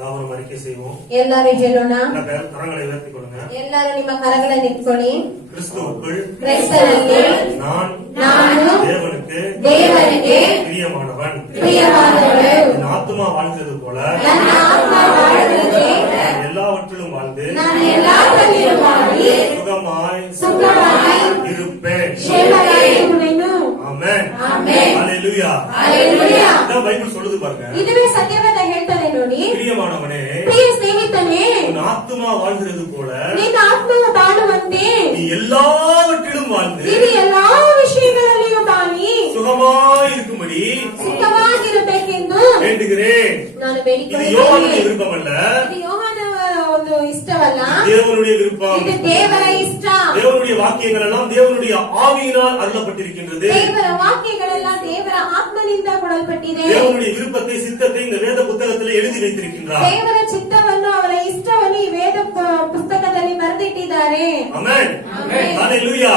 ಯಾವನು அறிக்கை செய்வோம். ಎಲ್ಲರೂ ಹೇಳೋಣ. ಕರங்களை ಉಯರ್ತಿಕೊಳ್ಳೋಣ. ಎಲ್ಲರೂ ನಿಮ್ಮ ಕರಗಳನ್ನು ಎತ್ತಿಕೊಳ್ಳಿ. கிறிஸ்துவுக்குள் ನಾನು தேவனுக்கு பிரியமானவன். என் ஆத்துமா வாழ்ந்தது போல எல்லாவற்றிலும் வாழ்ந்து சுகமாய் இருப்பேன். ஆமென். ஹalleluya. இதான் பைபிள் சொல்லுது பாருங்க. இதுவே சத்தியவேத ಹೇಳ್ತದೆ ನೋಡಿ. பிரியமானவனே, ಪ್ರಿಯ ಸ್ನೇಹಿತನೇ, உன் ஆத்துமா வாழ்கிறது போல ನಿನ್ನ ಆತ್ಮವು ಬಾಳುವಂತೆ நீ எல்லாவற்றிலும் வாழ்ந்து ಇದು ಎಲ್ಲಾ ವಿಷಯಗಳಲ್ಲಿಯೂ ಬಾಳಿ சுகமாய் இருக்கும்படி ಸುಖವಾಗಿರಬೇಕೆಂದು வேண்டுகிறேன். ನಾನು இது ಬೇಡಿಕೊಳ್ಳುತ್ತೇನೆ. யோவானுடைய விருப்பமல்ல, ಇದು ಯೋಹಾನನ ಒಂದು ಇಷ್ಟವಲ್ಲ, தேவனுடைய விருப்பம். ಇದು ದೇವರ ಇಷ್ಟ. தேவனுடைய வாக்கியங்கள் எல்லாம் தேவனுடைய ஆவியினால் அருளப்பட்டிருக்கின்றது. ದೇವರ ವಾಕ್ಯಗಳೆಲ್ಲ ದೇವರ ಆತ್ಮನಿಂದ ಕೊಡಲ್ಪಟ್ಟಿದೆ. தேவனுடைய விருப்பத்தை சித்தத்தை இந்த வேத புத்தகத்தில் எழுதி வைத்திருக்கின்றார். ದೇವರ ಚಿತ್ತವನ್ನು ಅವರ ಇಷ್ಟವನ್ನು ಈ ವೇದ ಪುಸ್ತಕದಲ್ಲಿ ಬರೆದಿಟ್ಟಿದ್ದಾರೆ. ஆமென். ஹalleluya.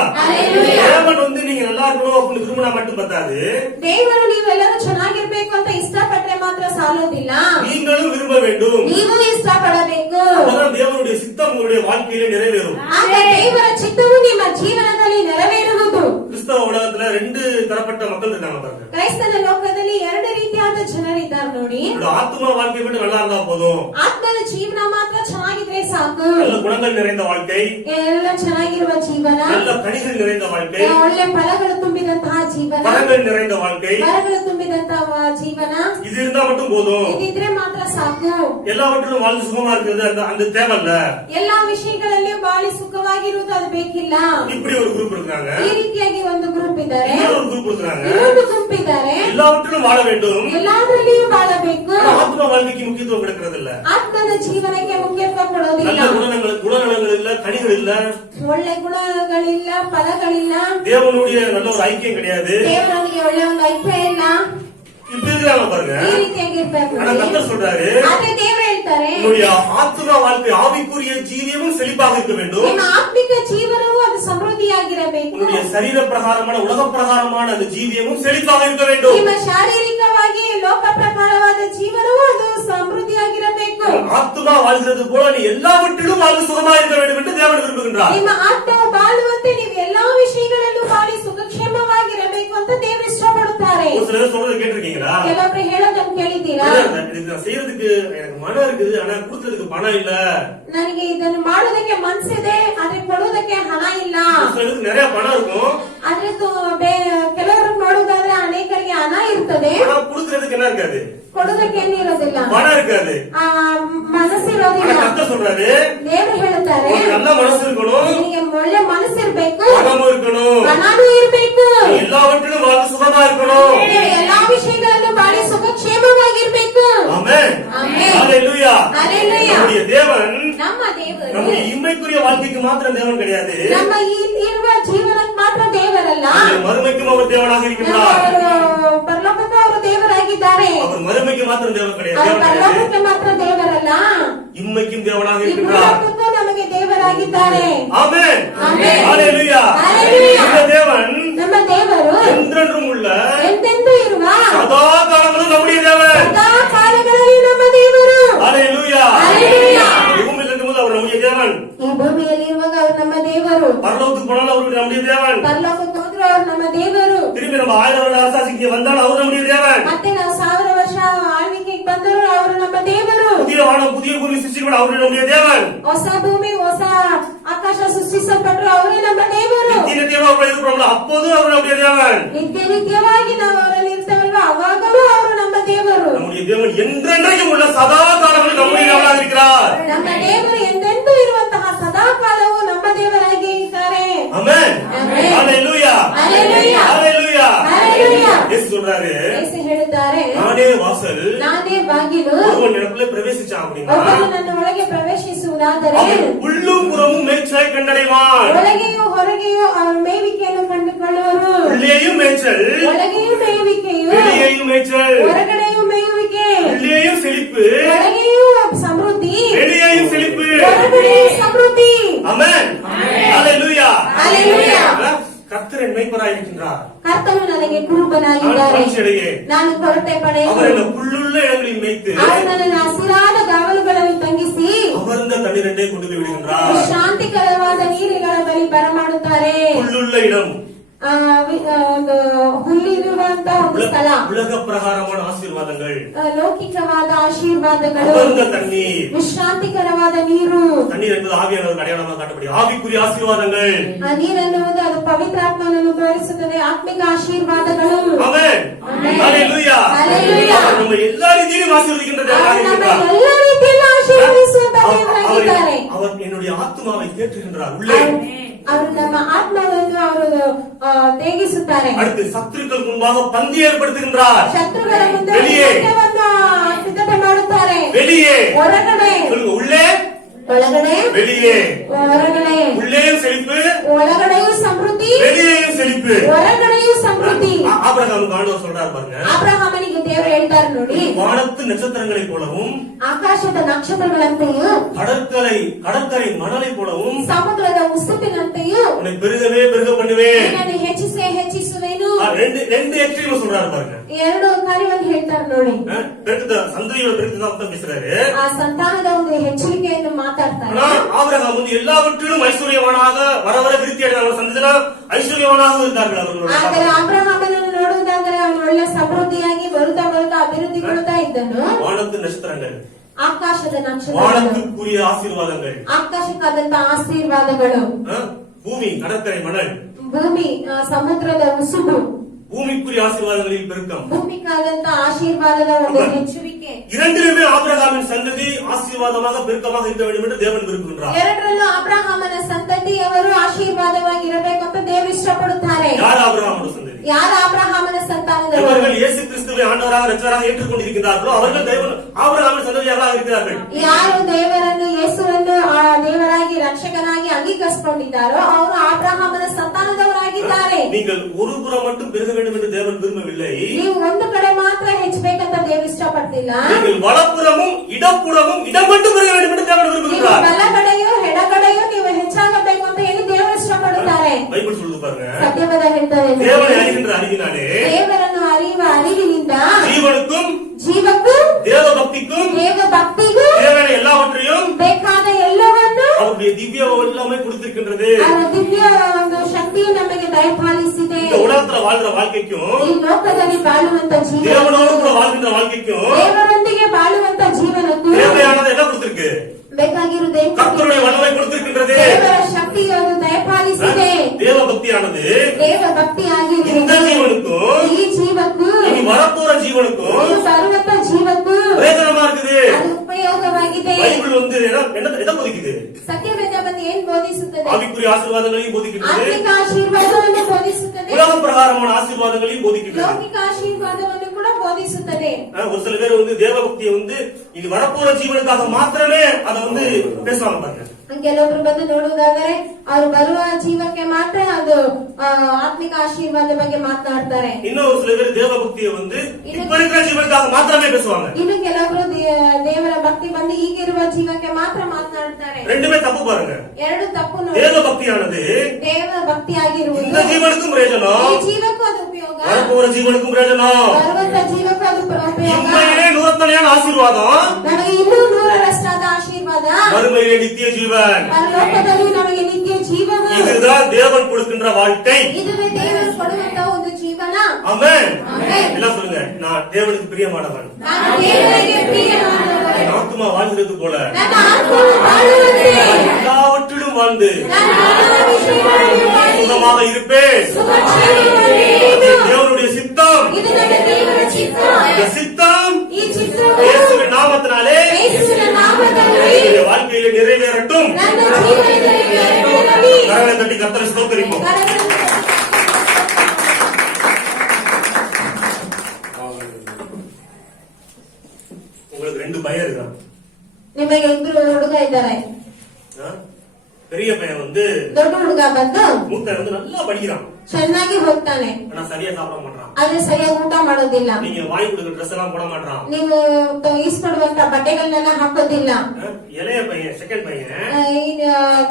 தேவன் வந்து நீங்க நல்லா இருக்கணும் அப்படின்னு விரும்பினா மட்டும் பத்தாது. ದೇವರು ನೀವೆಲ್ಲರೂ ಚೆನ್ನಾಗಿರ್ಬೇಕು ಅಂತ ಇಷ್ಟಪಟ್ರೆ ಮಾತ್ರ ಸಾಲೋದಿಲ್ಲ, நீங்களும் விரும்ப வேண்டும். ನೀವು ಇಷ್ಟಪಡಬೇಕು. அப்பதான் தேவனுடைய சித்தம் உங்களுடைய வாழ்க்கையிலே நிறைவேறும். ಆಗ ದೇವರ ಚಿತ್ತವು ನಿಮ್ಮ ಜೀವನದಲ್ಲಿ ನೆರವೇರುವುದು. கிறிஸ்தவ உலகத்துல ரெண்டு தரப்பட்ட மக்கள் இருக்காங்க பாருங்க. ಕ್ರೈಸ್ತನ ಲೋಕದಲ್ಲಿ ಎರಡು ರೀತಿಯಾದ ಜನರಿದ್ದಾರೆ ನೋಡಿ. ஆத்மா வாழ்க்கை மட்டும் நல்லா இருந்தா போதும். ಆತ್ಮದ ಜೀವನ ಮಾತ್ರ ಚೆನ್ನಾಗಿದ್ರೆ ಸಾಕು. நல்ல குணங்கள் நிறைந்த வாழ்க்கை, ಎಲ್ಲ ಚೆನ್ನಾಗಿರುವ ಜೀವನ, நல்ல கனிகள் நிறைந்த வாழ்க்கை, ಒಳ್ಳೆ ಫಲಗಳು ತುಂಬಿದಂತಹ ಜೀವನ, வரங்கள் நிறைந்த வாழ்க்கை, ವರಗಳು ತುಂಬಿದಂತಹ ಜೀವನ, இது இருந்தா மட்டும் போதும். ಇದಿದ್ರೆ ಮಾತ್ರ ಸಾಕು. எல்லாவற்றிலும் வாழ்ந்து சுகமா இருக்கிறது அந்த தேவையில்ல. ಎಲ್ಲಾ ವಿಷಯಗಳಲ್ಲಿಯೂ ಬಾಳಿ ಸುಖವಾಗಿರುವುದು ಅದು ಬೇಕಿಲ್ಲ. இப்படி ஒரு குரூப் இருக்காங்க. ಈ ರೀತಿಯಾಗಿ ಒಂದು ಗ್ರೂಪ್ ಇದ್ದಾರೆ, இன்னொரு குரூப் இருக்காங்க. ಇನ್ನೊಂದು ಗುಂಪು ಇದ್ದಾರೆ. எல்லாவற்றிலும் வாழ வேண்டும், ಎಲ್ಲಾದ್ರಲ್ಲಿಯೂ ಬಾಳಬೇಕು. ஆத்ம வாழ்க்கைக்கு முக்கியத்துவம் கொடுக்கிறது இல்ல. ಆತ್ಮದ ಜೀವನಕ್ಕೆ ಮುಖ್ಯತ್ವ ಕೊಡೋದಿಲ್ಲ. நல்ல குணநலங்கள் இல்ல, கனிகள் இல்ல, ಒಳ್ಳೆ ಗುಣಗಳಿಲ್ಲ, ಫಲಗಳಿಲ್ಲ, தேவனுடைய நல்ல ஒரு ஐக்கியம் கிடையாது. ದೇವರೊಂದಿಗೆ ಒಳ್ಳೆ ಒಂದು ಐಕ್ಯ ಇಲ್ಲ. இப்படி இருக்கிறாங்க பாருங்க. ಈ ರೀತಿಯಾಗಿ ಇರ್ಬೇಕು. ஆனா கர்த்தர் சொல்றாரு, ಆದ್ರೆ ದೇವರು ಹೇಳ್ತಾರೆ, உன்னுடைய ஆத்ம வாழ்க்கை ஆவிக்குரிய ஜீவியமும் செழிப்பாக இருக்க வேண்டும். ನಿಮ್ಮ ಆತ್ಮಿಕ ಜೀವನವು ಅದು ಸಮೃದ್ಧಿಯಾಗಿರಬೇಕು. உன்னுடைய சரீர பிரகாரமான உலக பிரகாரமான அந்த ஜீவியமும் செழிப்பாக இருக்க வேண்டும். ನಿಮ್ಮ ಶಾರೀರಿಕವಾಗಿ ಲೋಕ ಪ್ರಕಾರವಾದ ಜೀವನವು ಅದು ಸಮೃದ್ಧಿಯಾಗಿರಬೇಕು. ஆத்மா வாழ்கிறது போல நீ எல்லாவற்றிலும் வாழ்ந்து சுகமாக இருக்க வேண்டும் என்று தேவன் விரும்புகின்றார். ನಿಮ್ಮ ಆತ್ಮವು ಬಾಳುವಂತೆ ನೀವು ಎಲ್ಲಾ ವಿಷಯಗಳಲ್ಲೂ ಬಾಳಿ ಸುಖಕ್ಷೇಮವಾಗಿರಬೇಕು ಅಂತ ದೇವರು ಇಷ್ಟಪಡುತ್ತಾರೆ. ஒரு சிலர் சொல்றது கேட்டிருக்கீங்களா? ಕೆಲವೊಬ್ರು ಹೇಳೋದನ್ನು ಕೇಳಿದ್ದೀರಾ? செய்யறதுக்கு எனக்கு மனம் இருக்குது, ஆனா கொடுத்ததுக்கு பணம் இல்ல. ನನಗೆ ಇದನ್ನು ಮಾಡೋದಕ್ಕೆ ಮನಸ್ಸಿದೆ, ಆದ್ರೆ ಕೊಡೋದಕ್ಕೆ ಹಣ ಇಲ್ಲ. சிலருக்கு நிறைய பணம் இருக்கும், ಆದ್ರೆ ಕೆಲವರು ನೋಡುವುದಾದ್ರೆ ಅನೇಕರಿಗೆ ಹಣ ಇರ್ತದೆ, ஆனா கொடுக்கறதுக்கு என்ன இருக்காது, ಕೊಡೋದಕ್ಕೆ ಏನಿರೋದಿಲ್ಲ, பணம் இருக்காது, ಮನಸ್ಸಿರೋದಿಲ್ಲ. கர்த்தர் சொல்றாரு, ದೇವರು ಹೇಳುತ್ತಾರೆ, நல்ல மனசு இருக்கணும், ನಿನಗೆ ಒಳ್ಳೆ ಮನಸ್ಸಿರ್ಬೇಕು, பணமும் இருக்கணும், ಹಣನೂ ಇರ್ಬೇಕು, எல்லாவற்றிலும் வாழ்ந்து சுகமா இருக்கணும், ಎಲ್ಲಾ ವಿಷಯಗಳನ್ನು ಬಾಳಿ ಸುಖಕ್ಷೇಮವಾಗಿರ್ಬೇಕು. ஆமென். ஹalleluya. நம்முடைய தேவன் ನಮ್ಮ ದೇವರು நம்முடைய இம்மைக்குரிய வாழ்க்கைக்கு மாத்திரம் தேவன் கிடையாது, ನಮ್ಮ ಇರುವ ಜೀವನಕ್ಕೆ ಮಾತ್ರ ದೇವರಲ್ಲ, மறுமைக்கும் அவர் தேவனாக இருக்கிறார். ಪರಲೋಕಕ್ಕೂ ಅವರು ದೇವರಾಗಿದ್ದಾರೆ. அவர் மறுமைக்கு மாத்திரம் தேவன் கிடையாது, ಪರಲೋಕಕ್ಕೆ ಮಾತ್ರ ದೇವರಲ್ಲ, இம்மைக்கும் தேவனாக ಈ இருக்கிறார். ಭೂಲೋಕಕ್ಕೂ ನಮಗೆ ದೇವರಾಗಿದ್ದಾರೆ. ஆமென். ಆಮೆನ್. ஹalleluya. இந்த தேவன் ನಮ್ಮ ದೇವರು என்றென்றும் உள்ள ಎಂದೆಂದೂ ಇರುವ சதா காலங்களும் நம்முடைய தேவன். ಸದಾ ಕಾಲಗಳಲ್ಲಿ ನಮ್ಮ ದೇವರು. ஹalleluya. ஹalleluya. பூமியில் இருக்கும்போது அவர் நம்முடைய தேவன், ಈ ಭೂಮಿಯಲ್ಲಿ ಇರುವಾಗ ಅವರು ನಮ್ಮ ದೇವರು, பரலோகத்துக்கு போனாலும் அவர் நம்முடைய தேவன், ಪರಲೋಕಕ್ಕೆ ಹೋದ್ರು ಅವರು ನಮ್ಮ ದೇವರು, திரும்பி நம்ம 1000 வருட அரசாட்சிக்கு வந்தாலும் அவர் நம்முடைய தேவன், ಮತ್ತೆ ನಾವು 1000 ವರ್ಷ ಆಳ್ವಿಕೆಗೆ ಬಂದರು ಅವರು ನಮ್ಮ ದೇವರು, புதிய வானம் புதிய பூமி சிருஷ்டிக்கப்பட அவர் நம்முடைய தேவன், ಹೊಸ ಭೂಮಿ ಹೊಸ ಆಕಾಶ ಸೃಷ್ಟಿಸಲ್ಪಟ್ಟರು ಅವರೇ ನಮ್ಮ ದೇವರು. நித்திய தேவன் இருக்கிறோம்ல அப்போதும் அவர் நம்முடைய தேவன், ನಿತ್ಯ ನಿತ್ಯವಾಗಿ ನಾವು ಅವರಲ್ಲಿ ಇರ್ತೇವಲ್ವ ಅವಾಗಲೂ ಅವರು ನಮ್ಮ ದೇವರು. நம்முடைய தேவன் என்றென்றைக்கும் உள்ள சதா காலங்களும் நம்முடைய தேவனாக இருக்கிறார். ನಮ್ಮ ದೇವರು ಎಂದೆಂದೂ ಇರುವಂತಹ ಸದಾ ಕಾಲವು ನಮ್ಮ ದೇವರಾಗಿ ಇದ್ದಾರೆ. ஆமென். ஹalleluya. ஹalleluya. ஹalleluya. ஹalleluya. இயேசு சொல்றாரு, ಯೇಸು ಹೇಳಿದ್ದಾರೆ, நானே வாசல், ನಾನೇ ಬಾಗಿಲು, ஒருவன் எனக்குள்ள பிரவேசிச்சான் அப்படின்னா ಒಬ್ಬನು ನನ್ನ ಒಳಗೆ ಪ್ರವೇಶಿಸುವುದಾದರೆ அவன் உள்ளும் புறமும் மேய்ச்சலை கண்டடைவான். ಒಳಗೆಯೂ ಹೊರಗೆಯೂ ಅವರ ಮೇವಿಕೆಯನ್ನು ಕಂಡುಕೊಳ್ಳುವರು. உள்ளேயும் மேய்ச்சல், ಒಳಗೆಯೂ ಮೇವಿಕೆಯು, வெளியேயும் மேய்ச்சல், ಹೊರಗಡೆಯೂ ಮೇವಿಕೆ, உள்ளேயும் செழிப்பு, ಒಳಗೆಯೂ ಸಮೃದ್ಧಿ, வெளியேயும் செழிப்பு. ಹೊರಗಡೆಯೂ ಸಮೃದ್ಧಿ. ஆமென். ஹalleluya. ஹalleluya. கர்த்தர் என் மேய்ப்பராய் இருக்கின்றார், ಕರ್ತನು ನನಗೆ ಕುರುಬನಾಗಿದ್ದಾರೆ, ನಾನು ಕೊರತೆ ಪಡೆಯುವ, அவர் என்னை புல்லுள்ள இடங்களில் மேய்த்து அவர் ನನ್ನನ್ನು ಹಸಿರಾದ ಗಾವಲು ಆನಂದ ತಣ್ಣೀರನ್ನೇ கொண்டு போய் விடுகின்றார். ಶಾಂತಿಕರವಾದ ನೀರುಗಳ ಬಳಿ ಬರಮಾಡುತ್ತಾರೆ. புல்லுள்ள இடம், ಒಂದು ಹುಲ್ಲಿರುವಂತಹ ಒಂದು ಸ್ಥಳ, உலக பிரகாரமான ஆசீர்வாதங்கள், ಲೌಕಿಕವಾದ ಆಶೀರ್ವಾದಗಳು, அமர்ந்த தண்ணீர். ವಿಶ್ರಾಂತಿಕರವಾದ ನೀರು. தண்ணீர் என்பது ஆவியானவர் அடையாளமாக காட்டப்படுகிறது. ஆவிக்குரிய ஆசீர்வாதங்கள். ಆ ನೀರೆನ್ನುವುದು ಅದು ಪವಿತ್ರಾತ್ಮನನ್ನು ತೋರಿಸುತ್ತದೆ, ಆತ್ಮಿಕ ಆಶೀರ್ವಾದಗಳು. ஆமென். ஹalleluya. ஹalleluya. அவர் நம்ம எல்லா ரீதியிலும் ஆசீர்வதிக்கின்ற தேவனாக ನಮ್ಮ இருக்கிறார். ಎಲ್ಲ ರೀತಿಯಲ್ಲೂ ಆಶೀರ್ವದಿಸುವಂತ ದೇವರಾಗಿದ್ದಾರೆ. அவர் என்னுடைய ஆத்துமாவை தேற்றுகின்றார் உள்ளே. ಅವರು ನಮ್ಮ ಆತ್ಮವನ್ನು ಅವರು ತೇಗಿಸುತ್ತಾರೆ. அடுத்து சத்துருக்கள் முன்பாக பந்தி ஏற்படுத்துகின்றார். ಶತ್ರುಗಳ ಮುಂದೆ வெளியே. ಊಟವನ್ನು ಸಿದ್ಧತೆ ಮಾಡುತ್ತಾರೆ. வெளியே. ಹೊರಗಡೆ. சொல்லுங்க, உள்ளே ಒಳಗಡೆ. வெளியே. ಹೊರಗಡೆ. உள்ளேயும் செழிப்பு, ಒಳಗಡೆಯೂ ಸಮೃದ್ಧಿ, வெளியேயும் செழிப்பு. ಹೊರಗಡೆಯೂ ಸಮೃದ್ಧಿ. ஆபிரகாமுக்கு ஆண்டவர் சொல்றார் பாருங்க, ಅಬ್ರಹಾಮನಿಗೆ ದೇವರು ಹೇಳ್ತಾರೆ ನೋಡಿ, வானத்து நட்சத்திரங்களைப் போலவும் ಆಕಾಶದ ನಕ್ಷತ್ರಗಳಂತೆಯೂ கடற்கரை மணலை போலவும் ಸಮುದ್ರದ ಉಸುಪಿನಂತೆಯೂ உன்னை பெருகவே பெருக பண்ணுவேன். ನಿನ್ನನ್ನು ಹೆಚ್ಚಿಸುವೆನು. ரெண்டு எக்ஸ்ட்ரீம் சொல்றாரு பாருங்க. ಎರಡು ಕಾರ್ಯವನ್ನು ಹೇಳ್ತಾರೆ ನೋಡಿ. சந்ததியோட பெருக்குதான் பேசுறாரு. ಆ ಸಂತಾನದ ಒಂದು ಹೆಚ್ಚಿಕೆಯನ್ನು ಮಾತಾಡ್ತಾರೆ. ஆனா ஆபிரகாம் வந்து எல்லாவற்றிலும் ஐஸ்வர்யவானாக வர விருத்தி அடைந்த சந்ததியில ஐஸ்வர்யவானாக இருந்தார்கள் அவர்களோட. ಆದರೆ ಅಬ್ರಹಾಮನನ್ನು ನೋಡುವುದಾದರೆ ಅವನು ಒಳ್ಳೆ ಸಮೃದ್ಧಿಯಾಗಿ ಬರುತ್ತಾ ಅಭಿವೃದ್ಧಿಗೊಳ್ಳುತ್ತಾ ಇದ್ದನು. வானத்து நட்சத்திரங்கள், ಆಕಾಶದ ನಕ್ಷತ್ರಗಳು, வானத்துக்குரிய ஆசீர்வாதங்கள், ಆಕಾಶಕ್ಕಾದಂತ ಆಶೀರ್ವಾದಗಳು, பூமி கடற்கரை மணல், ಭೂಮಿ ಸಮುದ್ರದ ಉಸುಬು, பூமிக்குரிய ஆசீர்வாதங்களில் பெருக்கம், ಭೂಮಿಕಾದಂತ ಆಶೀರ್ವಾದದ ಒಂದು ಹೆಚ್ಚುವಿಕೆ. இரண்டிலுமே ஆபிரகாமின் சந்ததி ஆசீர்வாதமாக பெருக்கமாக இருக்க வேண்டும் என்று தேவன் விரும்புகின்றார். ಎರಡರಲ್ಲೂ ಅಬ್ರಹಾಮನ ಸಂತತಿಯವರು ಆಶೀರ್ವಾದವಾಗಿ ಇರಬೇಕು ಅಂತ ದೇವರು ಇಷ್ಟಪಡುತ್ತಾರೆ. யார் ஆபிரகாமோட சந்ததி? ಯಾರು ಅಬ್ರಹಾಮನ ಸಂತಾನದವರು? அவர்கள் இயேசு கிறிஸ்துவை ஆண்டவராக இரட்சகராக ஏற்றுக்கொண்டிருக்கிறார்களோ அவர்கள் ஆபிரகாமின் சந்ததியாக இருக்கிறார்கள். ಯಾರು ದೇವರನ್ನು ಯೇಸುವನ್ನು ದೇವರಾಗಿ ರಕ್ಷಕನಾಗಿ ಅಂಗೀಕರಿಸಿಕೊಂಡಿದ್ದಾರೋ ಅವರು ಅಬ್ರಹಾಮನ ಸಂತಾನದವರಾಗಿದ್ದಾರೆ. நீங்கள் ஒரு புறம் மட்டும் பெருக வேண்டும் என்று தேவன் விரும்பவில்லை. ನೀವು ಒಂದು ಕಡೆ ಮಾತ್ರ ಹೆಚ್ಚಬೇಕಂತ ದೇವರು ಇಷ್ಟಪಡ್ತಿಲ್ಲ. நீங்கள் வலப்புறமும் இடப்புறமும் இடம் மட்டும் பெருக வேண்டும் என்று தேவன் விரும்புகிறார். ಬಲಗಡೆಯೋ ಎಡಗಡೆಯೋ ನೀವು ಹೆಚ್ಚಾಗಬೇಕು ಅಂತ ಹೇಳಿ ದೇವರು ಇಷ್ಟಪಡುತ್ತಾರೆ. ಬೈಬಲ್ சொல்லுது பாருங்க, ಸತ್ಯಪದ ಹೇಳ್ತಾರೆ, தேவனை அறிகின்ற அறிவினாலே ದೇವರನ್ನು ಅರಿಯುವ ಅರಿವಿನಿಂದ ஜீவனுக்கும் ಜೀವಕ್ಕೂ தேவ பக்திக்கும் ದೇವ ಭಕ್ತಿಗೂ தேவனை எல்லாவற்றையும் ಬೇಕಾದ ಎಲ್ಲವನ್ನು அவருடைய திவ்ய வல்லமை கொடுத்திருக்கின்றது. ಅವರ ದಿವ್ಯ ಒಂದು ಶಕ್ತಿಯು ನಮಗೆ ದಯಪಾಲಿಸಿದೆ. இந்த உலகத்துல வாழ்ற வாழ்க்கைக்கும் ಈ ಲೋಕದಲ್ಲಿ ಬಾಳುವಂತ ಜೀವನ, தேவனோடு கூட வாழ்கின்ற வாழ்க்கைக்கும் ದೇವರೊಂದಿಗೆ ಬಾಳುವಂತ ಜೀವನಕ್ಕೂ தேவையானது என்ன கொடுத்திருக்கு? ಬೇಕಾಗಿರುವುದೇ கர்த்தருடைய வல்லமை கொடுத்திருக்கின்றது. ದೇವರ ಶಕ್ತಿಯು ಅದು ದಯಪಾಲಿಸಿದೆ. தேவ பக்தியானது ದೇವ ಭಕ್ತಿಯಾಗಿ இந்த ஜீவனுக்கும் ಈ ಜೀವಕ್ಕೂ இனி வரப்போற ஜீவனுக்கும் ಈ ಬರುವಂತ ಜೀವಕ್ಕೂ பிரயோஜனமா இருக்குது. ಅದು ಉಪಯೋಗವಾಗಿದೆ. பைபிள் வந்து எதை போதிக்குது? ಸತ್ಯವೇದ ಬಂದು ಏನ್ ಬೋಧಿಸುತ್ತದೆ? ஆவிக்குரிய ஆசீர்வாதங்களையும் போதிக்கின்றது, ಆತ್ಮಿಕ ಆಶೀರ್ವಾದವನ್ನು ಬೋಧಿಸುತ್ತದೆ, உலக பிரகாரமான ஆசீர்வாதங்களையும் போதிக்கின்றது. ಲೌಕಿಕ ಆಶೀರ್ವಾದವನ್ನು ಕೂಡ ಬೋಧಿಸುತ್ತದೆ. ஒரு சில பேர் வந்து தேவ பக்தியை வந்து இது வரப்போற ஜீவனுக்காக மாத்திரமே அதை வந்து பேசுவாங்க பாருங்க. ಕೆಲವೊಬ್ರು ಬಂದು ನೋಡುವುದಾದರೆ ಅವರು ಬರುವ ಜೀವಕ್ಕೆ ಮಾತ್ರ ಅದು ಆತ್ಮಿಕ ಆಶೀರ್ವಾದ ಬಗ್ಗೆ ಮಾತನಾಡ್ತಾರೆ. இன்னும் ஒரு சில பேர் தேவ பக்தியை வந்து இப்ப இருக்கிற ஜீவனுக்காக மாத்திரமே பேசுவாங்க. ಇನ್ನು ಕೆಲವೊಬ್ರು ದೇವರ ಭಕ್ತಿ ಬಂದು ಈಗಿರುವ ಜೀವಕ್ಕೆ ಮಾತ್ರ ಮಾತನಾಡ್ತಾರೆ. ரெண்டுமே தப்பு பாருங்க. ಎರಡು ತಪ್ಪು ನೋಡಿ. தேவ பக்தியானது ದೇವ ಭಕ್ತಿ ಆಗಿರುವುದು இந்த ஜீவனுக்கும் பிரயோஜனம், ಈ ಜೀವಕ್ಕೂ ಅದು ಉಪಯೋಗ, வரப்போற ஜீவனுக்கும் பிரயோஜனம். ಬರುವಂತ ಜೀವಕ್ಕೂ ಅದು ಉಪಯೋಗ. உண்மையிலே நூறத்தனையான ஆசீர்வாதம், ನಮಗೆ ಇನ್ನೂ 100ರಷ್ಟಾದ ಆಶೀರ್ವಾದ, மறுமையிலே நித்திய ஜீவன். ಪರಲೋಕದಲ್ಲಿ ನಮಗೆ ನಿತ್ಯ ಜೀವನ. இதுதான் தேவன் கொடுக்கின்ற வாழ்க்கை. ಇದುವೇ ದೇವರು ಕೊಡುವಂತ ಒಂದು ಜೀವನ. ஆமென். ஆமென். எல்லாம் சொல்லுங்க, நான் தேவனுக்கு பிரியமானவன், ನಾನು ದೇವರಿಗೆ ಪ್ರಿಯನಾದವನು, என் ஆத்துமா வாழ்கிறது போல ನನ್ನ ಆತ್ಮವು ಬಾಳುವಂತೆ எல்லாவற்றிலும் வாழ்ந்து ನಾನು ಎಲ್ಲ ವಿಷಯಗಳಲ್ಲಿ ಬಾಳಿ சுகமாக இருப்பேன். ಸುಖಕ್ಷೇಮವಾಗಿ இது தேவனுடைய சித்தம். ಇದು ನನ್ನ ದೇವರ ಚಿತ್ತ. இந்த சித்தம் ಈ ಚಿತ್ರವು இயேசுவின் நாமத்தினாலே ಯೇಸುವಿನ ನಾಮದಲ್ಲಿ என்னுடைய வாழ்க்கையிலே நிறைவேறட்டும். ನನ್ನ ಜೀವನದಲ್ಲಿ ನೆರವೇರಲಿ. கரங்களை தட்டி கர்த்தரை ஸ்தோத்திரிப்போம். உங்களுக்கு 2 பையன் இருக்கான். ನಿಮಗೆ ಇಬ್ರು ಹುಡುಗ ಇದ್ದಾರೆ. பெரிய பையன் வந்து ದೊಡ್ಡ ಹುಡುಗ ಬಂದು மூத்தன் வந்து நல்லா படிக்கிறான், ಚೆನ್ನಾಗಿ ಹೋಗ್ತಾನೆ, ஆனா சரியா சாப்பிட மாட்டான். ಆದ್ರೆ ಸರಿಯಾಗಿ ಊಟ ಮಾಡೋದಿಲ್ಲ. நீங்க வாங்கி கொடுக்குற ட்ரெஸ் எல்லாம் போட மாட்டான். ನೀವು ಈಸ್ಕೊಡುವಂತ ಬಟ್ಟೆಗಳನ್ನೆಲ್ಲ ಹಾಕೋದಿಲ್ಲ. இளைய பையன் செகண்ட் பையன்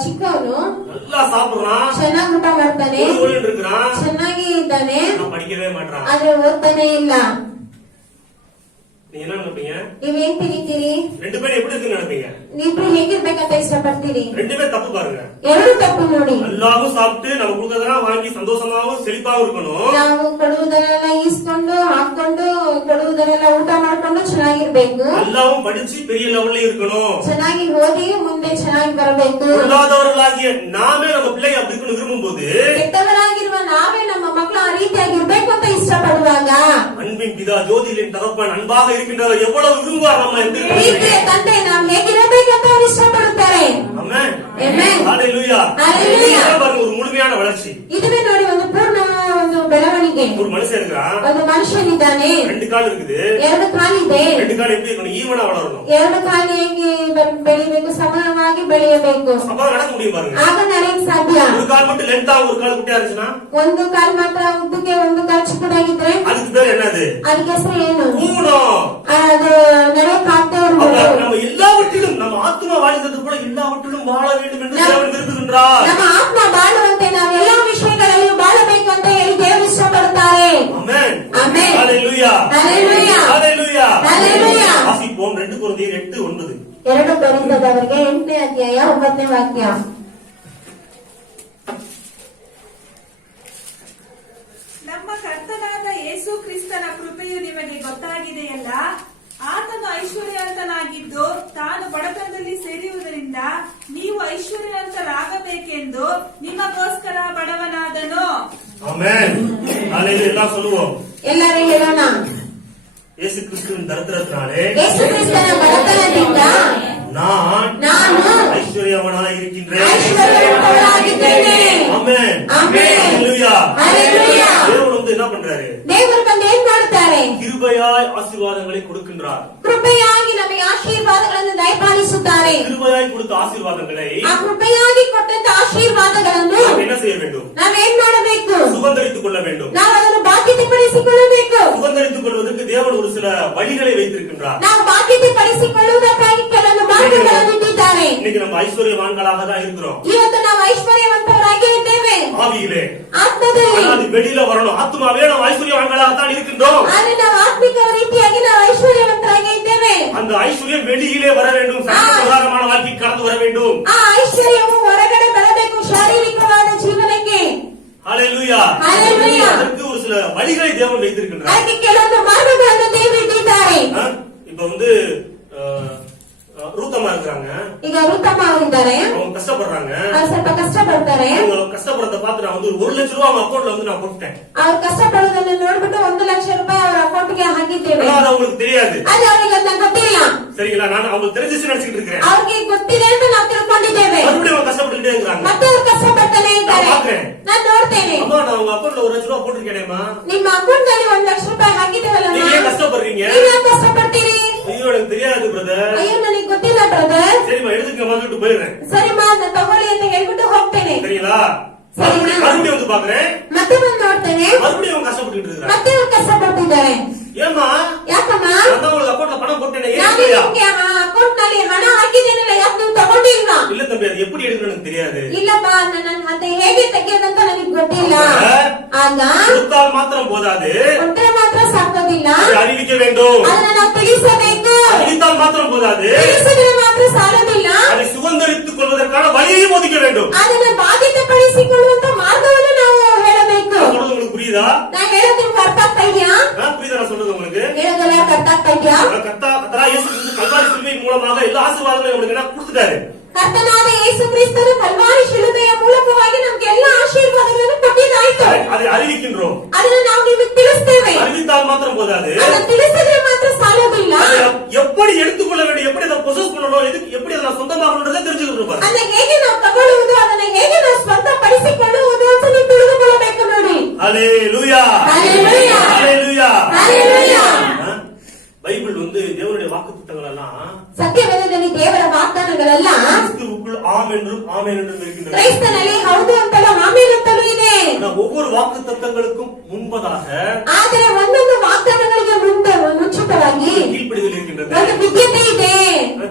ಚಿಕ್ಕವನು நல்லா சாப்பிடுறான், ಚೆನ್ನಾಗಿ ಊಟ ಮಾಡ್ತಾನೆ, ஒழுங்கு இருக்கிறான், ಚೆನ್ನಾಗಿ ಇದ್ದಾನೆ, படிக்கவே மாட்டான். ಆದ್ರೆ ಓದ್ತಾನೆ ಇಲ್ಲ. நீங்க என்ன நினைப்பீங்க? ನೀವೇನ್ ತಿಂತೀರಿ? ரெண்டு பேரும் எப்படி இருக்குன்னு நினைப்பீங்க? ನೀವಿಬ್ರು ಹೇಗಿರ್ಬೇಕಂತ ಇಷ್ಟಪಡ್ತೀರಿ? ரெண்டுமே தப்பு பாருங்க. ಎರಡು ತಪ್ಪು ನೋಡಿ. எல்லாரும் சாப்பிட்டு நம்ம கொடுக்கறதெல்லாம் வாங்கி சந்தோஷமாவும் செழிப்பாவும் இருக்கணும். ನಾವು ಕೊಡುವುದನ್ನೆಲ್ಲ ಈಸ್ಕೊಂಡು ಹಾಕೊಂಡು ಕೊಡುವುದನ್ನೆಲ್ಲ ಊಟ ಮಾಡ್ಕೊಂಡು ಚೆನ್ನಾಗಿರ್ಬೇಕು. எல்லாரும் படிச்சு பெரிய லெவல்ல இருக்கணும். ಚೆನ್ನಾಗಿ ಓದಿ ಮುಂದೆ ಚೆನ್ನಾಗಿ ಬರಬೇಕು. பொல்லாதவர்களாகிய நாமே நம்ம பிள்ளைங்க அப்படி இருக்கணும் விரும்பும்போது, ಕೆಟ್ಟವರಾಗಿರುವ ನಾವೇ ನಮ್ಮ ಮಕ್ಕಳು ಆ ರೀತಿಯಾಗಿ ಇರ್ಬೇಕು ಅಂತ ಇಷ್ಟಪಡುವಾಗ, அன்பின் பிதா ஜோதிலின் தகப்பன் அன்பாக இருக்கின்றவர் எவ்வளவு விரும்புவார் நம்ம எப்படி ಪ್ರೀತಿಯ ತಂದೆ ನಾವು ಹೇಗಿರಬೇಕಂತ ಅವರು ಇಷ್ಟಪಡುತ್ತಾರೆ. ஆமென். ಆಮೆನ್. ஹalleluya. ஹalleluya. பாருங்க ஒரு முழுமையான வளர்ச்சி. இதுவே ನೋಡಿ ಒಂದು ಪೂರ್ಣ ಒಂದು ಬೆಳವಣಿಗೆ. ஒரு மனுஷன் இருக்கிறான், ಒಂದು ಮನುಷ್ಯನಿದ್ದಾನೆ, ரெண்டு கால் இருக்குது. ಎರಡು ಕಾಲಿದೆ. ரெண்டு கால் எப்படி இருக்கணும்? ஈவனா வளரணும். ಎರಡು ಕಾಲು ಹೇಗೆ ಬೆಳಿಬೇಕು, ಸಮಾನವಾಗಿ ಬೆಳೆಯಬೇಕು. அப்பதான் நடக்க முடியும் பாருங்க. ಆಗ ನಡೆಯಕ್ಕೆ ಸಾಧ್ಯ. ஒரு கால் மட்டும் லென்த்தா ஒரு கால் குட்டியா இருந்துச்சுன்னா, ಒಂದು ಕಾಲ್ ಮಾತ್ರ ಉದ್ದಕ್ಕೆ ಒಂದು ಕಾಲ್ ಚಿಕ್ಕದಾಗಿದ್ರೆ அதுக்கு பேர் என்னது? ಅದಕ್ಕೆ ಹೆಸರು ಏನು? ஊனம். ಅದು ನಡೆಯಕ್ಕಾಗದೆ அப்ப ಇರುವುದು. நம்ம எல்லாவற்றிலும் நம்ம ஆத்மா வாழ்ந்தது கூட எல்லாவற்றிலும் வாழ வேண்டும் என்று தேவன் விரும்புகின்றார். ನಮ್ಮ ಆತ್ಮ ಬಾಳುವಂತೆ ನಾವು ಎಲ್ಲಾ ವಿಷಯಗಳಲ್ಲಿ ಬಾಳಬೇಕು ಅಂತ ಹೇಳಿ ದೇವರು ಇಷ್ಟಪಡುತ್ತಾರೆ. ஆமென். ஆமென். ஹalleluya. ஹalleluya. ஹalleluya. ஹalleluya. வாசிப்போம் 2 கொரிந்தியர் 8:9. 2 ಕೊರಿಂಥದವರಿಗೆ 8ನೇ ಅಧ್ಯಾಯ 9ನೇ ವಾಕ್ಯ. ನಮ್ಮ ಕರ್ತನಾದ ಯೇಸು ಕ್ರಿಸ್ತನ ಕೃಪೆಯು ನಿಮಗೆ ಗೊತ್ತಾಗಿದೆಯಲ್ಲ. ಆತನು ಐಶ್ವರ್ಯವಂತನಾಗಿದ್ದು ತಾನು ಬಡತನದಲ್ಲಿ ಸೇರುವುದರಿಂದ ನೀವು ಐಶ್ವರ್ಯವಂತರಾಗಬೇಕೆಂದು ನಿಮಗೋಸ್ಕರ ಬಡವನಾದನು. ஆமென். ஹalleluya. எல்லாம் சொல்லுவோம். ಎಲ್ಲರೂ ಹೇಳೋಣ. இயேசு கிறிஸ்துவின் தரித்திரத்தினாலே ಯೇಸು ಕ್ರಿಸ್ತನ ಬಡತನದಿಂದ நான் ஐஸ்வர்யவனாய் இருக்கின்றேன். ಐಶ್ವರ್ಯವಂತನಾಗಿದ್ದೇನೆ. ஆமென். ஆமென். ஹalleluya. ஹalleluya. தேவன் வந்து என்ன பண்றாரு? ದೇವರು ಬಂದು ಏನ್ ಮಾಡ್ತಾರೆ? கிருபையாய் ஆசீர்வாதங்களை கொடுக்கின்றார். ಕೃಪೆಯಾಗಿ ನಮಗೆ ಆಶೀರ್ವಾದಗಳನ್ನು ದಯಪಾಲಿಸುತ್ತಾರೆ. கிருபையாய் கொடுத்த ஆசீர்வாதங்களை ಆ ಕೃಪೆಯಾಗಿ ಕೊಟ್ಟಂತ ಆಶೀರ್ವಾದಗಳನ್ನು நாம் என்ன செய்ய வேண்டும்? ನಾವೇನ್ ಮಾಡಬೇಕು? சுதந்தரித்துக் கொள்ள வேண்டும். ನಾವು ಅದನ್ನು ಬಾಧ್ಯತೆ ಪಡಿಸಿಕೊಳ್ಳಬೇಕು. சுதந்தரித்துக் கொள்வதற்கு தேவன் ஒரு சில வழிகளை வைத்திருக்கின்றார். ನಾವು ಬಾಧ್ಯತೆ ಪಡಿಸಿಕೊಳ್ಳುವುದಕ್ಕಾಗಿ ಕೆಲವು ಮಾರ್ಗಗಳನ್ನು ಇಟ್ಟಿದ್ದಾರೆ. இன்னைக்கு நம்ம ஐஸ்வர்யவான்களாக தான் இருக்கிறோம். ಇವತ್ತು ನಾವು ಐಶ್ವರ್ಯವಂತರಾಗಿ ಇದ್ದೇವೆ ஆவியிலே. ಆತ್ಮದಲ್ಲಿ. ஆனா அது வெளியில வரணும். ஆத்மாவே நம்ம ஐஸ்வர்யவான்களாக தான் இருக்கின்றோம். ಆದ್ರೆ ನಾವು ಆತ್ಮಿಕ ರೀತಿಯಾಗಿ ನಾವು ಐಶ್ವರ್ಯವಂತರಾಗಿ ಇದ್ದೇವೆ. அந்த ஐஸ்வர்யம் வெளியிலே வர வேண்டும். சகலமான வாழ்க்கை கடந்து வர வேண்டும். ಆ ಐಶ್ವರ್ಯವು ಹೊರಗಡೆ ಬರಬೇಕು ಶಾರೀರಿಕವಾದ ಜೀವನಕ್ಕೆ. ஹalleluya. ஹalleluya. அதற்கு ஒரு சில வழிகளை தேவன் வைத்திருக்கின்றார். ಅದಕ್ಕೆ ಕೆಲವೊಂದು ಮಾರ್ಗಗಳನ್ನು ದೇವರು ಇಟ್ಟಿದ್ದಾರೆ. இப்ப வந்து ரூத்தம்மா இருக்கிறாங்க. ಈಗ ರುತಮ್ಮ ಅವರಿದ್ದಾರೆ. அவங்க கஷ்டப்படுறாங்க. ಅವ್ರು ಸ್ವಲ್ಪ ಕಷ್ಟಪಡ್ತಾರೆ. அவங்க கஷ்டப்படுறத பார்த்து நான் வந்து 1 லட்சம் ரூபாய் அவங்க அக்கௌண்ட்ல வந்து நான் போட்டுட்டேன். ಅವ್ರು ಕಷ್ಟಪಡುವುದನ್ನು ನೋಡ್ಬಿಟ್ಟು 1 ಲಕ್ಷ ರೂಪಾಯಿ ಅವರ ಅಕೌಂಟ್ಗೆ ಹಾಕಿದ್ದೇವೆ. அது அவங்களுக்கு தெரியாது. ಅದು ಅವರಿಗೆ ಅದನ್ನ ಗೊತ್ತಿಲ್ಲ. சரிங்களா? நான் அவங்களுக்கு தெரிஞ்சிச்சு நினைச்சிட்டு இருக்கிறேன். ಅವ್ರಿಗೆ ಗೊತ್ತಿದೆ ಅಂತ ನಾವು ತಿಳ್ಕೊಂಡಿದ್ದೇವೆ. மறுபடியும் அவங்க கஷ்டப்பட்டுட்டே இருக்காங்க. ಮತ್ತೆ ಅವ್ರು ಕಷ್ಟಪಡ್ತಾನೆ ಇದ್ದಾರೆ. ನಾನು ನೋಡ್ತೇನೆ. அம்மா நான் உங்க அக்கௌண்ட்ல 1 லட்சம் ரூபாய் போட்டுருக்கேனேமா. ನಿಮ್ಮ ಅಕೌಂಟ್ ಅಲ್ಲಿ 1 ಲಕ್ಷ ರೂಪಾಯಿ ಹಾಕಿದ್ದೇವಲ್ಲ. நீங்க ஏன் கஷ்டப்படுறீங்க? ನೀವು ಯಾಕೆ ಕಷ್ಟಪಡ್ತೀರಿ? ஐயோ எனக்கு தெரியாது பிரதர். ಅಯ್ಯೋ ನನಗೆ ಗೊತ್ತಿಲ್ಲ ಬ್ರದರ್. சரிமா எடுத்துக்க வந்துட்டு போயிடுறேன். ಸರಿಮಾ ನಾನು ತಗೊಳ್ಳಿ ಅಂತ ಹೇಳ್ಬಿಟ್ಟು ಹೋಗ್ತೇನೆ. சரிங்களா? சரிங்க. மறுபடியும் வந்து பாக்குறேன். ಮತ್ತೆ ಬಂದು ನೋಡ್ತೇನೆ. மறுபடியும் அவங்க கஷ்டப்பட்டுட்டு இருக்காங்க. ಮತ್ತೆ ಅವ್ರು ಕಷ್ಟಪಡ್ತಿದ್ದಾರೆ. ஏமா? ಯಾಕಮ್ಮ? நான் உங்களுக்கு அக்கௌண்ட்ல பணம் போட்டேனே ನಾನು ஏன் இல்லையா? ನಿಮ್ಗೆ ಅಕೌಂಟ್ ನಲ್ಲಿ ಹಣ ಹಾಕಿದ್ದೇನಲ್ಲ, ಯಾಕೆ ನೀವು ತಗೊಂಡಿಲ್ವಾ? இல்ல தம்பி அது எப்படி எடுக்கணும்னு எனக்கு தெரியாது. ಇಲ್ಲಪ್ಪ ನನ್ನ ಮತ್ತೆ ಹೇಗೆ ತೆಗೆಯೋದಂತ ನನಗೆ ಗೊತ್ತಿಲ್ಲ. ಆಗ கொடுத்தால் மாத்திரம் போதாது. ಕೊಟ್ಟರೆ ಮಾತ್ರ ಸಾಕೋದಿಲ್ಲ, அதை அறிவிக்க வேண்டும். ಅದನ್ನ ನಾವು ತಿಳಿಸಬೇಕು. அறிவித்தால் மாத்திரம் போதாது. ತಿಳಿಸಿದ್ರೆ ಮಾತ್ರ ಸಾಲೋದಿಲ್ಲ, அதை சுதந்தரித்துக் கொள்வதற்கான வழியையும் ஒதுக்க வேண்டும். ಅದನ್ನ ಬಾಧ್ಯತೆ ಪಡಿಸಿಕೊಳ್ಳುವಂತ ಮಾರ್ಗವನ್ನು ನಾವು ಹೇಳಬೇಕು. நான் சொல்றது உங்களுக்கு புரியுதா? ನಾ ಹೇಳೋದು ನಿಮ್ಗೆ ಅರ್ಥ ಆಗ್ತಾ ಇದೆಯಾ? புரியுதா நான் சொல்றது உங்களுக்கு? ಹೇಳೋದೆಲ್ಲ ಅರ್ಥ ಆಗ್ತಾ ಇದೆಯಾ? கர்த்தரா இயேசு கிறிஸ்து கல்வாரி சிலுவையின் மூலமாக எல்லா ஆசீர்வாதங்களையும் உங்களுக்கு என்ன கொடுத்துட்டாரு. ಕರ್ತನಾದ ಯೇಸು ಕ್ರಿಸ್ತನು ಕಲ್ವಾರಿ ಶಿಲುಬೆಯ ಮೂಲಕವಾಗಿ ನಮ್ಗೆ ಎಲ್ಲ ಆಶೀರ್ವಾದಗಳನ್ನು ಕೊಟ್ಟಿದ್ದಾಯ್ತು. அதை அறிவிக்கின்றோம். ಅದನ್ನ ನಾವು ನಿಮಗೆ ತಿಳಿಸ್ತೇವೆ. அறிவித்தால் மாத்திரம் போதாது. ಅದನ್ನ ತಿಳಿಸಿದ್ರೆ ಮಾತ್ರ ಸಾಲೋದಿಲ್ಲ, எப்படி எடுத்துக்கொள்ள வேண்டும், எப்படி அதை பொசஸ் பண்ணணும், எப்படி அதை சொந்தமாகணுன்றதை தெரிஞ்சுக்கணும் பாருங்க. ಅದನ್ನ ಹೇಗೆ ನಾವು ತಗೊಳ್ಳುವುದು, ಅದನ್ನ ಹೇಗೆ ನಾವು ಸ್ವಂತ ಪಡಿಸಿಕೊಳ್ಳುವುದು ಅಂತ ನೀವು ತಿಳಿದುಕೊಳ್ಳಬೇಕು ನೋಡಿ. ஹல்லேலூயா. ஹல்லேலூயா. ஹல்லேலூயா. ஹல்லேலூயா. பைபிள் வந்து தேவனுடைய வாக்குத்தத்தங்கள் எல்லாம் ಸತ್ಯವೇದದಲ್ಲಿ ದೇವರ ವಾಗ್ದಾನಗಳೆಲ್ಲ கிறிஸ்துவுக்குள் ஆம் என்றும் ஆமென் என்றும் இருக்கின்றன. ಕ್ರೈಸ್ತನಲ್ಲಿ ಹೌದು ಅಂತಲೂ ಆಮೇಲೆ ಅಂತಲೂ ಇದೆ. ஒவ்வொரு வாக்குத்தத்தங்களுக்கும் முன்பதாக ಆದರೆ ಒಂದೊಂದು ವಾಗ್ದಾನಗಳಿಗೆ ಮುಂಚಿತವಾಗಿ கீழ்ப்படிதல் இருக்கின்றது. ಒಂದು ವಿದ್ಯತೆ ಇದೆ.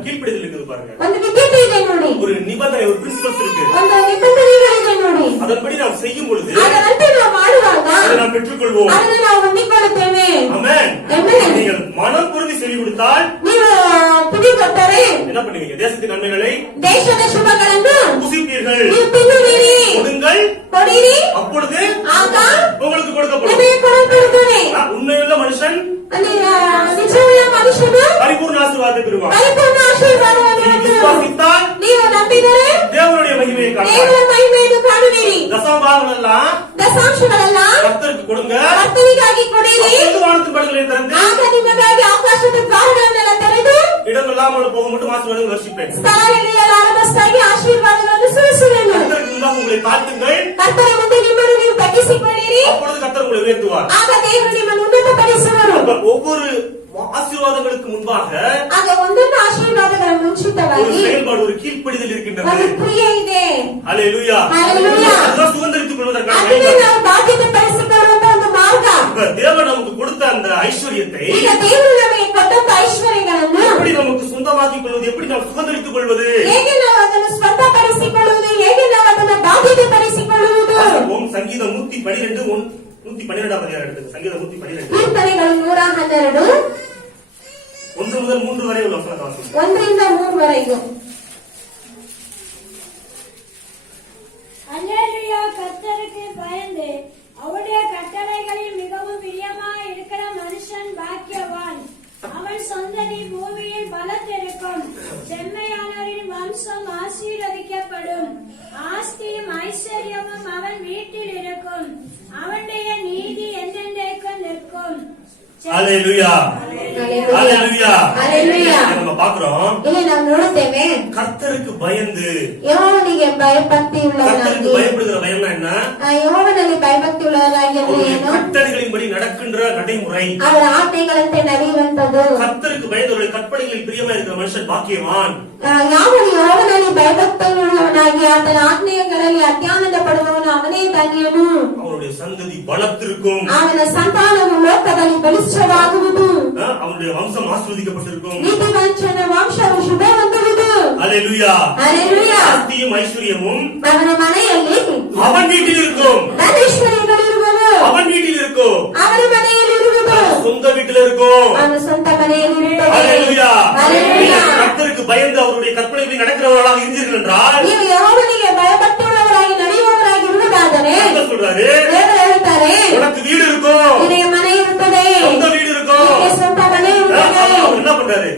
கீழ்ப்படிதல் இருக்குது பாருங்க. ಒಂದು ವಿದ್ಯತೆ ಇದೆ ನೋಡಿ. ஒரு நிபந்தனை, ஒரு பிரின்சிபல்ஸ் இருக்கு. ಒಂದು ನಿಬಂಧನೆಗಳಿದೆ ನೋಡಿ. அதன்படி நாம் செய்யும் பொழுது ಅದರಂತೆ ನಾವು ಮಾಡುವಾಗ அதை நாம் பெற்றுக்கொள்வோம். ಅದನ್ನು ನಾವು ಹೊಂದಿಕೊಳ್ಳುತ್ತೇವೆ. ஆமென். ಆಮೆನ್. நீங்கள் மனம் பொருந்தி செவி கொடுத்தால் நீங்க தேசத்தின் நன்மைகளை ದೇಶದ ಶುಭಗಳನ್ನು புசிப்பீர்கள். ನೀವು ತಿನ್ನುವಿರಿ, கொடுங்கள், ಕೊಡಿರಿ, அப்பொழுது ಆಗ உங்களுக்கு கொடுக்கப்படும். ನಿಮಗೆ ಕೊಡಲ್ಪಡುತ್ತದೆ. உண்மையுள்ள மனுஷன் ನಿಜವುಳ್ಳ ಮನುಷ್ಯನು பரிபூர்ண ஆசீர்வாதத்தை பெறுவான். ಪರಿಪೂರ್ಣ ಆಶೀರ್ವಾದವನ್ನು நீ ಹೊಂದುವನು. விசுவாசித்தால் ನೀವು ನಂಬಿದರೆ தேவனுடைய மகிமையை ದೇವರ காண்பாய். ಮಹಿಮೆಯನ್ನು ಕಾಣುವಿರಿ. தசமபாகங்கள் எல்லாம் ದಶಾಂಶಗಳೆಲ್ಲ கர்த்தருக்கு கொடுங்க. ಕರ್ತನಿಗಾಗಿ ಕೊಡಿರಿ. அப்பொழுது வானத்தின் படுகளை திறந்து ಆಗ ನಿಮಗಾಗಿ ಆಕಾಶದ ದ್ವಾರಗಳನ್ನೆಲ್ಲ ತೆರೆದು இடமில்லாமல் போக மட்டும் ஆசீர்வாதம் வர்ஷிப்பேன். ಸ್ಥಳಗಳಿಲ್ಲಲಾರದಷ್ಟಾಗಿ ಆಶೀರ್ವಾದಗಳನ್ನು ಸುರಿಸುವೆನು. கர்த்தருக்கு முன்பாக உங்களை தாழ்த்துங்கள். ಕರ್ತರ ಮುಂದೆ ನಿಮ್ಮನ್ನು ನೀವು ತಗ್ಗಿಸಿಕೊಳ್ಳಿರಿ. அப்பொழுது கர்த்தர் உங்களை உயர்த்துவார். ಆಗ ದೇವರು ನಿಮ್ಮನ್ನು ಉನ್ನತಪಡಿಸುವರು. அப்ப ஒவ்வொரு ஆசீர்வாதங்களுக்கு முன்பாக ಆಗ ಒಂದೊಂದು ಆಶೀರ್ವಾದಗಳ ஒரு ಮುಂಚಿತವಾಗಿ செயல்பாடு, ஒரு கீழ்ப்படிதல் இருக்கின்றது. ಒಂದು ಕ್ರಿಯೆ ಇದೆ. ஹல்லேலூயா. ஹல்லேலூயா. அதுதான் சுதந்திரித்துக் கொள்வதற்கான ಅದನ್ನೇ வழிபாடு. ನಾವು ಬಾಧ್ಯತೆ ಪಡಿಸಿಕೊಳ್ಳುವಂತ ಒಂದು ಮಾರ್ಗ. இப்ப தேவன் நமக்கு கொடுத்த அந்த ஐஸ்வர்யத்தை ಈಗ ದೇವರು ನಮಗೆ ಕೊಟ್ಟಂತ ಐಶ್ವರ್ಯಗಳನ್ನು எப்படி நமக்கு சொந்தமாக்கிக் கொள்வது, எப்படி நாம் சுதந்திரித்துக் கொள்வது? ಹೇಗೆ ನಾವು ಅದನ್ನು ಸ್ವಂತಪಡಿಸಿಕೊಳ್ಳುವುದು, ಹೇಗೆ ನಾವು ಅದನ್ನು ಬಾಧ್ಯತೆ ಪಡಿಸಿಕೊಳ್ಳುವುದು. ஓம் சங்கீதம் 112 112 அதிகாரம் எடுத்து சங்கீதம் 112 ಕೀರ್ತನೆಗಳು 112 1 முதல் 3 வரை உள்ள வசனத்தை வாசிப்போம். 1-3 அல்லேலூயா. கர்த்தருக்கு பயந்து அவருடைய கட்டளைகளில் மிகவும் பிரியமாய் இருக்கிற மனுஷன் பாக்கியவான். அவன் சொந்தனி பூமியில் பலத்திருக்கும். செம்மையானவரின் வம்சம் ஆசீர்வதிக்கப்படும். ஆஸ்தியும் ஐஸ்வர்யமும் அவன் வீட்டில் இருக்கும். அவனுடைய நீதி என்றென்றைக்கும் நிற்கும். ஹல்லேலூயா. ஹல்லேலூயா. ஹல்லேலூயா. நம்ம பார்க்கிறோம், ಇಲ್ಲಿ ನಾವು ನೋಡುತ್ತೇವೆ கர்த்தருக்கு பயந்து. ಯೆಹೋವನಿಗೆ ಭಯಭಕ್ತಿ கர்த்தருக்கு ಉಳ್ಳವರಾಗಿ. பயப்படுகிற பயம்னா என்ன? ಯೆಹೋವನಲ್ಲಿ ಭಯಭಕ್ತಿ ಉಳ್ಳವರಾಗಿ ಅಂದ್ರೆ அவருடைய ಏನು? கட்டளைகளின்படி நடக்கின்ற நடைமுறை. ಅವರ ಆಜ್ಞೆಗಳಂತೆ ನಡೆಯುವಂತದ್ದು. கர்த்தருக்கு பயந்தவருடைய கற்பனைகளில் பிரியமா இருக்கிற மனுஷன் பாக்கியவான். ಯಾವನು ಯೆಹೋವನಲ್ಲಿ ಭಯಭಕ್ತಿ ಉಳ್ಳವನಾಗಿ ಆತನ ಆಜ್ಞೆಗಳಲ್ಲಿ ಅತ್ಯಾನಂದ ಪಡುವವನು ಅವನೇ ಧನ್ಯನು. அவருடைய சந்ததி பலத்திருக்கும். ಅವನ ಸಂತಾನವು ಲೋಕದಲ್ಲಿ ಬಲಿಷ್ಠವಾಗುವುದು. அவனுடைய வம்சம் ஆசீர்வதிக்கப்பட்டிருக்கும். ನೀತಿವಂಚನ ವಂಶವು ಶುಭ ಹೊಂದುವುದು. ஹல்லேலூயா. ಹಲ್ಲೆಲೂಯಾ. ஆஸ்தியும் ஐஸ்வர்யமும் ಅವನ ಮನೆಯಲ್ಲಿ அவன் வீட்டில் இருக்கும். ಧನೈಶ್ವರ್ಯಗಳಿರುವುದು. அவன் வீட்டில் இருக்கும். ಅವನ ಮನೆಯಲ್ಲಿ ಇರುವುದು. சொந்த வீட்டில் இருக்கும். ಅವನ ಸ್ವಂತ ಮನೆಯಲ್ಲಿ ಇರುತ್ತದೆ. ஹல்லேலூயா. ಹಲ್ಲೆಲೂಯಾ. கர்த்தருக்கு பயந்து அவருடைய கற்பனைகளை நடக்கிறவர்களாக இருந்தீர்கள் என்றால் ನೀವು ಯೆಹೋವನಿಗೆ ಭಯಭಕ್ತಿಯುಳ್ಳವರಾಗಿ ನಡೆಯುವವರಾಗಿ ಇರುವುದಾದರೆ என்ன சொல்றாரு? ದೇವರು ಹೇಳ್ತಾರೆ, உனக்கு வீடு இருக்கும், ನಿನಗೆ ಮನೆ ಇರುತ್ತದೆ, சொந்த வீடு இருக்கும். ನಿನಗೆ ಸ್ವಂತ ಮನೆ ಇರುತ್ತದೆ. அவர் என்ன பண்றாரு?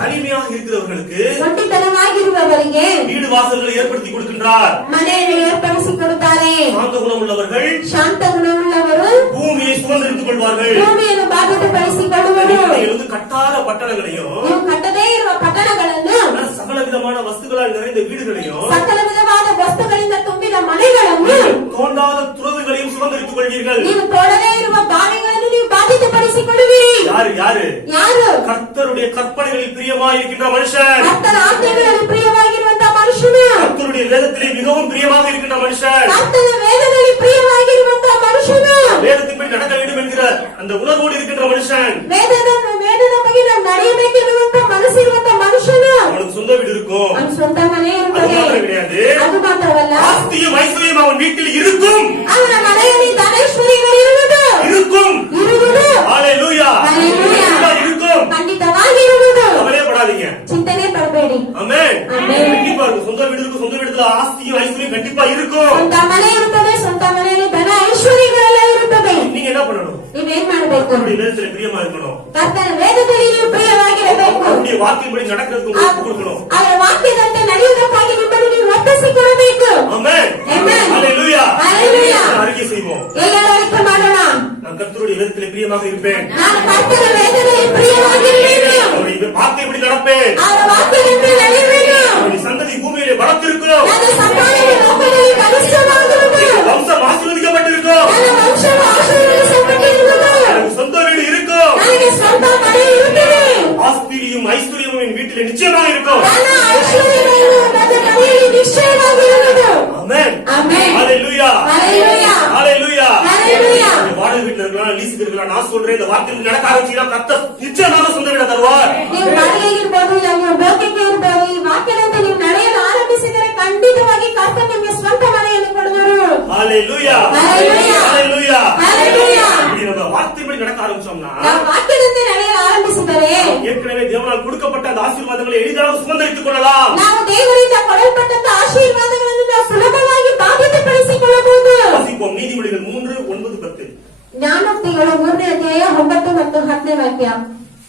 தனிமையாக இருக்கிறவர்களுக்கு ಒಂಟಿತನವಾಗಿರುವವರಿಗೆ வீடு வாசல்களை ஏற்படுத்தி கொடுக்கின்றார். ಮನೆಯನ್ನು ಏರ್ಪಡಿಸಿಕೊಡುತ್ತಾರೆ. சாந்த குணம் உள்ளவர்கள் ಶಾಂತ ಗುಣವುಳ್ಳವರು பூமியை சுதந்திரித்துக் கொள்வார்கள். ಭೂಮಿಯನ್ನು ಬಾಧ್ಯತೆಪಡಿಸಿಕೊಳ್ಳುವರು. இருந்து கட்டாத பட்டணங்களையும் ನೀವು ಕಟ್ಟದೇ ಇರುವ ಪಟ್ಟಣಗಳನ್ನು, சகல விதமான வஸ்துகளால் நிறைந்த வீடுகளையும் ಸಕಲ ವಿಧವಾದ ವಸ್ತುಗಳಿಂದ ತುಂಬಿದ ಮನೆಗಳನ್ನು, தோண்டாத துறவுகளையும் சுதந்திரித்துக் கொள்வீர்கள். ನೀವು ತೋಡದೇ ಇರುವ ಬಾವಿಗಳನ್ನು ನೀವು ಬಾಧ್ಯತೆಪಡಿಸಿಕೊಳ್ಳುವಿರಿ. யாரு யாரு? ಯಾರು? கர்த்தருடைய கற்பனைகளில் பிரியமாய் இருக்கின்ற மனுஷன். ಕರ್ತನ ಆಜ್ಞೆಗಳಲ್ಲಿ ಪ್ರಿಯವಾಗಿರುವಂತಹ ಮನುಷ್ಯನು, கர்த்தருடைய வேதத்திலே மிகவும் பிரியமாக இருக்கின்ற மனுஷன். ಕರ್ತನ ವೇದದಲ್ಲಿ ಪ್ರಿಯವಾಗಿರುವಂತಹ ಮನುಷ್ಯನು, வேதத்தின்படி நடக்க வேண்டும் என்கிற அந்த உணர்வோடு இருக்கின்ற மனுஷன். ವೇದದ ಬಗ್ಗೆ ನಾವು ನಡೆಯಬೇಕಿರುವಂತಹ ಮನಸ್ಸಿರುವಂತಹ ಮನುಷ್ಯನು, அவனுக்கு சொந்த வீடு இருக்கும். ಅವನ ಸ್ವಂತ ಮನೆ அது ಇರುತ್ತದೆ. மாத்திரம் கிடையாது, ಅದು ಮಾತ್ರವಲ್ಲ, ஆஸ்தியும் ஐஸ்வர்யம் அவன் வீட்டில் இருக்கும். ಅವನ ಮನೆಯಲ್ಲಿ ಧನೈಶ್ವರ್ಯಗಳಿರುವುದು. இருக்கும். ಇರುವುದು. ஹல்லேலூயா. ஹல்லேலூயா. இருக்கும். ಖಂಡಿತವಾಗಿ ಇರುವುದು. கவலைப்படாதீங்க. ಚಿಂತನೆ ಪಡಬೇಡಿ. ஆமென். ஆமென். கண்டிப்பா இருக்கும். சொந்த வீடு இருக்கும். சொந்த வீட்டுல ஆஸ்தியும் ஐஸ்வர்யம் கண்டிப்பா இருக்கும். ಸ್ವಂತ ಮನೆ ಇರುತ್ತದೆ. ಸ್ವಂತ ಮನೆಯಲ್ಲಿ ಧನ ಐಶ್ವರ್ಯಗಳೆಲ್ಲ ಇರುತ್ತದೆ. நீங்க என்ன பண்ணணும்? ನೀವೇನ್ ಮಾಡಬೇಕು? அவருடைய வேதத்திலே பிரியமா இருக்கணும். ಕರ್ತನ ವೇದದಲ್ಲಿ ನೀವು ಪ್ರಿಯವಾಗಿರಬೇಕು. அவருடைய வாக்கின்படி நடக்கிறதுக்கு உங்களுக்கு ஒப்பு கொடுக்கணும். ಅವರ ವಾಕ್ಯದಂತೆ ನಡೆಯುವುದಕ್ಕಾಗಿ ನಿಮ್ಮನ್ನು ನೀವು ಒಪ್ಪಿಸಿಕೊಡಬೇಕು. ஆமென். ஆமென். ஹல்லேலூயா. ஹல்லேலூயா. அறிக்கை செய்வோம். ಈಗ ಅರಿಕೆ ಮಾಡೋಣ. நான் கர்த்தருடைய வேதத்திலே பிரியமாக இருப்பேன். ನಾನು ಕರ್ತನ ವೇದದಲ್ಲಿ ಪ್ರಿಯವಾಗಿರಬೇಕು. அவருடைய வாக்கின்படி நடப்பேன். ಅವರ ವಾಕ್ಯದಂತೆ ನಡೆಯಬೇಕು. அவருடைய சந்ததி பூமியிலே பலத்திருக்கும். ನನ್ನ ಸಂತಾನವು ಲೋಕದಲ್ಲಿ ಬಲಿಷ್ಠವಾಗುವುದು. வம்சம் ஆசீர்வதிக்கப்பட்டிருக்கும். ನನ್ನ ವಂಶವು ಆಶೀರ್ವದಿಸಲ್ಪಟ್ಟಿರುವುದು. எனக்கு சொந்த வீடு இருக்கும். ನನಗೆ ಸ್ವಂತ ಮನೆ ಇರುತ್ತದೆ. ஆஸ்திரியும் ஐஸ்வர்யமும் என் வீட்டிலே நிச்சயமாக இருக்கும். ಧನ ಐಶ್ವರ್ಯಗಳು ನನ್ನ ಮನೆಯಲ್ಲಿ ನಿಶ್ಚಯವಾಗಿರುವುದು. ஆமென். ஆமென். ஹல்லேலூயா. ஹல்லேலூயா. ஹல்லேலூயா. ஹல்லேலூயா. நீங்க வாடகை வீட்டுல இருக்கலாம், லீஸுக்கு இருக்கலாம், நான் சொல்றேன், இந்த வாக்கில் நடக்க ஆரம்பிச்சீங்கன்னா கர்த்தர் நிச்சயமாக சொந்த வீட தருவார். ನೀವು ಬಾಡಿಗೆಗಿರ್ಬೋದು, ಇಲ್ಲ ನೀವು ಬೋಕಿಗೆ ಇರ್ಬೋದು, ಈ ವಾಕ್ಯದಂತೆ ನೀವು ನಡೆಯಲು ಆರಂಭಿಸಿದರೆ ಖಂಡಿತವಾಗಿ ಕರ್ತನ ನಿಮಗೆ ಸ್ವಂತ ಮನೆಯನ್ನು ಕೊಡುವರು. ஹல்லேலூயா. ஹல்லேலூயா. ஹல்லேலூயா. ஹல்லேலூயா. இப்படி நம்ம வார்த்தைப்படி நடக்க ஆரம்பிச்சோம்னா ನಾವು ವಾಕ್ಯದಂತೆ ನಡೆಯಲು ಆರಂಭಿಸಿದರೆ ஏற்கனவே தேவனால் கொடுக்கப்பட்ட அந்த ஆசீர்வாதங்களை எளிதாக சுமந்தரித்துக் கொள்ளலாம். ನಾವು ದೇವರಿಂದ ಕೊಡಲ್ಪಟ್ಟಂತ ಆಶೀರ್ವಾದಗಳನ್ನು ನಾವು ಸುಲಭವಾಗಿ ಬಾಧ್ಯತೆಪಡಿಸಿಕೊಳ್ಳಬಹುದು. வாசிப்போம் நீதிமொழிகள் 3:9-10. ಜ್ಞಾನೋಕ್ತಿಗಳು 3ನೇ ಅಧ್ಯಾಯ 9 ಮತ್ತು 10ನೇ ವಾಕ್ಯ.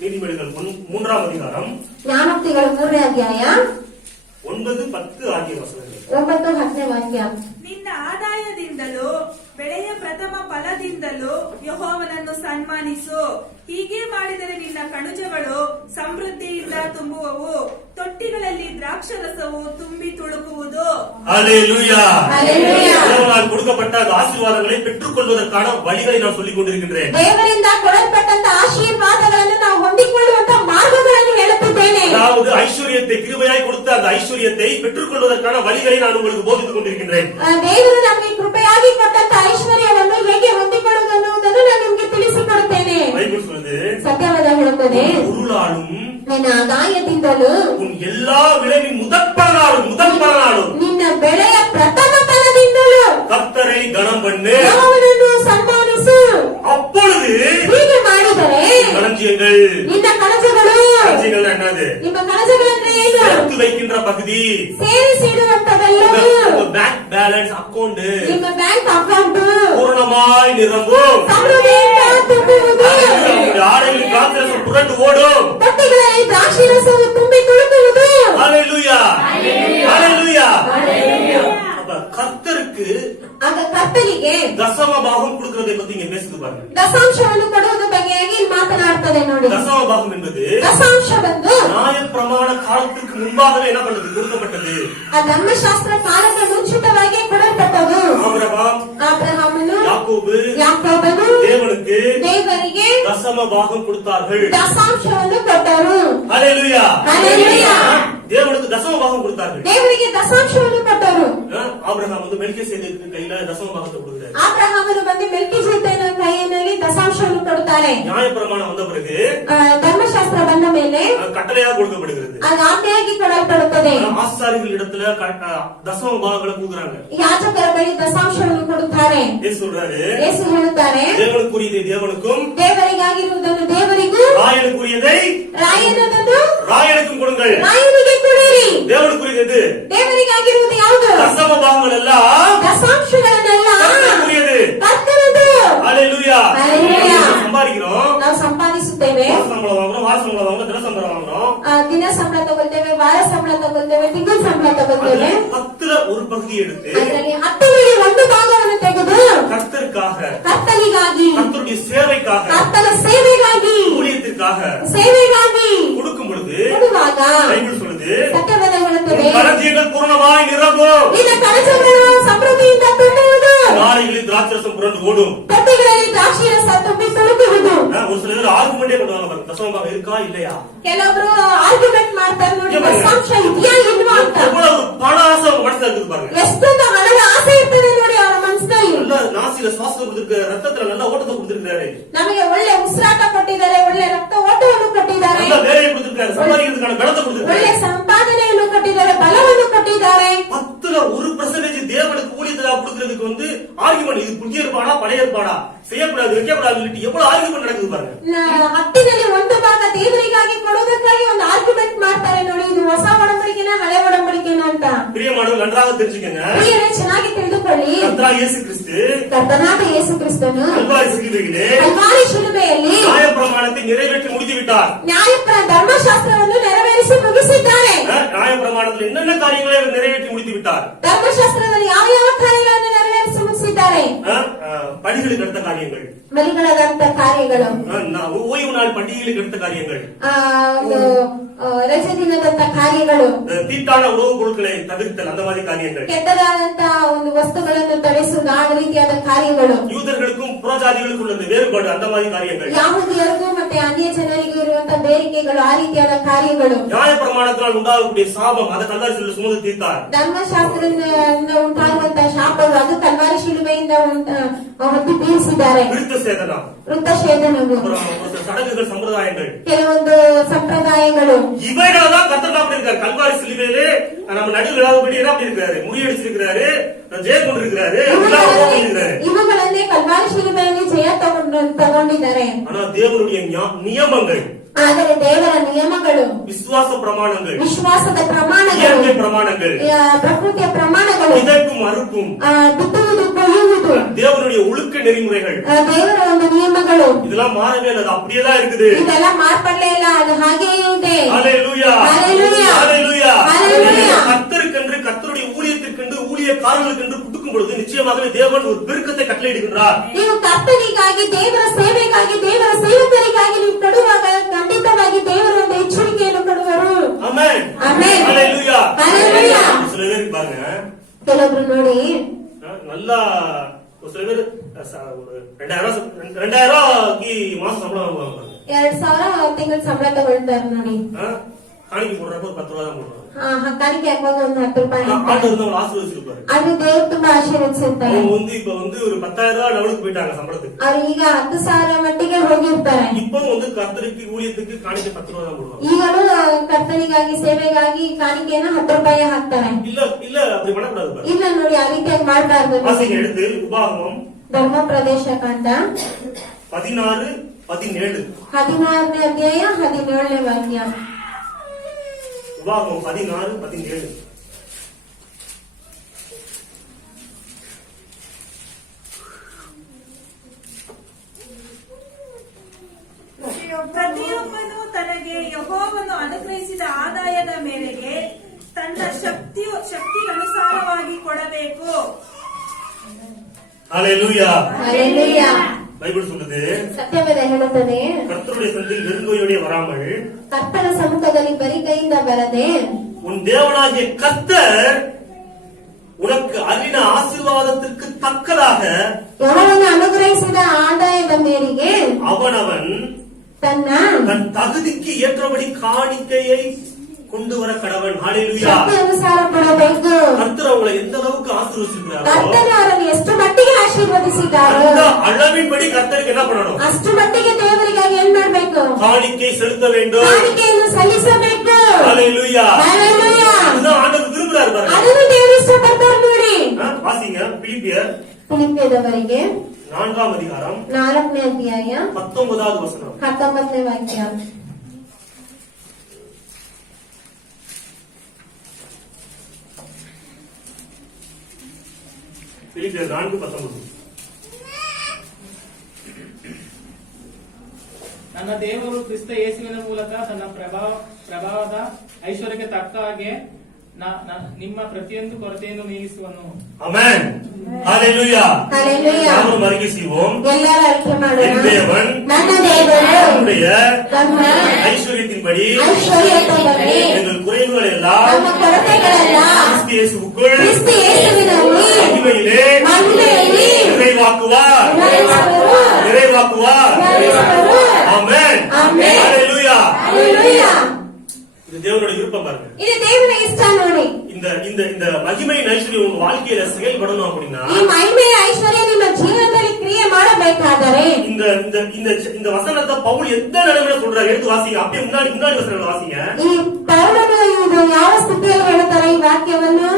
நீதிமொழிகள் 3ஆம் அதிகாரம் ಜ್ಞಾನೋಕ್ತಿಗಳು 3ನೇ ಅಧ್ಯಾಯ 9-10 ஆகிய வசனங்கள். 9-10ನೇ ವಾಕ್ಯ. ನಿನ್ನ ಆದಾಯದಿಂದಲೂ ಬೆಳೆಯ ಪ್ರಥಮ ಫಲದಿಂದಲೂ ಯೆಹೋವನನ್ನು ಸನ್ಮಾನಿಸು. ಹೀಗೆ ಮಾಡಿದರೆ ನಿನ್ನ ಕಣಜಗಳು ಸಮೃದ್ಧಿಯಿಂದ ತುಂಬುವವು, ತೊಟ್ಟಿಗಳಲ್ಲಿ ದ್ರಾಕ್ಷರಸವು ತುಂಬಿ ತುಳುಕುವುದು. ஹல்லேலூயா. ஹல்லேலூயா. தேவனால் கொடுக்கப்பட்ட அந்த ஆசீர்வாதங்களை பெற்றுக் கொள்வதற்கான வழிகளை நான் சொல்லிக் கொண்டிருக்கின்றேன். ದೇವರಿಂದ ಕೊಡಲ್ಪಟ್ಟಂತ ಆಶೀರ್ವಾದಗಳನ್ನು ನಾವು ಹೊಂದಿಕೊಳ್ಳುವಂತ ಮಾರ್ಗಗಳನ್ನು ಹೇಳುತ್ತಿದ್ದೇನೆ. அதாவது ஐஸ்வர்யத்தை கிருபையாய் கொடுத்த அந்த ஐஸ்வர்யத்தை பெற்றுக் கொள்வதற்கான வழிகளை நான் உங்களுக்கு போதித்துக் கொண்டிருக்கின்றேன். ದೇವರು ನಮಗೆ ಕೃಪೆಯಾಗಿ ಕೊಟ್ಟಂತ ಐಶ್ವರ್ಯವನ್ನು ಹೇಗೆ ಹೊಂದಿಕೊಳ್ಳುವುದು ಅನ್ನುವುದನ್ನು ನಾನು ನಿಮಗೆ ತಿಳಿಸಿಕೊಡುತ್ತೇನೆ. பைபிள் சொல்லுது, ಸತ್ಯವಾದ ಹೇಳುತ್ತದೆ, பொருளாலும் ನಿನ್ನ ಆದಾಯದಿಂದಲೂ உன் எல்லா விளைவின் முதற் பலனாலும் ನಿನ್ನ ಬೆಳೆಯ ಪ್ರಥಮ ಫಲದಿಂದಲೂ கர்த்தரை கனம் பண்ணு. ಅವನನ್ನು ಸನ್ಮಾನಿಸು. அப்பொழுது ಹೀಗೆ ಮಾಡಿದರೆ களஞ்சியங்கள் ನಿನ್ನ ಕಣಜಗಳು, என்னது? ನಿಮ್ಮ ಕಣಜಗಳಂದ್ರೆ ಏನು? சேர்த்து வைக்கின்ற பகுதி, ಸೇರಿಸಿಡುವಂತದೆಲ್ಲವೂ பேங்க் பேலன்ஸ் அக்கௌண்ட் ನಿಮ್ಮ ಬ್ಯಾಂಕ್ ಅಕೌಂಟ್ பூரணமாய் நிரம்பும். ಸಮೃದ್ಧಿಯಿಂದ ತುಂಬುವುದು. உங்களுடைய ஆடையில் திராட்சரசம் புரண்டு ஓடும். ತೊಟ್ಟಿಗಳಲ್ಲಿ ದ್ರಾಕ್ಷಿರಸವು ತುಂಬಿ ತುಳುಕುವುದು. ஹல்லேலூயா. ஹல்லேலூயா. அப்ப கர்த்தருக்கு ಆಗ ಕರ್ತನಿಗೆ தசம பாகம் கொடுக்கிறதை பத்தி இங்க பேசுது பாருங்க. ದಶಾಂಶವನ್ನು ಕೊಡುವುದರ ಬಗೆಯಾಗಿ ಇಲ್ಲಿ ಮಾತನಾಡ್ತದೆ ನೋಡಿ. தசம பாகம் என்பது ದಶಾಂಶ ಬಂದು நியாயப்பிரமாಣ காலத்துக்கு முன்பாகவே என்ன பண்ணது, கொடுக்கப்பட்டது. ಆ ಧರ್ಮಶಾಸ್ತ್ರ ಕಾಲಕ್ಕೆ ಮುಂಚಿತವಾಗಿ ಕೊಡಲ್ಪಟ್ಟದು. ಅಬ್ರಹಾಮನು ಯಾಕೋಬನು தேவனுக்கு ದೇವರಿಗೆ தசம பாகம் கொடுத்தார்கள். ದಶಾಂಶವನ್ನು ಕೊಟ್ಟರು. ஹல்லேலூயா. ஹல்லேலூயா. தேவனுக்கு தசம பாகம் கொடுத்தார்கள். ದೇವರಿಗೆ ದಶಾಂಶವನ್ನು ಕೊಟ್ಟರು. ஆபிரகாம் வந்து மெல்கிசேதேக்கு கையில தசம பாகத்தை கொடுக்கிறார். ಅಬ್ರಹಾಮನು ಬಂದು ಮೆಲ್ಕಿಸೇದೆಕನ ಕೈಯಲ್ಲಿ ದಶಾಂಶವನ್ನು ಕೊಡುತ್ತಾರೆ. நியாயப்பிரமாணம் வந்த பிறகு ಧರ್ಮಶಾಸ್ತ್ರ ಬಂದ ಮೇಲೆ கட்டளையாக கொடுக்கப்படுகிறது. ಅದು ಆಜ್ಞೆಯಾಗಿ ಕೊಡಲ್ಪಡುತ್ತದೆ. ஆசாரிகள் இடத்துல தசம பாகங்களை கொடுக்குறாங்க. ಯಾಜಕರ ಬಳಿ ದಶಾಂಶವನ್ನು ಕೊಡುತ್ತಾರೆ. ஏசு சொல்றாரு, ಯೇಸು ಹೇಳುತ್ತಾರೆ, தேவனுக்குரியதை தேவனுக்கும் ದೇವರಿಗಾಗಿರುವುದನ್ನು ದೇವರಿಗೂ, ராயனுக்குரியதை ರಾಯನದನ್ನು ராயனுக்கும் கொடுங்கள். ರಾಯನಿಗೆ ಕೊಡಿರಿ. தேவனுக்குரியது ದೇವರಿಗಾಗಿರುವುದು ಯಾವುದು? தசம பாகங்கள் எல்லாம் ದಶಾಂಶಗಳನ್ನೆಲ್ಲ கர்த்தருக்குரியது. ಕರ್ತನದು. ஹல்லேலூயா. ஹல்லேலூயா. சம்பாதிக்கிறோம், ನಾವು ಸಂಪಾದಿಸುತ್ತೇವೆ, மாச சம்பளம் வாங்குறோம், வார சம்பளம் வாங்குறோம், தின சம்பளம் வாங்குறோம். ದಿನ ಸಂಬಳ ತಗೊಳ್ತೇವೆ, ವಾರ ಸಂಬಳ ತಗೊಳ್ತೇವೆ, ತಿಂಗಳ ಸಂಬಳ ತಗೊಳ್ತೇವೆ. அதுல 10ல ஒரு பகுதி எடுத்து ಅದರಲ್ಲಿ 10ರಲ್ಲಿ ಒಂದು ಭಾಗವನ್ನು ತೆಗೆದು கர்த்தருக்காக, ಕರ್ತನಿಗಾಗಿ, கர்த்தருடைய சேவைக்காக, ಕರ್ತನ ಸೇವೆಗಾಗಿ, ஊழியத்திற்காக ಸೇವೆಗಾಗಿ கொடுக்கும் பொழுது ಕೊಡುವಾಗ பைபிள் சொல்லுது, ಸತ್ಯವಾದ ಹೇಳುತ್ತದೆ, களஞ்சியங்கள் பூரணமாய் நிரம்பும். ನಿನ್ನ ಕಣಜಗಳು ಸಮೃದ್ಧಿಯಿಂದ ತುಂಬುವುದು. நாளைகளில் திராட்சரசம் புரண்டு ஓடும். ತೊಟ್ಟಿಗಳಲ್ಲಿ ದ್ರಾಕ್ಷಿರಸ ತುಂಬಿ ತುಳುಕುವುದು. ஒரு சில பேர் ஆர்குமெண்டே பண்ணுவாங்க பாருங்க, தசம பாகம் இருக்கா இல்லையா. ಕೆಲವರು ಆರ್ಗ್ಯುಮೆಂಟ್ ಮಾಡ್ತಾರೆ ನೋಡಿ, ದಶಾಂಶ ಇದೆಯಾ ಇಲ್ವಾ ಅಂತ. எவ்வளவு பண ஆசை அவங்க மனசுல இருக்குது பாருங்க. ಎಷ್ಟೊಂದು ಹಣದ ಆಸೆ ಇರ್ತದೆ ನೋಡಿ ಅವರ ಮನಸ್ಸಿನಲ್ಲಿ. நல்ல நாசில சுவாசத்தை கொடுத்திருக்காரு, ரத்தத்துல நல்ல ஓட்டத்தை கொடுத்திருக்காரு, ನಮಗೆ ಒಳ್ಳೆ ಉಸಿರಾಟ ಕೊಟ್ಟಿದ್ದಾರೆ, ಒಳ್ಳೆ ರಕ್ತ ಓಟವನ್ನು ಕೊಟ್ಟಿದ್ದಾರೆ, நல்ல வேலையை கொடுத்திருக்காரு, சம்பாதிக்கிறதுக்கான பலத்தை ಒಳ್ಳೆ கொடுத்திருக்காரு. ಸಂಪಾದನೆಯನ್ನು ಕೊಟ್ಟಿದ್ದಾರೆ, ಬಲವನ್ನು ಕೊಟ್ಟಿದ್ದಾರೆ. 10ல 1% தேவனுக்கு ஊழியத்துல கொடுக்கிறதுக்கு வந்து ஆர்குமெண்ட், இது புதிய ஏற்பாடா பழைய ஏற்பாடா, செய்யக்கூடாது வைக்கக்கூடாது எவ்வளவு ஆர்குமெண்ட் நடக்குது பாருங்க. 10ರಲ್ಲಿ ಒಂದು ಭಾಗ ದೇವರಿಗಾಗಿ ಕೊಡೋದಕ್ಕಾಗಿ ಒಂದು ಆರ್ಗ್ಯುಮೆಂಟ್ ಮಾಡ್ತಾರೆ ನೋಡಿ, ಇದು ಹೊಸ ಒಡಂಬಡಿಕೆನ ಹಳೆ ಒಡಂಬಡಿಕೆನ ಅಂತ. பிரியமானவர்கள் நன்றாக தெரிஞ்சுக்கங்க, ಪ್ರಿಯರೇ, ಚೆನ್ನಾಗಿ ತಿಳಿದುಕೊಳ್ಳಿ, கர்த்தராகிய இயேசு கிறிஸ்து ಕರ್ತನಾದ ಯೇಸು ಕ್ರಿಸ್ತನು கல்வாரி சிலுவையிலே ಕಲ್ವಾರಿ ಶಿಲುಬೆಯಲ್ಲಿ நியாயப்பிரமாணத்தை நிறைவேற்றி முடித்து விட்டார். ಧರ್ಮಶಾಸ್ತ್ರವನ್ನು ನೆರವೇರಿಸಿ ಮುಗಿಸಿದ್ದಾರೆ. நியாயப்பிரமாணத்தில் என்னென்ன காரியங்களை அவர் நிறைவேற்றி முடித்து விட்டார். ಧರ್ಮಶಾಸ್ತ್ರದಲ್ಲಿ ಯಾವ ಯಾವ ಕಾರ್ಯಗಳನ್ನು ನೆರವೇರಿಸಿ ಮುಗಿಸಿದ್ದಾರೆ? பண்டிகைகளுக்கு அடுத்த காரியங்கள், ಬಲಿಗಳಾದಂತ ಕಾರ್ಯಗಳು, ஓய்வு நாள் பண்டிகைகளுக்கு அடுத்த காரியங்கள், ಒಂದು ರಜೆ ದಿನದಂತ ಕಾರ್ಯಗಳು, தீட்டான உணவுப் பொருட்களை தவிர்த்தல், அந்த மாதிரி காரியங்கள், ಕೆಟ್ಟದಾದಂತ ಒಂದು ವಸ್ತುಗಳನ್ನು ತಡೆಸುವುದು, ಆ ರೀತಿಯಾದ ಕಾರ್ಯಗಳು, யூதர்களுக்கும் புறஜாதிகளுக்கும் உள்ள வேறுபாடு, அந்த மாதிரி காரியங்கள், ಯಹೂದಿಯರಿಗೂ ಮತ್ತೆ ಅನ್ಯ ಜನರಿಗೂ ಇರುವಂತಹ ಬೇರಿಕೆಗಳು, ಆ ರೀತಿಯಾದ ಕಾರ್ಯಗಳು, நியாயப்பிரமாணத்தினால் உண்டாகக்கூடிய சாபம், அதை கல்வாரி சிலுவையில் சுமந்து தீர்த்தார். ಧರ್ಮಶಾಸ್ತ್ರದಿಂದ ಉಂಟಾಗುವಂತಹ ಶಾಪಗಳು, ಅದು ಕಲ್ವಾರಿ ಶಿಲುಬೆಯಿಂದ ಹೊತ್ತು ತೀರಿಸಿದ್ದಾರೆ. விருத்த சேதனம், ವೃತ್ತಛೇದನವು, சடங்குகள், சம்பிரதாயங்கள், ಕೆಲವೊಂದು ಸಂಪ್ರದಾಯಗಳು, இவைகளதான் கர்த்தர் அப்படி இருக்காரு. கல்வாரி சிலுவையிலே நம்ம நடுவில் விழாவுபடி என்ன அப்படி இருக்காரு, முறியடிச்சிருக்கிறாரு, ಜಯ ಕೊಂಡಿರ್ತಾರೆ ಹೋಗಿದ್ದಾರೆ. ಇವುಗಳನ್ನೇ ಕಲ್ವಾರಿ ಶಿಲುಬೆಯಲ್ಲಿ ಜಯ ತಗೊಂಡಿದ್ದಾರೆ. ஆனா தேவனுடைய நியமங்கள், ಆದರೆ ದೇವರ ನಿಯಮಗಳು, ವಿಶ್ವಾಸದ ಪ್ರಮಾಣಗಳು, ಪ್ರಮಾಣಗಳು, ಪ್ರಕೃತಿಯ ಪ್ರಮಾಣಗಳು, இதற்கும் அறுக்கும் ಬಿತ್ತುವುದು ಕೊಯ್ಯುವುದು, தேவனுடைய ஒழுக்க நெறிமுறைகள், ದೇವರ ಒಂದು ನಿಯಮಗಳು, இதெல்லாம் ಮಾರவே ಇಲ್ಲ, ಅದು அப்படியே தான் இருக்குது. ಇದೆಲ್ಲ ಮಾರ್ಪಡಲೇ ಇಲ್ಲ, ಅದು ಹಾಗೆಯೇ ಇದೆ. ஹalleluya, ஹalleluya, ஹalleluya. ஹalleluya. கர்த்தருக்கென்று, கர்த்தருடைய ஊழியத்திற்கென்று, ஊழியக்காரர்களுக்கென்று கொடுக்கும் பொழுது நிச்சயமாகவே தேவன் ஒரு பெருக்கத்தை கட்டளையிடுகிறார். ನೀವು ಕರ್ತನಿಗಾಗಿ, ದೇವರ ಸೇವೆಗಾಗಿ, ದೇವರ ಸೇವಕರಿಗಾಗಿ ನೀವು ಕೊಡುವಾಗ ಖಂಡಿತವಾಗಿ ದೇವರು ಒಂದು ಎಚ್ಚರಿಕೆಯನ್ನು ಕೊಡುವರು. ಆಮೆನ್, ಆಮೆನ್, ஹalleluya, ஹalleluya. சில பேருக்கு பாருங்க, ಕೆಲವರು ನೋಡಿ நல்லா ஒரு சில பேர் 2000 மாசம் சம்பளம் வாங்குவாங்க. 2000 ತಿಂಗಳ ಸಂಬಳ ತಗೊಳ್ತಾರೆ ನೋಡಿ. காணிக்கை போடுறப்ப ஒரு 10 ரூபா தான் போடுவாங்க. ಕಾಣಿಕೆ ಹಾಕುವಾಗ ಒಂದು 10 ರೂಪಾಯಿ. ஆண்டவர் அவங்களை ஆசீர்வதிச்சிருப்பாரு. ಅದು ದೇವರು ತುಂಬಾ ಆಶೀರ್ವದಿಸಿರ್ತಾರೆ. அவங்க இப்ப ஒரு 10,000 ரூபாய் லெவலுக்கு போயிட்டாங்க சம்பளத்துக்கு. ಅವರು ಈಗ 10,000 மಟ್ಟಿಗೆ ಹೋಗಿರ್ತಾರೆ. இப்போ கர்த்தருக்கு ஊழியத்துக்கு காணிக்கை 10 ரூபா தான் போடுவாங்க. ಈಗಲೂ ಕರ್ತನಿಗಾಗಿ, ಸೇವೆಗಾಗಿ ಕಾಣಿಕೆಯನ್ನ 10 ರೂಪಾಯಿ ಹಾಕ್ತಾರೆ. இல்ல அப்படி பண்ணக்கூடாது. ಇಲ್ಲ ನೋಡಿ, ಆ ರೀತಿಯಾಗಿ ಮಾಡಬಾರ್ದು. வாசிங்க எடுத்து உபாகமம் ಧರ್ಮ ಪ್ರದೇಶ ಕಾಂಡ 16-17. 16ನೇ ಅಧ್ಯಾಯ 17ನೇ ವಾಕ್ಯ. உபாகமம் 16-17. ಪ್ರತಿಯೊಬ್ಬನು ತನಗೆ ಯೆಹೋವನು ಅನುಗ್ರಹಿಸಿದ ಆದಾಯದ ಮೇರೆಗೆ ತನ್ನ ಶಕ್ತಿಗನುಸಾರವಾಗಿ ಕೊಡಬೇಕು. ஹalleluya, ஹalleluya. பைபிள் சொல்லுது, ಸತ್ಯವೇದ ಹೇಳುತ್ತದೆ, கர்த்தருடைய சந்நிதியில் வெறுங்கையோட வராமல், ಕರ್ತನ ಸಮ್ಮುಖದಲ್ಲಿ ಬರಿ ಕೈಯಿಂದ ಬರದೆ, உன் தேவனாகிய கர்த்தர் உனக்கு அருளின ஆசீர்வாதத்திற்கு தக்கதாக ಯೆಹೋವನು ಅನುಗ್ರಹಿಸಿದ ಆದಾಯದ ಮೇರೆಗೆ அவனவன் தன் தகுதிக்கு ஏற்றபடி காணிக்கையை கொண்டு வர கடவன். ஹalleluya. ಶಕ್ತಿ ಅನುಸಾರ ಕೊಡಬೇಕು. கர்த்தர் அவங்களை எந்த அளவுக்கு ஆசீர்வதிச்சிருக்காரோ, ಕರ್ತನು ಅವರನ್ನು ಎಷ್ಟು ಮಟ್ಟಿಗೆ ಆಶೀರ್ವದಿಸಿದ್ದಾರೋ அந்த அளவின்படி கர்த்தருக்கு என்ன பண்ணணும்? ಅಷ್ಟು ಮಟ್ಟಿಗೆ ದೇವರಿಗಾಗಿ ಏನ್ ಮಾಡ್ಬೇಕು? காணிக்கை செலுத்த வேண்டும். ಕಾಣಿಕೆಯನ್ನು ಸಲ್ಲಿಸಬೇಕು. ஹalleluya, ஹalleluya. இதுதான் ஆண்டவர் விரும்புறாரு பாருங்க. ಅದನ್ನು ದೇವರು ಇಷ್ಟಪಡ್ತಾರೆ ನೋಡಿ. வாசிங்க பிலிப்பியர் ಫಿಲಿಪ್ಪಿಯದವರಿಗೆ 4ஆம் அதிகாரம் 4ನೇ ಅಧ್ಯಾಯ 19வது வசனம். 19ನೇ ವಾಕ್ಯ. பிலிப்பியர் 4:19. ನನ್ನ ದೇವರು ಕ್ರಿಸ್ತ ಯೇಸುವಿನ ಮೂಲಕ ತನ್ನ ಪ್ರಭಾವದ ಐಶ್ವರ್ಯಕ್ಕೆ ತಕ್ಕ ಹಾಗೆ ನಿಮ್ಮ ಪ್ರತಿಯೊಂದು ಕೊರತೆಯನ್ನು ನೀಗಿಸುವನು. ಆಮೆನ್, ஹalleluya. ஹalleluya. நாமும் அறிக்கை செய்வோம். ಎಲ್ಲರೂ அறிக்கை ಮಾಡೋಣ. என் தேவன் ನನ್ನ ದೇವರು நம்முடைய ತಮ್ಮ ஐஸ்வர்யத்தின்படி ಐಶ್ವರ್ಯತೆಯಲ್ಲಿ எங்கள் குறைவுகள் எல்லாம் ನಮ್ಮ ಕೊರತೆಗಳೆல்லாம் கிறிஸ்து இயேசுவுக்குள் ಕ್ರಿಸ್ತ ಯೇಸುವಿನಲ್ಲಿ மகிமையிலே நிறைவாக்குவார். ஆமென், ஆமென். ஹalleluya. ஹalleluya. இது தேவனுடைய விருப்பம் பாருங்க. இது தேவனுடைய ಇಷ್ಟ ನೋಡಿ. இந்த மகிமை ஐஸ்வர்யம் உங்க வாழ்க்கையில செயல்படணும் அப்படின்னா, ಈ ಮಹಿಮೆಯ ಐಶ್ವರ್ಯ ನಿಮ್ಮ ಜೀವನದಲ್ಲಿ ಕ್ರಿಯೆ ಮಾಡಬೇಕಾದರೆ, இந்த வசனத்தை பவுல் எந்த நிலைமையில சொல்றாரு எடுத்து வாசிங்க. அப்படியே முன்னாடி வசனங்களை வாசிங்க. ಈ ಪೌಲನು ಇದು ಯಾವ ಸ್ಥಿತಿಯಲ್ಲಿ ಹೇಳ್ತಾರೆ ಈ ವಾಕ್ಯವನ್ನು?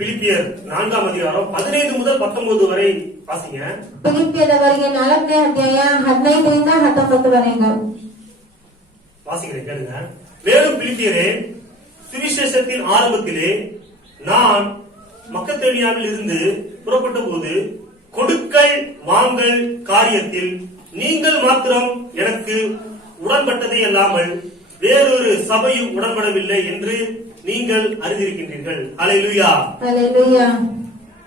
பிலிப்பியர் 4ஆம் அதிகாரம் 15 முதல் 19 வரை வாசிங்க. ಫಿಲಿಪ್ಪಿಯದವರಿಗೆ 4ನೇ ಅಧ್ಯಾಯ 15ರಿಂದ 19ವರೆಗೂ வாசிக்கிறேன், கேளுங்க. மேலும் பிலிப்பியரே, சுவிசேஷத்தின் ஆரம்பத்திலே நான் மக்கதேனியாவில் இருந்து புறப்பட்ட போது கொடுக்கல் வாங்கல் காரியத்தில் நீங்கள் மாத்திரம் எனக்கு உடன்பட்டதே அல்லாமல் வேறொரு சபையும் உடன்படவில்லை என்று நீங்கள் அறிந்திருக்கின்றீர்கள். ஹalleluya. ஹalleluya.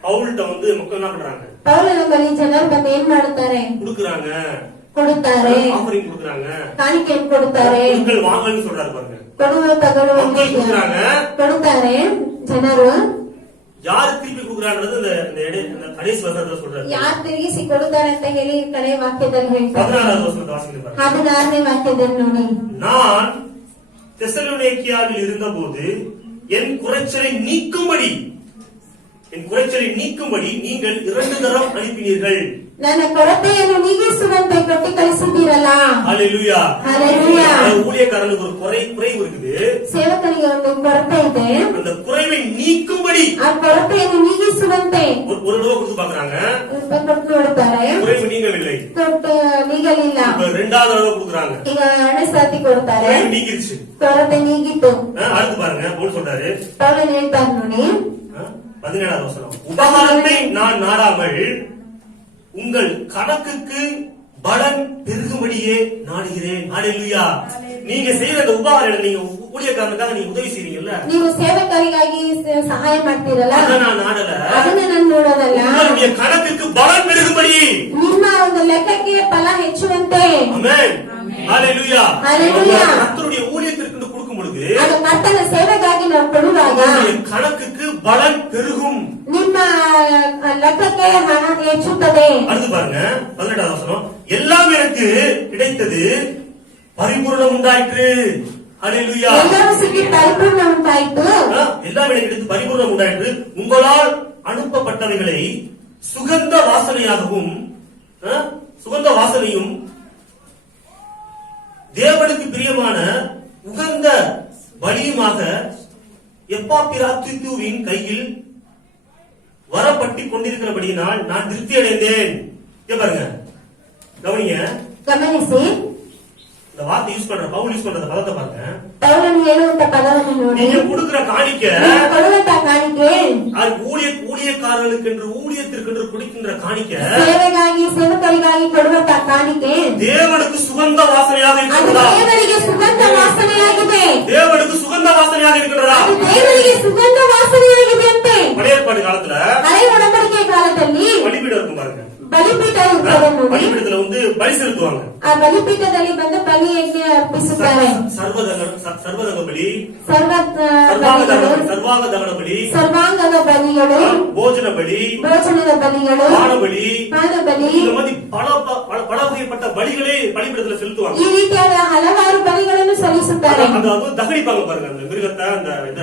பவுல்ட்ட மக்கள் என்ன பண்றாங்க? ಪೌಲನ ಬಳಿ ಜನರು ಬಂದು ಏನ್ ಮಾಡುತ್ತಾರೆ? கொடுக்கறாங்க, ಕೊಡುತ್ತಾರೆ, ஆஃபரிங் கொடுக்கறாங்க, ಕಾಣಿಕೆಯನ್ನು ಕೊಡುತ್ತಾರೆ. கொடுக்கல் வாங்கல்னு சொல்றாரு பாருங்க. ಕೊಡುವ ತಗೊಳ್ಳುವ ಕೊಡುತ್ತಾರೆ ಜನರು. யாரு திருப்பி கொடுக்கறான்றது இந்த கடைசி வசனத்துல சொல்றாரு. ಯಾರು ತಿರುಗಿಸಿ ಕೊಡುತ್ತಾರೆ ಅಂತ ಹೇಳಿ ಕಡೆ ವಾಕ್ಯದಲ್ಲಿ ಹೇಳ್ತಾರೆ. 16வது வசனத்தை வாசிங்க பாருங்க. 16ನೇ ವಾಕ್ಯದಲ್ಲಿ ನೋಡಿ. நான் தெசலோனிக்கேயாவில் இருந்தபோது என் குறைச்சலை நீக்கும்படி நீங்கள் 2 தரம் அனுப்பினீர்கள். ನನ್ನ ಕೊರತೆಯನ್ನು ನೀಗಿಸುವಂತೆ ಕೊಟ್ಟು ಕಳಿಸಿದ್ದೀರಲ್ಲ. ஹalleluya. ஹalleluya. ஊழியக்காரனுக்கு ஒரு குறைவு இருக்குது. ಸೇವಕನಿಗೆ ಒಂದು ಕೊರತೆ ಇದೆ. அந்த குறைவை நீக்கும்படி ಆ ಕೊರತೆಯನ್ನು ನೀಗಿಸುವಂತೆ ஒரு தடவை கொடுத்து பாக்குறாங்க. ಕೊಟ್ಟು ನೋಡುತ್ತಾರೆ. குறைவு நீங்கவில்லை. ಕೊಟ್ಟು ನೀಗಲಿಲ್ಲ. ரெண்டாவது தடவை கொடுக்குறாங்க. ಈಗ ಎರಡನೇ ಸಾತಿ ಕೊಡ್ತಾರೆ. குறைவு நீங்கிருச்சு. ಕೊರತೆ ನೀಗಿತ್ತು. அடுத்து பாருங்க பவுல் சொல்றாரு. ಪೌಲನು ಹೇಳ್ತಾರೆ ನೋಡಿ 17வது வசனம். உபகாரத்தை நான் நாடாமல் உங்கள் கணக்குக்கு பலன் பெருகும்படியே நாடுகிறேன். ஹalleluya. நீங்க செய்யற அந்த உபகாரம், நீங்க ஊழியக்காரனுக்காக நீங்க உதவி செய்றீங்கல்ல, ನೀವು ಸೇವಕರಿಗಾಗಿ ಸಹಾಯ ಮಾಡ್ತೀರಲ್ಲ, ಅದ ನಾನು ನಾಡಲ್ಲ, ಅದನ್ನ ನಾನು ನೋಡೋದಲ್ಲ, உங்களுடைய கணக்குக்கு பலன் பெருகும்படி, ನಿಮ್ಮ ಒಂದು ಲೆಕ್ಕಕ್ಕೆ ಫಲ ಹೆಚ್ಚುವಂತೆ. ஆமென். ஹalleluya. ஹalleluya. கர்த்தருடைய ஊழியத்திற்கு கொடுக்கும் பொழுது ಅದು ಕರ್ತನ ಸೇವೆಗಾಗಿ ನಾವು ಕೊಡುವಾಗ உங்களுடைய கணக்குக்கு பலன் பெருகும். ನಿಮ್ಮ ಲೆಕ್ಕಕ್ಕೆ ಹಣ ಹೆಚ್ಚುತ್ತದೆ. அடுத்து பாருங்க 18வது வசனம். எல்லாம் எனக்கு கிடைத்தது பரிபூரணம் உண்டாயிற்று. ஹalleluya. ಎಲ್ಲರೂ ಸಿಕ್ಕಿ ಪರಿಪೂರ್ಣ ಉಂಟಾಯಿತು. எல்லாம் எனக்கு கிடைத்து பரிபூரணம் உண்டாயிற்று. உங்களால் அனுப்பப்பட்டவைகளை சுகந்த வாசனையும் தேவனுக்கு பிரியமான உகந்த பலியுமாக எப்பாப்பிராத்துவின் கையில் வரப்பட்டு கொண்டிருக்கிறபடியினால் நான் திருப்தி அடைந்தேன். பாருங்க, கவனிங்க, ಗಮನಿಸಿ, இந்த வார்த்தை யூஸ் பண்ற பவுல் யூஸ் பண்ற பதத்தை பாருங்க. ಪೌಲನು ಹೇಳುವಂತ ಪದವನ್ನು ನೋಡಿ, நீங்க கொடுக்கிற காணிக்க, ಕೊಡುವಂತ ಕಾಣಿಕೆ, ஊழியக்காரர்களுக்கு என்று ஊழியத்திற்கு கொடுக்கின்ற காணிக்க ಸೇವೆಗಾಗಿ ಸೇವಕರಿಗಾಗಿ ಕೊಡುವಂತ ಕಾಣಿಕೆ தேவனுக்கு சுகந்த வாசனையாக ಅದು இருக்கிறதா? ದೇವರಿಗೆ ಸುಗಂಧ ವಾಸನೆಯಾಗಿದೆ. தேவனுக்கு சுகந்த வாசனையாக இருக்கிறதா? ಅದು ದೇವರಿಗೆ ಸುಗಂಧ ವಾಸನೆಯಾಗಿದೆ ಅಂತೆ. பழைய ஏற்பாடு காலத்துல ಹಳೆಯ ಒಡಂಬಡಿಕೆ ಕಾಲದಲ್ಲಿ பலிபீடம் இருக்கும் பாருங்க. ಬಲಿಪೀಠ ಇರ್ತದೆ ನೋಡಿ. பலிபீடத்துல வந்து பலி செலுத்துவாங்க. ಆ ಬಲಿಪೀಠದಲ್ಲಿ ಬಂದು ಬಲಿಯಜ್ಞ ಅರ್ಪಿಸುತ್ತಾರೆ. ಸರ್ವದಗ ಬಲಿ, ಸರ್ವಾಂಗ ದಹನ ಬಲಿ, ಸರ್ವಾಂಗದ ಬಲಿಗಳು, ಭೋಜನ ಬಲಿ, ಭೋಜನದ ಬಲಿಗಳು, பான பலி, ಪಾನ ಬಲಿ, இந்த மாதிரி பல வகைப்பட்ட பலிகளே பலிபீடத்துல செலுத்துவாங்க. ಈ ರೀತಿಯಾದ ಹಲವಾರು ಬಲಿಗಳನ್ನು ಸಲ್ಲಿಸುತ್ತಾರೆ. அது தகனிப்பாங்க பாருங்க, அந்த மிருகத்தை, அந்த இத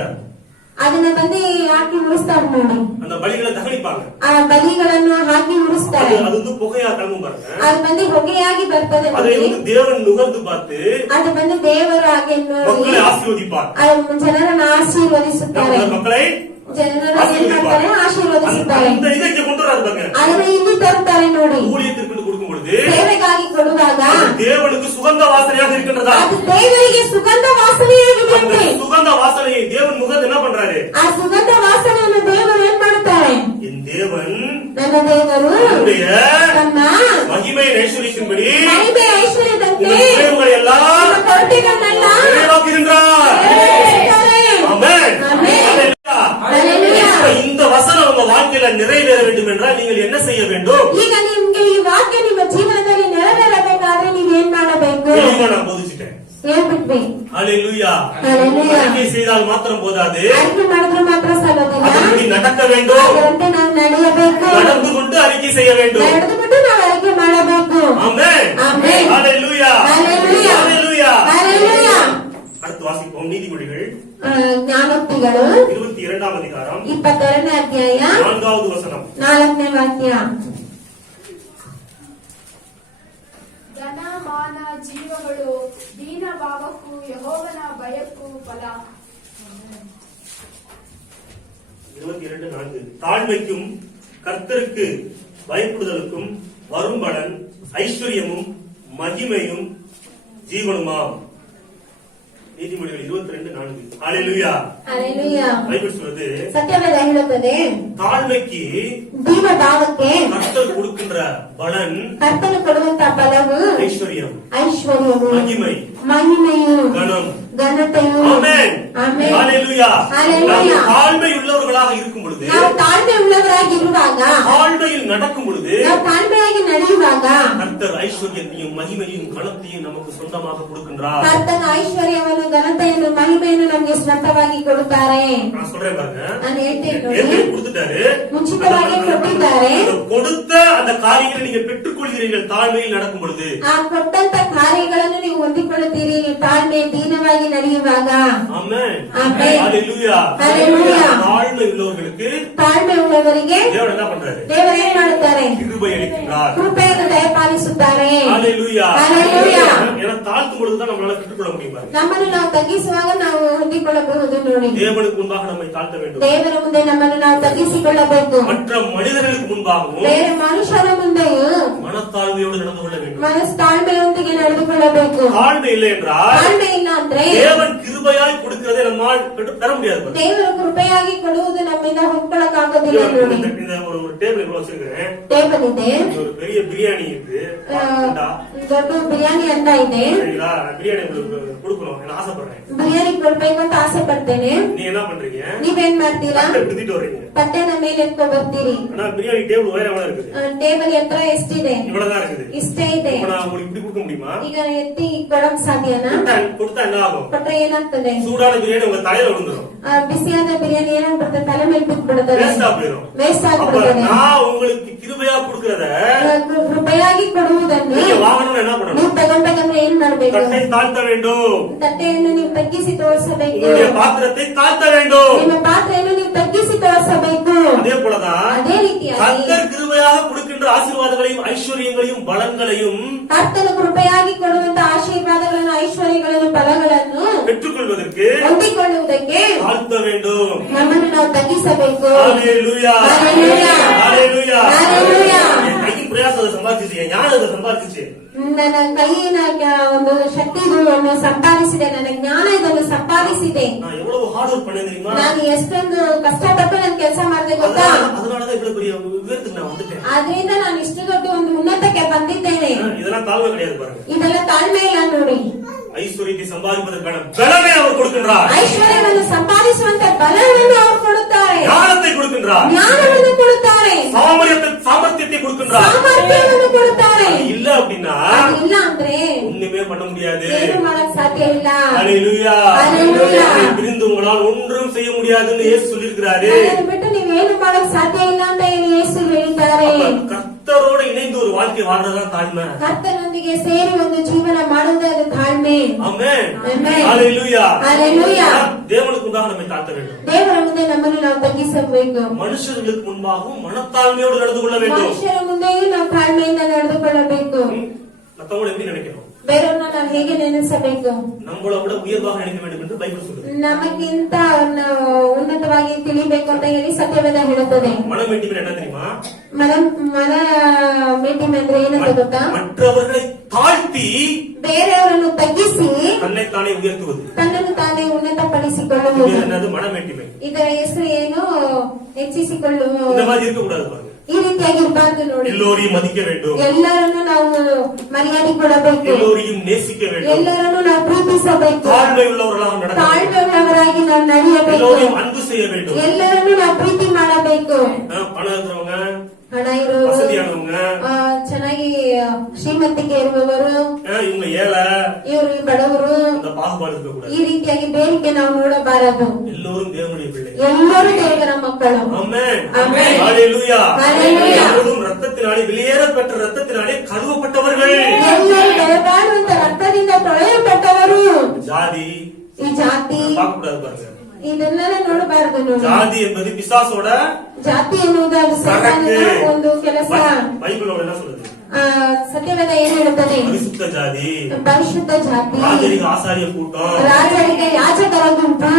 ಅದನ್ನ ಬಂದು ಹಾಕಿ ಉಳಿಸ್ತಾರೆ ನೋಡಿ. அந்த பலிகளை தகனிப்பாங்க. ಆ ಬಲಿಗಳನ್ನು ಹಾಕಿ ಉಳಿಸ್ತಾರೆ. அது வந்து புகையா கிளம்பும் பாருங்க. ಅದು ಬಂದು ಹೊಗೆಯಾಗಿ ಬರ್ತದೆ அதை ನೋಡಿ. வந்து தேவன் நுகர்ந்து பார்த்து ಅದು ಬಂದು ದೇವರು ಹಾಗೆ ನೋಡಿ மக்களை ஆசீர்வதிப்பார். ಜನರನ್ನು ಆಶೀರ್ವದಿಸುತ್ತಾರೆ. மக்களை ಜನರನ್ನು ಏನ್ ಮಾಡ್ತಾರೆ? ಆಶೀರ್ವದಿಸುತ್ತಾರೆ. இந்த ಇದಕ್ಕೆ கொண்டு வராது பாருங்க. ಅದನ್ನ ಇಲ್ಲಿ ತರುತ್ತಾರೆ ನೋಡಿ. ஊழியத்திற்கு கொடுக்கும் பொழுது ಸೇವೆಗಾಗಿ ಕೊಡುವಾಗ தேவனுக்கு சுகந்த வாசனையாக இருக்கின்றதா? ಅದು ದೇವರಿಗೆ ಸುಗಂಧ ವಾಸನೆಯಾಗಿದೆ அந்த ಅಂತೆ. சுகந்த வாசனையை தேவன் முகர்ந்து என்ன பண்றாரு? ಆ ಸುಗಂಧ ವಾಸನೆಯನ್ನು ದೇವರು ಏನ್ ಮಾಡುತ್ತಾರೆ? என் தேவன் ನನ್ನ ದೇವರು தன்னுடைய ತನ್ನ மகிமையின் ஐஸ்வர்யத்தின்படி ಮಹಿಮೆ ಐಶ್ವರ್ಯದಂತೆ இந்த குறைவுகளை எல்லாம் ನಮ್ಮ ಕೊರತೆಗಳನ್ನೆಲ್ಲ நிறைவாக்குகின்றார். நிறைவேರಿಸುತ್ತಾರೆ. ஆமென். ஆமென். ஹalleluya. இந்த வசனம் உங்க வாழ்க்கையில நிறைவேற வேண்டும் என்றால் நீங்கள் என்ன செய்ய வேண்டும்? ಈಗ ನಿಮ್ಗೆ ಈ ವಾಕ್ಯ ನಿಮ್ಮ ಜೀವನದಲ್ಲಿ ನೆರವೇರಬೇಕಾದ್ರೆ ನೀವ್ ಏನ್ ಮಾಡಬೇಕು? தெளிவா நான் போதிச்சிட்டேன். ಹೇಳ್ಬಿಟ್ವಿ. ஹalleluya. ஹalleluya. அறிக்கை செய்தால் மாத்திரம் போதாது, அறிக்கை ಮಾಡಿದ್ರೆ ಮಾತ್ರ ಸಾಲೋದಿಲ್ಲ. அதன்படி நடக்க வேண்டும். ಅದರಂತೆ ನಾವು ನಡೆಯಬೇಕು. நடந்து கொண்டு அறிக்கை செய்ய வேண்டும். ನಡೆದುಬಿಟ್ಟು ನಾವು அறிக்கை ಮಾಡಬೇಕು. ஆமென். ஆமென். ஹalleluya. ஹalleluya. ஹalleluya. ஹalleluya. அடுத்து வாசிப்போம் நீதிமொழிகள் ಜ್ಞಾನೋಕ್ತಿಗಳು 22வது அதிகாரம் 22ನೇ ಅಧ್ಯಾಯ 4வது வசனம். 4ನೇ ವಾಕ್ಯ. ಧನ ಮಾನ ಜೀವಗಳು ದೀನ ಭಾವಕ್ಕೂ ಯೆಹೋವನ ಭಯಕ್ಕೂ ಫಲ. 22:4 தாழ்மைக்கும் கர்த்தருக்கு பயப்படுதலுக்கும் வரும் பலன் ஐஸ்வர்யமும் மகிமையும் ஜீவனுமாம். நீதிமொழிகள் 22:4. ஹalleluya. ஹalleluya. பைபிள் சொல்றது ಸತ್ಯವೇದ ಹೇಳುತ್ತದೆ, தாழ்மைக்கு ದೀನ ಭಾವಕ್ಕೆ கர்த்தர் கொடுக்கின்ற பலன் ಕರ್ತನು ಕೊಡುವಂತ ಫಲವು ஐஸ்வர்யம், ಐಶ್ವರ್ಯವು, மகிமை, ಮಹಿಮೆಯು, கனம். ಘನತೆಯು. ஆமென். ஆமென். ஹalleluya. ஹalleluya. நாம் தாழ்மை உள்ளவர்களாக இருக்கும் பொழுது, ನಾವು ತಾಳ್ಮೆ ಉಳ್ಳವರಾಗಿರುವಾಗ, தாழ்மையில் நடக்கும் பொழுது ನಾವು ತಾಳ್ಮೆಯಾಗಿ ನಡೆಯುವಾಗ கர்த்தர் ஐஸ்வர்யத்தையும் மகிமையும் கனத்தையும் நமக்கு சொந்தமாக கொடுக்கின்றார். ಕರ್ತನ ಐಶ್ವರ್ಯವನ್ನು, ಘನತೆಯನ್ನು, ಮಹಿಮೆಯನ್ನು ನಮಗೆ ಸ್ವಂತವಾಗಿ ಕೊಡುತ್ತಾರೆ. நான் சொல்றேன் பாருங்க, ನಾನು ಹೇಳ್ತೇನೆ ನೋಡಿ, ஏற்கனவே கொடுத்துட்டாரு. ಮುಂಚಿತವಾಗಿ ಕೊಟ್ಟಿದ್ದಾರೆ. அந்த கொடுத்த அந்த காரியங்களை நீங்க பெற்றுக்கொள்ள கொள்கிறீர்கள் தாழ்மையில் நடக்கும் பொழுது. ಆ ಕೊಟ್ಟಂತ ಕಾರ್ಯಗಳನ್ನು ನೀವು ಹೊಂದಿಕೊಳ್ಳುತ್ತೀರಿ ನೀವು ತಾಳ್ಮೆ ದೀನವಾಗಿ ನಡೆಯುವಾಗ. ஆமென். ஆமென். ஹalleluya. ஹalleluya. தாழ்மை உள்ளவர்களுக்கு ತಾಳ್ಮೆ உள்ளವರಿಗೆ தேவன் என்ன பண்றாரு? ದೇವರು ಏನ್ ಮಾಡುತ್ತಾರೆ? கிருபை அளிக்கிறார். ಕೃಪೆಯನ್ನು ದಯಪಾಲಿಸುತ್ತಾರೆ. ஹalleluya. ஹalleluya. ஏன்னா தாழ்த்தும் பொழுது தான் நம்மளால பெற்றுக்கொள்ள முடியும் பாருங்க. ನಮ್ಮನ್ನು ನಾವು ತಗ್ಗಿಸುವಾಗ ನಾವು ಹೊಂದಿಕೊಳ್ಳಬಹುದು ನೋಡಿ. தேவனுக்கு முன்பாக நம்மை தாழ்த்த வேண்டும். ದೇವರ ಮುಂದೆ ನಮ್ಮನ್ನು ನಾವು ತಗ್ಗಿಸಿಕೊಳ್ಳಬೇಕು. மற்ற மனிதர்களுக்கு முன்பாகவும் ಬೇರೆ ಮನುಷ್ಯರ ಮುಂದೆಯೂ மனத்தாழ்மையோடு நடந்து கொள்ள வேண்டும். ಮನಸ್ಸು ತಾಳ್ಮೆಯೊಂದಿಗೆ ನಡೆದುಕೊಳ್ಳಬೇಕು. தாழ்மை இல்லை என்றால் ತಾಳ್ಮೆ ಇಲ್ಲ ಅಂದ್ರೆ தேவன் கிருபையாய் கொடுக்கிறதை நம்மால் பெற முடியாது பாருங்க. ದೇವರು ಕೃಪೆಯಾಗಿ ಕೊಡುವುದು ನಮ್ಮಿಂದ ಹೊಂದ್ಕೊಳ್ಳಕ್ಕಾಗೋದಿಲ್ಲ ನೋಡಿ. இந்த ஒரு டேபிள் இவ்வளவு வச்சிருக்கேன். ಟೇಬಲ್ ಇದೆ, ஒரு பெரிய பிரியாணி இருக்கு. ದೊಡ್ಡ ಬಿರಿಯಾನಿ ಅಂಡ ಇದೆ. சரிங்களா? நான் பிரியாணி உங்களுக்கு கொடுக்கணும் நான் ஆசைப்படுறேன். ಬಿರಿಯಾನಿ ಕೊಡ್ಬೇಕು ಅಂತ ಆಸೆ ಪಡ್ತೇನೆ. நீ என்ன பண்றீங்க? ನೀವೇನ್ ಮಾಡ್ತೀರಾ? எடுத்துட்டு வரீங்க. ತಟ್ಟೆನ ಮೇಲೆ ಎತ್ಕೊಂಡ್ ಬರ್ತೀರಿ. ஆனா பிரியாணி டேபிள் உயரமா இருக்குது. ಟೇಬಲ್ ಎತ್ತರ ಎಷ್ಟಿದೆ? இவ்வளவுதான் இருக்குது. ಇಷ್ಟೇ ಇದೆ. இப்ப நான் உங்களுக்கு இப்படி கொடுக்க முடியுமா? ಈಗ ಎತ್ತಿ ಕೊಡಕ್ ಸಾಧ್ಯನಾ? கொடுத்தா என்ன ஆகும்? ಕೊಟ್ರೆ ಏನಾಗ್ತದೆ? சூடான பிரியாணி உங்க தலையில விழுந்துரும். ಬಿಸಿಯಾದ ಬಿರಿಯಾನಿ ಏನಾಗ್ಬಿಡುತ್ತೆ? ತಲೆ ಮೇಲೆ ಬಿದ್ಬಿಡುತ್ತದೆ, வேஸ்டா போயிடும். ವೇಸ್ಟ್ அப்ப ಆಗ್ಬಿಡುತ್ತದೆ. நான் உங்களுக்கு கிருபையா கொடுக்கறத ಕೃಪೆಯಾಗಿ ಕೊಡುವುದನ್ನು நீங்க வாங்கணும்னா என்ன பண்ணணும்? ನೀವು ತಗೊಂಡ್ಬೇಕಂದ್ರೆ ಏನ್ ಮಾಡ್ಬೇಕು? தட்டை தாழ்த்த வேண்டும். ತಟ್ಟೆಯನ್ನು ನೀವು ತಗ್ಗಿಸಿ ತೋರಿಸಬೇಕು. உங்களுடைய பாத்திரத்தை தாழ்த்த வேண்டும். ನಿಮ್ಮ ಪಾತ್ರೆಯನ್ನು ನೀವು ತಗ್ಗಿಸಿ ತೋರಿಸಬೇಕು. அதே போலதான் ಅದೇ ರೀತಿಯಾಗಿ கர்த்தர் கிருபையாக கொடுக்கின்ற ஆசீர்வாதங்களையும் ஐஸ்வர்யங்களையும் பலன்களையும் ಕರ್ತನು ಕೃಪೆಯಾಗಿ ಕೊಡುವಂತ ಆಶೀರ್ವಾದಗಳನ್ನು ಐಶ್ವರ್ಯಗಳನ್ನು ಫಲಗಳನ್ನು பெற்றுக்கொள்வதற்கு ಹೊಂದಿಕೊಳ್ಳುವುದಕ್ಕೆ தாழ்த்த வேண்டும். ನಮ್ಮನ್ನು ನಾವು ತಗ್ಗಿಸಬೇಕು. ஹalleluya. ஹalleluya. ஹalleluya. ஹalleluya. என் கையின் பிரயாசத்தை சம்பாதிச்சு என் ஞானம் அதை சம்பாதிச்சு ನನ್ನ ಕೈಯಿನ ಒಂದು ಶಕ್ತಿಯನ್ನು ಸಂಪಾದಿಸಿದೆ, ನನ್ನ ಜ್ಞಾನ ಇದನ್ನು ಸಂಪಾದಿಸಿದೆ. நான் எவ்வளவு ஹார்ட் ஒர்க் பண்ணேன் தெரியுமா? ನಾನು ಎಷ್ಟೊಂದು ಕಷ್ಟಪಟ್ಟು ನಾನು ಕೆಲಸ ಮಾಡಿದೆ ಗೊತ್ತಾ? அதனாலதான் இவ்வளவு பெரிய உயரத்துக்கு நான் வந்துட்டேன். ಆದ್ರಿಂದ ನಾನು ಇಷ್ಟು ದೊಡ್ಡ ಒಂದು ಉನ್ನತಕ್ಕೆ ಬಂದಿದ್ದೇನೆ. இதெல்லாம் தாழ்மை கிடையாது பாருங்க. ಇದೆಲ್ಲ ತಾಳ್ಮೆ ಇಲ್ಲ ನೋಡಿ. ஐஸ்வர்யத்தை சம்பாதிப்பதற்கான பலனை அவர் கொடுக்கின்றார். ಐಶ್ವರ್ಯವನ್ನು ಸಂಪಾದಿಸುವಂತ ಬಲವನ್ನು ಅವರು ಕೊಡುತ್ತಾರೆ, ஞானத்தை கொடுக்கின்றார். ಜ್ಞಾನವನ್ನು ಕೊಡುತ್ತಾರೆ, சாமர்த்தியத்தை கொடுக்கின்றார். ಸಾಮರ್ಥ್ಯವನ್ನು ಕೊಡುತ್ತಾರೆ. இல்ல அப்படின்னா ಅದು ಇಲ್ಲ ಅಂದ್ರೆ ஒண்ணுமே பண்ண முடியாது. ಏನು ಮಾಡಕ್ ಸಾಧ್ಯ ಇಲ್ಲ. ஹalleluya. ஹalleluya. பிரிந்து உங்களால் ஒன்றும் செய்ய முடியாதுன்னு இயேசு சொல்லியிருக்கிறாரு. ಅದನ್ನು ಬಿಟ್ಟು ನೀವೇನು ಮಾಡಕ್ ಸಾಧ್ಯ ಇಲ್ಲ ಅಂತ ಯೇಸು ಹೇಳಿದ್ದಾರೆ. கர்த்தரோடு இணைந்து ஒரு வாழ்க்கை வாழ்றதுதான் தாழ்மை. ಕರ್ತನೊಂದಿಗೆ ಸೇರಿ ಒಂದು ಜೀವನ ಮಾಡುವುದೇ ಅದು ತಾಳ್ಮೆ. ஆமென். ஆமென். ஹalleluya. ஹalleluya. தேவனுக்கு முன்பாக நம்மை தாழ்த்த வேண்டும். ದೇವರ ಮುಂದೆ ನಮ್ಮನ್ನು ನಾವು ತಗ್ಗಿಸಬೇಕು. மனுஷர்களுக்கு முன்பாகவும் மனத்தாழ்மையோடு நடந்து கொள்ள வேண்டும். ಮನುಷ್ಯರ ಮುಂದೆಯೂ ನಾವು ತಾಳ್ಮೆಯಿಂದ ನಡೆದುಕೊಳ್ಳಬೇಕು. மத்தவங்களை எப்படி நினைக்கணும்? ಬೇರೆಯವ್ರನ್ನ ನಾವು ಹೇಗೆ ನೆನೆಸಬೇಕು? நம்மளை விட உயர்வாக நினைக்க வேண்டும் என்று பைபிள் சொல்லுது. ನಮಗಿಂತ ಉನ್ನತವಾಗಿ ತಿಳಿಬೇಕು ಅಂತ ಹೇಳಿ ಸತ್ಯವೇದ ಹೇಳುತ್ತದೆ. மனம் வேண்டியது என்ன தெரியுமா? ಮನ ಮೀಟಿಂಗ್ ಅಂದ್ರೆ ಏನಂತ ಗೊತ್ತಾ? மற்றவர்களை தாழ்த்தி ಬೇರೆಯವರನ್ನು ತಗ್ಗಿಸಿ தன்னைத்தானே உயர்த்துவது. ತನ್ನನ್ನು ತಾನೇ ಉನ್ನತಪಡಿಸಿಕೊಳ್ಳುವುದು. என்னது மனமேட்டிமை. ಇದರ ಹೆಸರು ಏನು? ಹೆಚ್ಚಿಸಿಕೊಳ್ಳುವುದು. இந்த மாதிரி இருக்க கூடாது பாருங்க. ಈ ರೀತಿಯಾಗಿ ಇರಬಾರ್ದು ನೋಡಿ. எல்லோரையும் மதிக்க வேண்டும். ಎಲ್ಲರನ್ನು ನಾವು ಮರ್ಯಾದೆ ಕೊಡಬೇಕು. எல்லோரையும் நேசிக்க வேண்டும். ಎಲ್ಲರನ್ನು ನಾವು ಪ್ರೀತಿಸಬೇಕು. தாழ்மை உள்ளவர்களாக நடக்க வேண்டும். ತಾಳ್ಮೆ ಉಳ್ಳವರಾಗಿ ನಾವು ನಡೆಯಬೇಕು. எல்லோரையும் அன்பு செய்ய வேண்டும். ಎಲ್ಲರನ್ನು ನಾವು ಪ್ರೀತಿ ಮಾಡಬೇಕು. பணம் இருக்கிறவங்க, ಹಣ ಇರುವವರು, வசதியானவங்க, ಚೆನ್ನಾಗಿ ಶ್ರೀಮಂತಿಕೆ ಇರುವವರು, இவங்க ஏழை, ಇವರು ಬಡವರು, அந்த பாகுபாடு இருக்க கூடாது. ಈ ರೀತಿಯಾಗಿ ಬೇಡಿಕೆ ನಾವು ನೋಡಬಾರದು. எல்லோரும் தேவனுடைய பிள்ளை. ಎಲ್ಲರೂ ದೇವರ ಮಕ್ಕಳು. ஆமென். ஆமென். ஹalleluya. ஹalleluya. எல்லோரும் ரத்தத்தினாலே வெளியேறப்பட்ட ரத்தத்தினாலே கழுவப்பட்டவர்கள். ಎಲ್ಲರೂ ಬೆಳಗಾಡುವಂತ ರಕ್ತದಿಂದ ತೊಳೆಯಲ್ಪಟ್ಟವರು. ஜாதி ಈ ಜಾತಿ பார்க்க கூடாது பாருங்க. ಇದನ್ನೆಲ್ಲ ನೋಡಬಾರದು ನೋಡಿ. ஜாதி என்பது பிசாசோட ಜಾತಿ ಎನ್ನುವುದು ಅದು ಸೈತಾನನ ಒಂದು ಕೆಲಸ. பைபிளோட என்ன சொல்லுது? ಸತ್ಯವೇದ ಏನ್ ಹೇಳುತ್ತದೆ? பரிசுத்த ஜாதி, ಪರಿಶುದ್ಧ ಜಾತಿ, ராஜரிக ஆசாரிய கூட்டம், ರಾಜರಿಗೆ ಯಾಜಕರ ಗುಂಪು,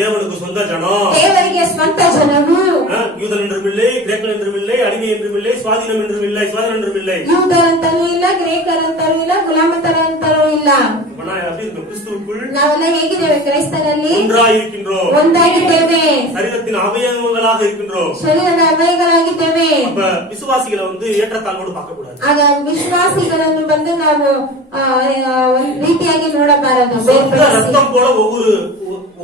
தேவனுக்கு சொந்த ஜனம், ದೇವರಿಗೆ ಸ್ವಂತ ಜನರು, யூதன் என்றும் இல்லை, கிரேக்கன் என்றும் இல்லை, அடிமை என்றும் இல்லை, சுவாதீனம் என்றும் இல்லை, சுவாதீனம் என்றும் இல்லை, ಯೂದರಂತರೂ ಇಲ್ಲ, ಗ್ರೇಕರಂತರೂ ಇಲ್ಲ, ಗುಲಾಮತರಂತರೂ ಇಲ್ಲ. கிறிஸ்துவுக்குள் ನಾವೆಲ್ಲ ಹೇಗಿದ್ದೇವೆ? ಕ್ರೈಸ್ತರಲ್ಲಿ ஒன்றாயிருக்கின்றோம், ಒಂದಾಗಿದ್ದೇವೆ, சரீரத்தின் அவயவங்களாக இருக்கின்றோம். ಶರೀರದ ಅವಯಗಳಾಗಿದ್ದೇವೆ. அப்ப விசுவாசிகளை வந்து ஏற்றத்தாழ்வோடு பார்க்க கூடாது. ಆಗ ವಿಶ್ವಾಸಿಗಳನ್ನು ಬಂದು ನಾವು ಒಂದ್ ರೀತಿಯಾಗಿ ನೋಡಬಾರದು. சொந்த ரத்தம் போல ஒவ்வொரு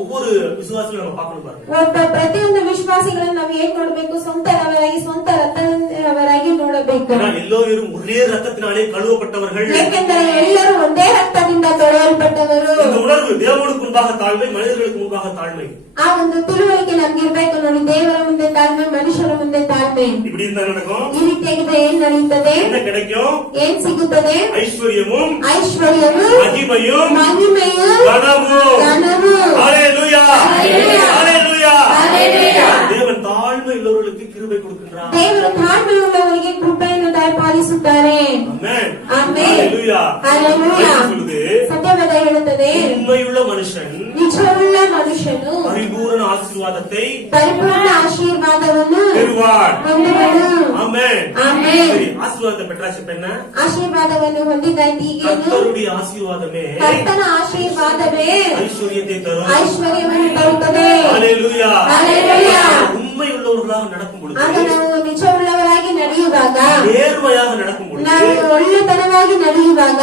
ஒவ்வொரு விசுவாசியும் நம்ம பார்க்கணும் பாருங்க. ಒಬ್ಬ ಪ್ರತಿಯೊಂದು ವಿಶ್ವಾಸಿಗಳನ್ನು ನಾವು ಹೇಗ್ ನೋಡ್ಬೇಕು? ಸ್ವಂತರವರಾಗಿ ಸ್ವಂತ ರಕ್ತದವರಾಗಿ ನೋಡಬೇಕು. ஏன்னா எல்லோரும் ஒரே ரத்தத்தினாலே கழுவப்பட்டவர்கள். ಏಕೆಂದರೆ ಎಲ್ಲರೂ ಒಂದೇ ರಕ್ತದಿಂದ ತೊಳೆಯಲ್ಪಟ್ಟವರು. இந்த உணர்வு தேவனுக்கு முன்பாக தாழ்மை, மனிதர்களுக்கு முன்பாக தாழ்மை. ಆ ಒಂದು ತಿಳುವಳಿಕೆ ನಮ್ಗಿರ್ಬೇಕು ನೋಡಿ. ದೇವರ ಮುಂದೆ ತಾಳ್ಮೆ, ಮನುಷ್ಯರ ಮುಂದೆ ತಾಳ್ಮೆ. இப்படி இருந்தா நடக்கும். ಈ ರೀತಿಯಾಗಿದ್ರೆ ಏನ್ ನಡೆಯುತ್ತದೆ? என்ன கிடைக்கும்? ಏನ್ ಸಿಗುತ್ತದೆ? ஐஸ்வர்யமும் ಐಶ್ವರ್ಯವು, மகிமையும் ಮಹಿಮೆಯು, கனமும். ಘನವು. ஹalleluya, ஹalleluya, ஹalleluya. ஹalleluya. தேவன் தாழ்மை உள்ளவர்களுக்கு கிருபை கொடுக்கின்றார். ದೇವರು ತಾಳ್ಮೆಯುಳ್ಳವರಿಗೆ ಕೃಪೆಯನ್ನು ದಯಪಾಲಿಸುತ್ತಾರೆ. ஆமென், ஆமென். ஹalleluya. ஹalleluya. சொல்லுது, ಸತ್ಯವೇದ ಹೇಳುತ್ತದೆ, உண்மையுள்ள மனுஷன் ನಿಜವುಳ್ಳ ಮನುಷ್ಯನು பரிபூரண ஆசீர்வாதத்தை ಪರಿಪೂರ್ಣ ಆಶೀರ್ವಾದವನ್ನು பெறுவான். ಹೊಂದುವನು. ஆமென். ಆಮೆನ್. சரி, ஆசீர்வாதத்தை பெற்றாச்சு இப்ப என்ன? ಆಶೀರ್ವಾದವನ್ನು ಹೊಂದಿದ್ದಾಯ್ತು. ಈಗೇನು? கர்த்தருடைய ஆசீர்வாதமே ಕರ್ತನ ಆಶೀರ್ವಾದವೇ ஐஸ்வர்யத்தை தரும். ಐಶ್ವರ್ಯವನ್ನು ತರುತ್ತದೆ. ஹalleluya. ஹalleluya. உண்மை உள்ளவர்களாக நடக்கும் பொழுது, ಆಗ ನಾವು ನಿಜವುಳ್ಳವರಾಗಿ ನಡೆಯುವಾಗ, நேர்மையாக நடக்கும் பொழுது ನಾವು ಒಳ್ಳೆತನವಾಗಿ ನಡೆಯುವಾಗ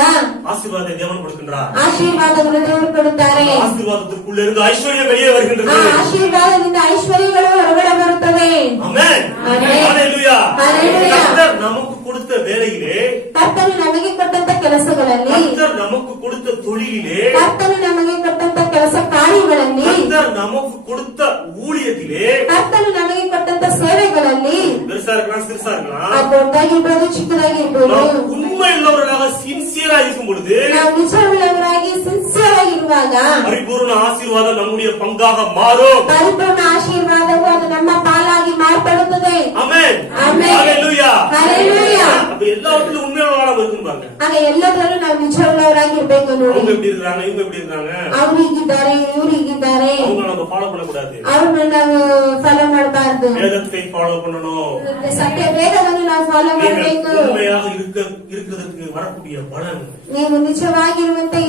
ஆசீர்வாதத்தை தேவன் கொடுக்கின்றார். ಆಶೀರ್ವಾದವನ್ನು ದೇವರು ಕೊಡುತ್ತಾರೆ. ஆசீர்வாதத்திற்குள்ள இருந்து ஐஸ்வர்யம் வெளியே ಆ வருகின்றது. ಆಶೀರ್ವಾದದಿಂದ ಐಶ್ವರ್ಯಗಳು ಹೊರಗಡೆ ಬರುತ್ತದೆ. ஆமென். ஆமென். ஹalleluya. ஹalleluya. கர்த்தர் நமக்கு கொடுத்த வேலையிலே, ಕರ್ತನು ನಮಗೆ ಕೊಟ್ಟಂತ ಕೆಲಸಗಳಲ್ಲಿ, கர்த்தர் நமக்கு கொடுத்த தொழிலிலே, ಕರ್ತನು ನಮಗೆ ಕೊಟ್ಟಂತ ಕೆಲಸ ಕಾರ್ಯಗಳಲ್ಲಿ, கர்த்தர் நமக்கு கொடுத்த ஊழியத்திலே, ಕರ್ತನು ನಮಗೆ ಕೊಟ್ಟಂತ ಸೇವೆಗಳಲ್ಲಿ, பெருசா இருக்கலாம் சிறுசா இருக்கலாம், ಅದು ದೊಡ್ಡದಾಗಿರ್ಬೋದು ಚಿಕ್ಕದಾಗಿರ್ಬೋದು, நாம் உண்மை உள்ளவர்களாக சின்சியரா இருக்கும் பொழுது ನಾವು ನಿಜವುಳ್ಳವರಾಗಿ ಸಿನ್ಸಿಯರ್ ಆಗಿರುವಾಗ பரிபூர்ண ஆசீர்வாதம் நம்முடைய பங்காக மாறும். ಪರಿಪೂರ್ಣ ಆಶೀರ್ವಾದವು ಅದು ನಮ್ಮ ಪಾಲಾಗಿ ಮಾರ್ಪಡುತ್ತದೆ. ஆமென். ஆமென். ஹalleluya. ஹalleluya. அப்ப எல்லாவற்றிலும் உண்மையுள்ளவர்களாக இருக்கும் பாருங்க. ಆಗ ಎಲ್ಲದರಲ್ಲೂ ನಾವು ನಿಜವುಳ್ಳವರಾಗಿರ್ಬೇಕು ನೋಡಿ. அவங்க எப்படி இருக்காங்க, இவங்க எப்படி இருக்காங்க, ಅವ್ರು ಹೀಗಿದ್ದಾರೆ, ಇವ್ರು ಹೀಗಿದ್ದಾರೆ, அவங்க நம்ம ஃபாலோ பண்ணக்கூடாது. ಅವ್ರನ್ನ ನಾವು ಫಾಲೋ ಮಾಡಬಾರ್ದು. வேதத்தை ஃபாலோ பண்ணணும். ಸತ್ಯ ವೇದವನ್ನು ನಾವು ಫಾಲೋ ಮಾಡಬೇಕು. நீங்கள் உண்மையாக இருக்கிறதுக்கு வரக்கூடிய பலன் ನೀವು ನಿಜವಾಗಿರುವಂತೆ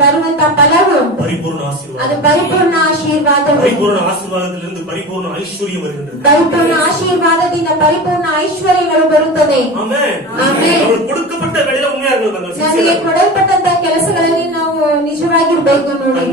ಬರುವಂತ ಫಲವು பரிபூர்ண ಅದು ஆசீர்வாதம். ಪರಿಪೂರ್ಣ ಆಶೀರ್ವಾದವು. பரிபூர்ண ஆசீர்வாதத்திலிருந்து பரிபூர்ண ஐஸ்வர்யம் வருகின்றது. ಪರಿಪೂರ್ಣ ಆಶೀರ್ವಾದದಿಂದ ಪರಿಪೂರ್ಣ ಐಶ್ವರ್ಯಗಳು ಬರುತ್ತದೆ. ஆமென். ஆமென். அவங்களுக்கு கொடுக்கப்பட்ட வேலையில உண்மையா இருக்கணும். ನಮಗೆ ಕೊಡಲ್ಪಟ್ಟಂತ ಕೆಲಸಗಳಲ್ಲಿ ನಾವು ನಿಜವಾಗಿರ್ಬೇಕು ನೋಡಿ.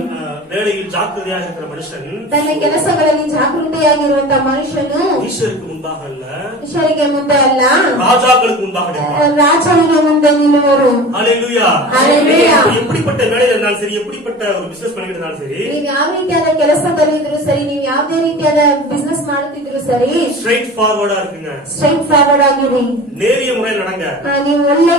வேலையில் ஜாக்கிரதையாக இருக்கிற மனுஷன் ತನ್ನ ಕೆಲಸಗಳಲ್ಲಿ ಜಾಗೃತಿಯಾಗಿರುವಂತ ಮನುಷ್ಯನು ஈஸ்வருக்கு முன்பாக அல்ல, ಈಶ್ವರಿಗೆ ಮುಂದೆ ಅಲ್ಲ, ராஜாக்களுக்கு முன்பாக நிற்பான். ರಾಜನಿಗೆ ಮುಂದೆ ನಿಲ್ಲುವರು. ஹalleluya. ஹalleluya. எப்படிப்பட்ட வேலையில இருந்தாலும் சரி, எப்படிப்பட்ட ஒரு பிசினஸ் பண்ணிட்டு இருந்தாலும் சரி, ನೀವು ಯಾವ ರೀತಿಯಾದ ಕೆಲಸದಲ್ಲಿ ಇದ್ರು ಸರಿ, ನೀವು ಯಾವುದೇ ರೀತಿಯಾದ ಬಿಸ್ನೆಸ್ ಮಾಡುತ್ತಿದ್ರು ಸರಿ, ஸ்ட்ரைட் ஃபார்வர்டா இருக்குங்க. ಸ್ಟ್ರೈಟ್ ಫಾರ್ವರ್ಡ್ ಆಗಿರಿ. நேரிய முறையில் நடங்க. ನೀವು ಒಳ್ಳೆ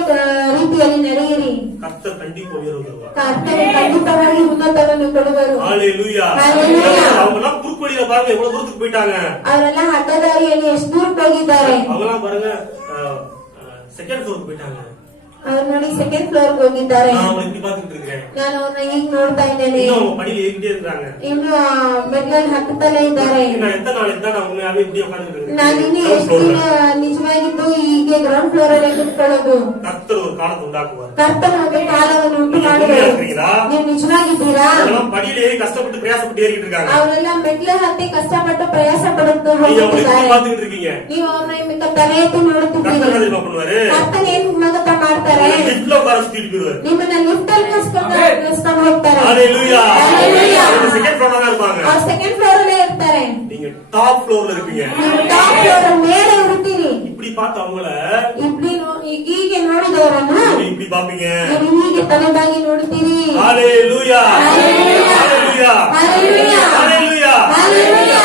ರೀತಿಯಲ್ಲಿ ನಡೆಯಿರಿ. கர்த்தர் கண்டிப்பா உயர்வு தருவார். ಕರ್ತನು ಖಂಡಿತವಾಗಿ ಉನ್ನತವನ್ನು ಕೊಡುವರು. ஹalleluya. ஹalleluya. அவங்க எல்லாம் குறுக்கு வழியில பாருங்க எவ்வளவு தூரத்துக்கு போயிட்டாங்க. ಅವರೆಲ್ಲ ಅಡ್ಡದಾರಿಯಲ್ಲಿ ಎಷ್ಟು ದೂರಕ್ಕೆ ಹೋಗಿದ್ದಾರೆ. அவங்க எல்லாம் பாருங்க செகண்ட் ஃப்ளோருக்கு போயிட்டாங்க. ಅವ್ರು ನೋಡಿ ಸೆಕೆಂಡ್ ಫ್ಲೋರ್ ಹೋಗಿದ್ದಾರೆ. நான் அவங்களை இப்படி பாத்துக்கிட்டு இருக்கேன். ನಾನು ಅವ್ರನ್ನ ಈಗ ನೋಡ್ತಾ ಇದ್ದೇನೆ. இன்னும் அவங்க படியில ஏறிக்கிட்டே இருக்காங்க. ಇನ್ನು ಮೆಟ್ಲಲ್ಲಿ ಹತ್ತುತ್ತಲೇ ಇದ್ದಾರೆ. நான் எத்தனை நாள் இருந்தா நான் உண்மையாவே இப்படி உட்கார்ந்துட்டு ನಾನು ಇನ್ನು ಎಷ್ಟು ದಿನ ನಿಜವಾಗಿದ್ದು ಹೀಗೆ ಗ್ರೌಂಡ್ ಫ್ಲೋರ್ ಅಲ್ಲಿ ಕುತ್ಕೊಳ್ಳೋದು. கர்த்தர் ஒரு காலத்தை உண்டாக்குவார். ಕರ್ತನು ಒಂದು ಕಾಲವನ್ನು ಉಂಟು நீங்க ಮಾಡುವರು. உண்மையா இருக்கிறீங்களா? ನೀವು ನಿಜವಾಗಿದ್ದೀರಾ? அவங்கெல்லாம் படியில ஏறி கஷ்டப்பட்டு பிரயாசப்பட்டு ஏறிக்கிட்டு இருக்காங்க. ಅವರೆಲ್ಲ ಮೆಟ್ಲ ಹತ್ತಿ ಕಷ್ಟಪಟ್ಟು ಪ್ರಯಾಸ ಪಡುತ್ತಾ நீங்க அவங்களை ಹೋಗುತ್ತಿದ್ದಾರೆ. இப்படி பாத்துக்கிட்டு இருக்கீங்க. ನೀವು ಅವ್ರನ್ನ ತಲೆ ಎತ್ತಿ ನೋಡುತ್ತಿದ್ದೀರಿ. கர்த்தர் என்ன பண்ணுவாரு? ಕರ್ತನ ಏನ್ ಮಗತ ಮಾಡ್ತಾರೆ? லிஃப்ட்ல உட்கார சுத்திட்டு போயிருவாரு. ನಿಮ್ಮನ್ನ ಲಿಫ್ಟ್ ಅಲ್ಲಿ ಕಳಿಸ್ಕೊಂಡು ಹೋಗ್ತಾರೆ. ஹalleluya. ஹalleluya. அவங்க செகண்ட் ஃப்ளோர்ல தான் இருப்பாங்க. ಅವ್ರು ಸೆಕೆಂಡ್ ಫ್ಲೋರ್ ಅಲ್ಲೇ ಇರ್ತಾರೆ. நீங்க டாப் ஃப்ளோர்ல இருப்பீங்க. ನೀವು ಟಾಪ್ ಫ್ಲೋರ್ ಮೇಲೆ ಇರ್ತೀರಿ. இப்படி பார்த்து அவங்கள ಹೀಗೆ ನೋಡಿದವರನ್ನು இப்படி பாப்பீங்க. ನೀವು ಹೀಗೆ ತಲೆಬಾಗಿ ನೋಡ್ತೀರಿ. ஹalleluya. ஹalleluya. ஹalleluya. ஹalleluya. ஹalleluya. ஹalleluya.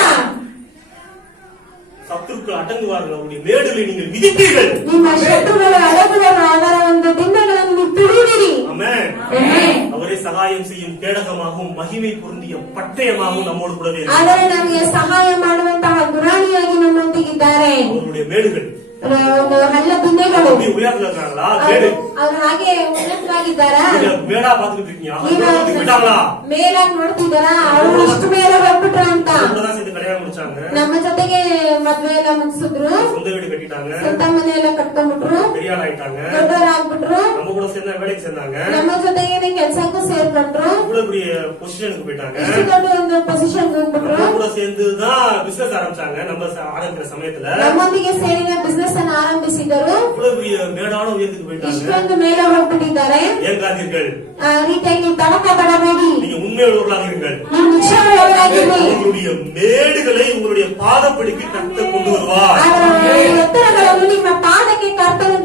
சத்துருக்கள் அடங்குவார்கள், அவருடைய மேடுகளை நீங்கள் மிதிப்பீர்கள். ನಿಮ್ಮ ಶತ್ರುಗಳು ಅಡಗುವರು, ಅವರ ಒಂದು ದಿನಗಳನ್ನು ನೀವು ತುಳಿದಿರಿ. ஆமென். ಆಮೆನ್. அவரே சகாயம் செய்யும் கேடகமாகவும் மகிமை பொருந்திய பட்டயமாகவும் நம்மோடு கூடவே இருக்கிறார். ಆದರೆ ನಮಗೆ ಸಹಾಯ ಮಾಡುವಂತಹ ಗುರಾಣಿಯಾಗಿ ನಮ್ಮೊಂದಿಗಿದ್ದಾರೆ. அவருடைய மேடுகள் ಒಂದು ಹಳ್ಳ ದಿನಗಳು அப்படியே உயர்ந்து இருக்காங்களா? மேடு ಅವ್ರು ಹಾಗೆ ಉನ್ನತವಾಗಿದ್ದಾರಾ? நீங்க மேடா பாத்துக்கிட்டு இருக்கீங்க. அவங்க விட்டாங்களா? ಮೇಲಾಗಿ ನೋಡ್ತಿದ್ದಾರಾ? ಅವರು ಇಷ್ಟು ಮೇಲೆ ಹೋಗ್ಬಿಟ್ರ ಅಂತ. நம்மதான் சேர்ந்து கல்யாணம் முடிச்சாங்க. ನಮ್ಮ ಜೊತೆಗೆ ಮದ್ವೆ ಎಲ್ಲ ಮುಗಿಸಿದ್ರು, சொந்த வீடு கட்டிட்டாங்க. ಸ್ವಂತ ಮನೆ ಎಲ್ಲ ಕಟ್ಕೊಂಡ್ಬಿಟ್ರು, பெரிய ஆள் ஆயிட்டாங்க. ದೊಡ್ಡವರಾಗ್ಬಿಟ್ರು, நம்ம கூட சேர்ந்த வேலைக்கு சேர்ந்தாங்க. ನಮ್ಮ ಜೊತೆಗೇನೆ ಕೆಲ್ಸಕ್ಕೂ ಸೇರ್ಕೊಂಡ್ರು, இவ்வளவு பெரிய பொசிஷனுக்கு போயிட்டாங்க. ಇಷ್ಟು ದೊಡ್ಡ ಒಂದು ಪೊಸಿಷನ್ ಹೋಗ್ಬಿಟ್ರು. நம்ம கூட சேர்ந்துதான் பிசினஸ் ஆரம்பிச்சாங்க. நம்ம ஆரம்பிக்கிற சமயத்துல ನಮ್ಮೊಂದಿಗೆ ಸೇರಿನ ಬಿಸ್ನೆಸ್ ಅನ್ನು ಆರಂಭಿಸಿದರು. இவ்வளவு பெரிய மேடான உயரத்துக்கு போயிட்டாங்க. ಇಷ್ಟೊಂದು ಮೇಲೆ ಹೋಗ್ಬಿಟ್ಟಿದ್ದಾರೆ. ஏங்காதீர்கள். ಆ ರೀತಿಯಾಗಿ ತಡಕ ಪಡಬೇಡಿ. நீங்க உண்மையுள்ளவர்களாக இருங்கள். ನೀವು ನಿಜವಾದ உங்களுடைய மேடுகளை உங்களுடைய பாதப்படிக்கு கர்த்தர் கொண்டு வருவார். ಅವರ ಎತ್ತರಗಳನ್ನು ನಿಮ್ಮ ಪಾದಕ್ಕೆ ಕರ್ತನು